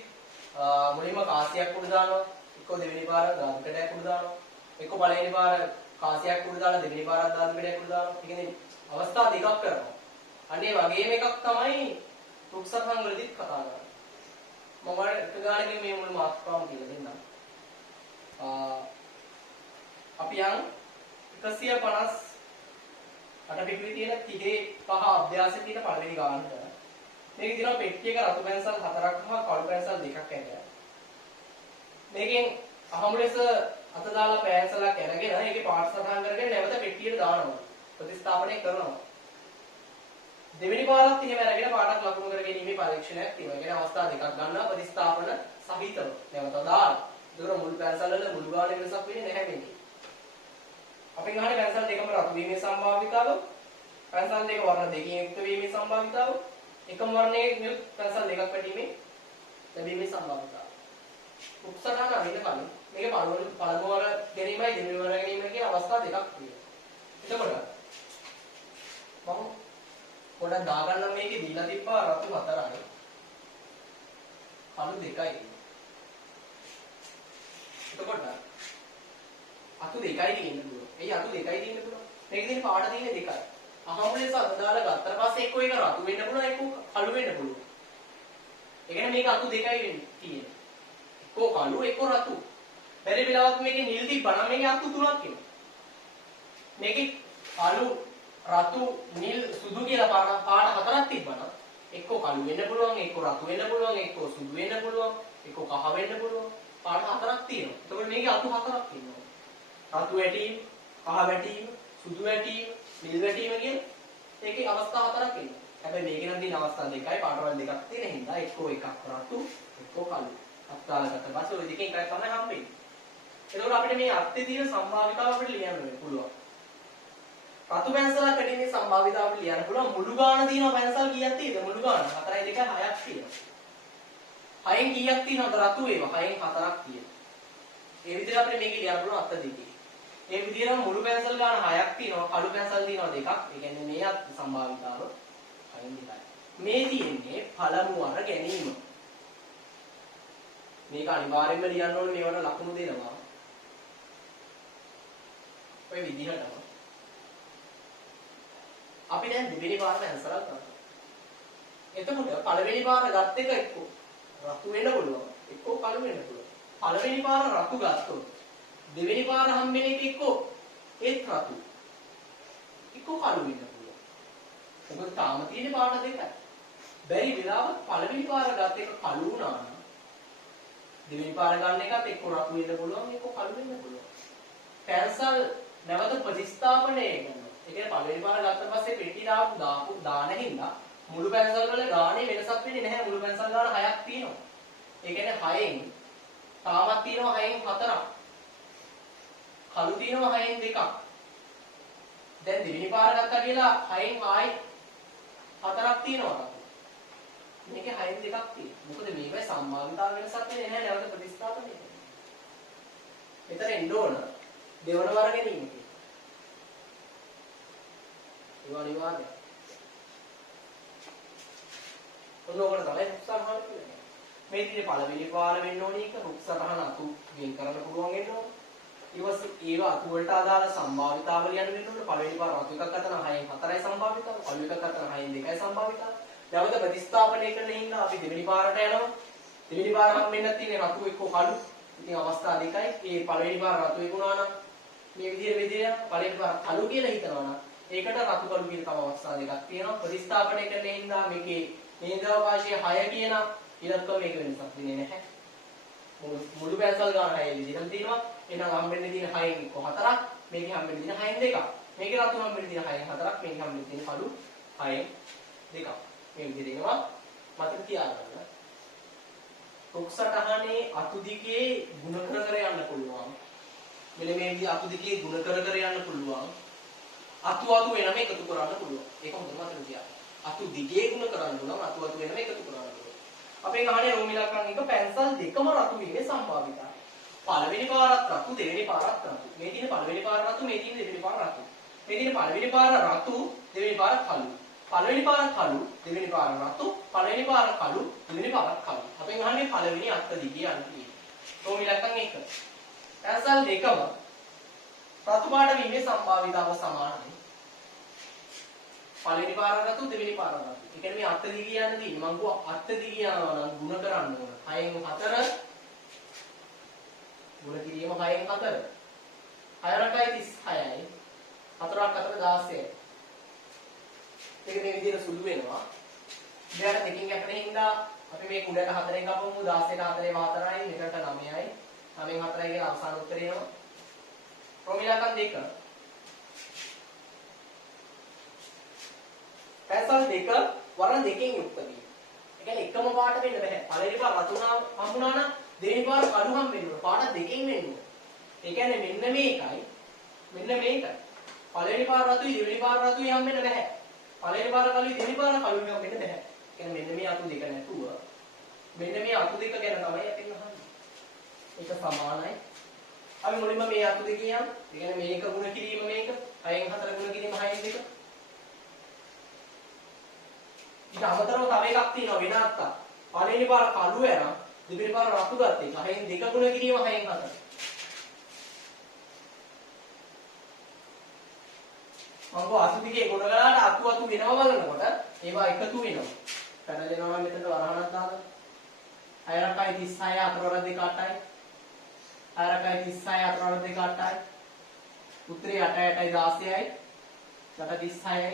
මුලින්ම කාසියක් උඩ දානවා. එක්ක දෙවෙනි පාර ධාතු කැටයක් උඩ දානවා. එක්ක පළවෙනි පාර කාසියක් උඩ දාලා දෙවෙනි පාරක් ධාතු කැටයක් උඩ දානවා. ඒ කියන්නේ අවස්ථා දෙකක් කරනවා. අනේ වගේම එකක් තමයි රුක් සටහන් වලදී කතා කරන්නේ. මම එක ගානකින් මේ මුළු මාතෘකාවම කියලා දෙන්නම්. අපි යන් 150 පිටුවේ තියෙන 35 අභ්‍යාසයේ තියෙන පළවෙනි ගානට මේකේ තියෙනවා පෙට්ටියක රතු පැන්සල් 4ක් සහ කළු පැන්සල් 2ක් ඇදලා. මේකෙන් අහමු ලෙස අත දාලා පැන්සලක් අරගෙන ඒකේ පාට සටහන් කරගෙන නැවත පෙට්ටියට දානවා. ප්‍රතිස්ථාපනය කරනවා. දෙවෙනි පාරත් එහෙම අරගෙන පාඩක් ලකුණු කර ගැනීමේ පරීක්ෂණයක් තියෙනවා. ඒ කියන්නේ අවස්ථා දෙකක් ගන්නවා ප්‍රතිස්ථාපන සහිතව. නැවත දාන්න. ඒතර මුළු පැන්සල් වල මුළු ගානේ වෙනසක් වෙන්නේ නැහැ වෙන්නේ. අපි ගහන්නේ පැන්සල් දෙකම රතු වීමේ සම්භාවිතාව, පැන්සල් දෙක වර්ණ දෙකකින් යුක්ත වීමේ සම්භාවිතාව, එකම වර්ණයේ යුත් පැන්සල් දෙකක් පැටීමේ ලැබීමේ සම්භාවිතාව. උත්සාහන අරින්න කලින් මේක පළමු වර ගැනීමයි දෙවෙනි වර ගැනීමයි කියන අවස්ථා දෙකක් තියෙනවා. එතකොට මම පොඩක් දාගන්න මේකේ දීලා තිබ්බා රතු 4යි. කළු 2යි. එතකොට අතු 2යි තියෙන්න පුළුවන්. එයි අතු 2යි තියෙන්න පුළුවන්. මේකේ තියෙන පාට තියෙන්නේ 2යි. අහමුලෙස අත දාලා ගත්තට පස්සේ එක්ක එක රතු වෙන්න පුළුවන් එක්ක කළු වෙන්න පුළුවන්. ඒ කියන්නේ මේක අතු 2යි වෙන්නේ තියෙන්නේ. එක්ක කළු එක්ක රතු. බැරි වෙලාවක් මේකේ නිල් තිබ්බා නම් මේකේ අතු 3ක් එනවා. මේකේ කළු රතු නිල් සුදු කියලා පාට 4ක් තිබ්බනම් එක්ක කළු වෙන්න පුළුවන් එක්ක රතු වෙන්න පුළුවන් එක්ක සුදු වෙන්න පුළුවන් එක්ක කහ වෙන්න පුළුවන් පාට 4ක් තියෙනවා. එතකොට මේකේ අතු 4ක් තියෙනවා. රතු වැටීම, කහ වැටීම, සුදු වැටීම, නිල් වැටීම කියන ඒකේ අවස්ථා 4ක් ඉන්නවා. හැබැයි මේකේ නම් තියෙන අවස්ථා දෙකයි පාටවල දෙකක් තියෙන හින්දා එක්ක එකක් රතු එක්ක කළු. අත්තාලකට පස්සේ ওই දෙකෙන් එකක් තමයි හම්බෙන්නේ. එතකොට අපිට මේ අත්තේ තියෙන සම්භාවිතාව අපිට ලියන්න පුළුවන්. රතු පැන්සලක් කැඩීමේ සම්භාවිතාවට ලියන්න පුළුවන් මුළු ගාන තියෙනවා පැන්සල් කීයක් තියෙද මුළු ගාන 4යි 2යි 6ක් තියෙනවා. 6න් කීයක් තියෙනවද රතු ඒවා 6න් 4ක් තියෙනවා. ඒ විදිහට අපිට මේක ලියන්න පුළුවන් අත දෙකේ. ඒ විදිහටම මුළු පැන්සල් ගාන 6ක් තියෙනවා කළු පැන්සල් තියෙනවා දෙකක්. ඒ කියන්නේ මේ සම්භාවිතාව 6න් 2යි. මේ තියෙන්නේ පළමු වර ගැනීම. මේක අනිවාර්යයෙන්ම ලියන්න ඕනේ මේවට ලකුණු දෙනවා. ඔය විදිහටම අපි දැන් දෙවෙනි පාර පැන්සලක් ගන්නවා. එතකොට පළවෙනි පාර ගත්ත එක එක්ක රතු වෙන්න පුළුවන්. එක්ක කළු වෙන්න පුළුවන්. පළවෙනි පාර රතු ගත්තොත් දෙවෙනි පාර හම්බෙන එක එක්ක ඒත් රතු. එක්ක කළු වෙන්න පුළුවන්. මොකද තාම තියෙන පාට දෙකයි. බැරි වෙලාවත් පළවෙනි පාර ගත්ත එක කළු වුණා නම් දෙවෙනි පාර ගන්න එකත් එක්ක රතු වෙන්න පුළුවන් එක්ක කළු වෙන්න පුළුවන්. පැන්සල් නැවත ප්‍රතිස්ථාපනය කරනවා. ඒ කියන්නේ පළවෙනි පාර ගත්ත පස්සේ පෙට්ටි දාන හින්දා මුළු පැන්සල් වල ගානේ වෙනසක් වෙන්නේ නැහැ. මුළු පැන්සල් ගාන 6ක් තියෙනවා. ඒ කියන්නේ 6න් තාමත් තියෙනවා 6න් 4ක්. කළු තියෙනවා 6න් 2ක්. දැන් දෙවෙනි පාර ගත්තා කියලා 6න් ආයි 4ක් තියෙනවා. මේකේ 6න් 2ක් තියෙනවා. මොකද මේකේ සම්භාවිතාව වෙනසක් වෙන්නේ නැහැ නැවත ප්‍රතිස්ථාපනය. මෙතන එන්න ඕන දෙවන වර ගැනීම. ඒක අනිවාර්යයි. ඔන්නෝකට තමයි උත්සාහය කියන්නේ. මේ ඉතින් පළවෙනි පාර වෙන්න ඕනේ එක රුක්සටහන අතු වෙන් කරන්න පුළුවන් වෙන්න ඕනේ. ඒවා අතු වලට අදාළ සම්භාවිතාව ලියන්න වෙන්න ඕනේ. පළවෙනි පාර අතු එකක් අතන 6න් 4යි සම්භාවිතාව. කළු එකක් අතන 6න් 2යි සම්භාවිතාව. නැවත ප්‍රතිස්ථාපනය කරන හින්දා අපි දෙවෙනි පාරට යනවා. දෙවෙනි පාර හම්බෙන්නත් තියෙන්නේ රතු එක්ක කළු. ඉතින් අවස්ථා දෙකයි. ඒ පළවෙනි පාර රතු එක්ුණා නම් මේ විදියට පළවෙනි පාර කළු කියලා හිතනවා නම් ඒකට රතු කළු කියන තව අවස්ථා දෙකක් තියෙනවා. ප්‍රතිස්ථාපනය කරන හින්දා මේකේ නේන්ද්‍රාවකාශයේ 6 කියන ඉලක්කම මේක වෙනසක් වෙන්නේ නැහැ. මුළු පැන්සල් ගාන 6 විදිහටම තියෙනවා. එහෙනම් හම්බෙන්නේ තියෙන 6න් 4ක්. මේකේ හම්බෙන්නේ තියෙන 6න් 2ක්. මේකේ රතු හම්බෙන්නේ තියෙන 6න් 4ක්. මේකේ හම්බෙන්නේ තියෙන කළු 6න් 2ක්. මේ විදිහට ඒවා මතක තියාගන්න. රුක්සටහනේ අතු දිගේ ಗುಣ කර යන්න පුළුවන්. මෙන්න මේ විදිහ අතු දිගේ ಗುಣ කර යන්න පුළුවන්. අතු වෙනම එකතු කරන්න පුළුවන්. ඒක හොඳට මතක තියාගන්න. අතු දිගේ ಗುಣ කරන්න නම් අතු වෙනම එකතු කරන්න පුළුවන්. අපේ ගහනේ රෝම ඉලක්කම් එක පැන්සල් දෙකම රතු වීමේ සම්භාවිතාවය. පළවෙනි පාරත් රතු දෙවෙනි පාරත් රතු. මේ තියෙන පළවෙනි පාර රතු මේ තියෙන දෙවෙනි පාර රතු. මේ තියෙන පළවෙනි පාර රතු දෙවෙනි පාර කළු. පළවෙනි පාර කළු දෙවෙනි පාර රතු. පළවෙනි පාර කළු දෙවෙනි පාර කළු. අපෙන් අහන්නේ පළවෙනි අත් දිගේ යන්න තියෙන්නේ. රෝම ඉලක්කම් එක. පැන්සල් දෙකම රතු පාට වීමේ සම්භාවිතාව සමානයි. පළවෙනි පාර රතු දෙවෙනි පාර රතු. ඒ කියන්නේ මේ අත් දිගේ යන්න තියෙන්නේ. මම කිව්වා අත් දිගේ යනවා නම් ಗುಣ කරන්න ඕන. 6න් 4 ಗುಣ කිරීම 6න් 4. 6යි 36යි. 4ක් අතර 16යි. ඒක මේ විදිහට සුළු වෙනවා. මෙයාට දෙකකින් යකන හින්දා අපි මේ කුඩට 4ෙන් කපමු 16ට 4ේ 4යි මෙතනට 9යි. 9න් 4යි කියලා අවසාන උත්තරය එනවා. ප්‍රොමිලාකම් 2. පැන්සල් දෙක වරන් දෙකෙන් යුක්ත වීම. ඒ කියන්නේ එකම පාට වෙන්න බෑ. පළවෙනි පාර රතුණා හම්බුණා නම් දෙවෙනි පාර කළු හම්බෙන්න ඕන. පාට දෙකෙන් වෙන්න ඕන. ඒ කියන්නේ මෙන්න මේකයි මෙන්න මේකයි. පළවෙනි පාර රතුයි දෙවෙනි පාර රතුයි හම්බෙන්න බෑ. පළවෙනි පාර කළුයි දෙවෙනි පාර කළුයි හම්බෙන්න බෑ. ඒ කියන්නේ මෙන්න මේ අතු දෙක නැතුව මෙන්න මේ අතු දෙක ගැන තමයි අපින් අහන්නේ. ඒක සමානයි. අපි මුලින්ම මේ අතු දෙක කියමු. ඒ කියන්නේ මේක ගුණ කිරීම මේක 6න් 4 ගුණ කිරීම 6න් 2. ඊට අමතරව තව එකක් තියෙනවා වෙන අත්තක්. පළවෙනි පාර කළු ඇරන් දෙවෙනි පාර රතු ගත්ත එක. 6න් 2 ගුණ කිරීම 6න් 4. මම අතු දිගේ ගුණ කරලාට අතු වෙනව බලනකොට ඒවා එකතු වෙනවා. පැනලෙනවා නම් මෙතනට වරහණක් දාගන්න. 6යි 36 4 2 8යි. 6යි 36 4 2 8යි. උත්තරේ 8යි 16යි. 36යි.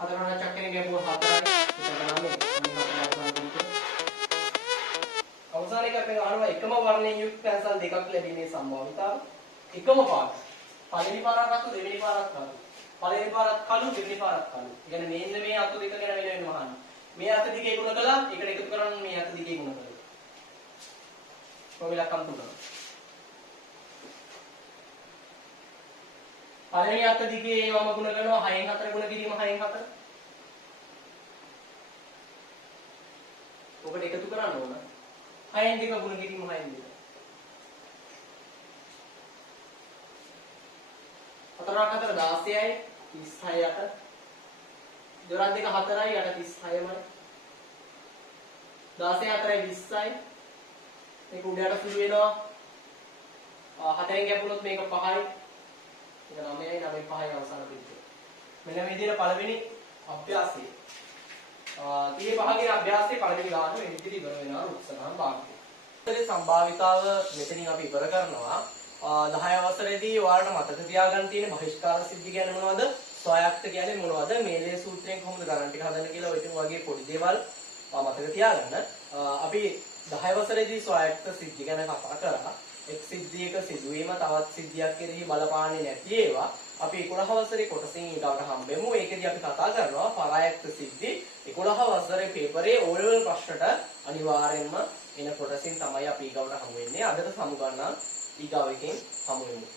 අතරවන චක්‍රේ ගැපුව 4යි. අවසාන එක අපේ අහනවා එකම වර්ණයෙන් යුක්ත පැන්සල් දෙකක් ලැබීමේ සම්භාවිතාව. එකම පාට. පළවෙනි පාරක් රතු දෙවෙනි පාරක් රතු. පළවෙනි පාරක් කළු දෙවෙනි පාරක් කළු. ඒ කියන්නේ මේන්න මේ අතු දෙක ගැන වෙන වහන්න. මේ අත දිගේ ගුණ කළා ඒකට එකතු කරන්න මේ අත දිගේ ගුණ කළා. කොහොමද ලක්කම් තුන? පළවෙනි අත දිගේ මම ගුණ කරනවා 6න් 4 ගුණ කිරීම 6න් 4. ඔකට එකතු කරන්න ඕන. 6න් 2 ගුණ කිරීම 6න් 2. 4ක් 4 16යි 36 යට. 2 2 4යි යට 36මයි. 16 4යි 20යි. මේක උඩට සුළු වෙනවා. 4න් කැපුණොත් මේක 5යි. මේක 9යි 9යි 5යි අවසාන පිටුව. මෙන්න මේ විදිහට පළවෙනි අභ්‍යාසය. 35 ගේ අභ්‍යාසයේ පළවෙනි ගාන මේ විදිහට ඉවර වෙනවා රුක්සනම් භාගය. ඉතින් සම්භාවිතාව මෙතනින් අපි ඉවර කරනවා. 10 වසරේදී ඔයාලට මතක තියාගන්න තියෙන බහිෂ්කාර සිද්ධි කියන්නේ මොනවද? ස්වායක්ත කියන්නේ මොනවද? මේලේ සූත්‍රයෙන් කොහොමද ගණන් ටික හදන්න කියලා ඔය වගේ පොඩි දේවල් මතක තියාගන්න. අපි 10 වසරේදී ස්වායක්ත සිද්ධි ගැන කතා කරා. එක් සිද්ධියක සිදුවීම තවත් සිද්ධියක් කෙරෙහි බලපාන්නේ නැති ඒවා අපි 11 වසරේ කොටසින් ඊගාවට හම්බෙමු. ඒකෙදී අපි කතා කරනවා පරායක්ත සිද්ධි 11 වසරේ පේපරේ O level ප්‍රශ්නට අනිවාර්යෙන්ම එන කොටසින් තමයි අපි ඊගාවට හමු වෙන්නේ. අදට සමුගන්නම් ඊගාව එකෙන් හමු වෙමු.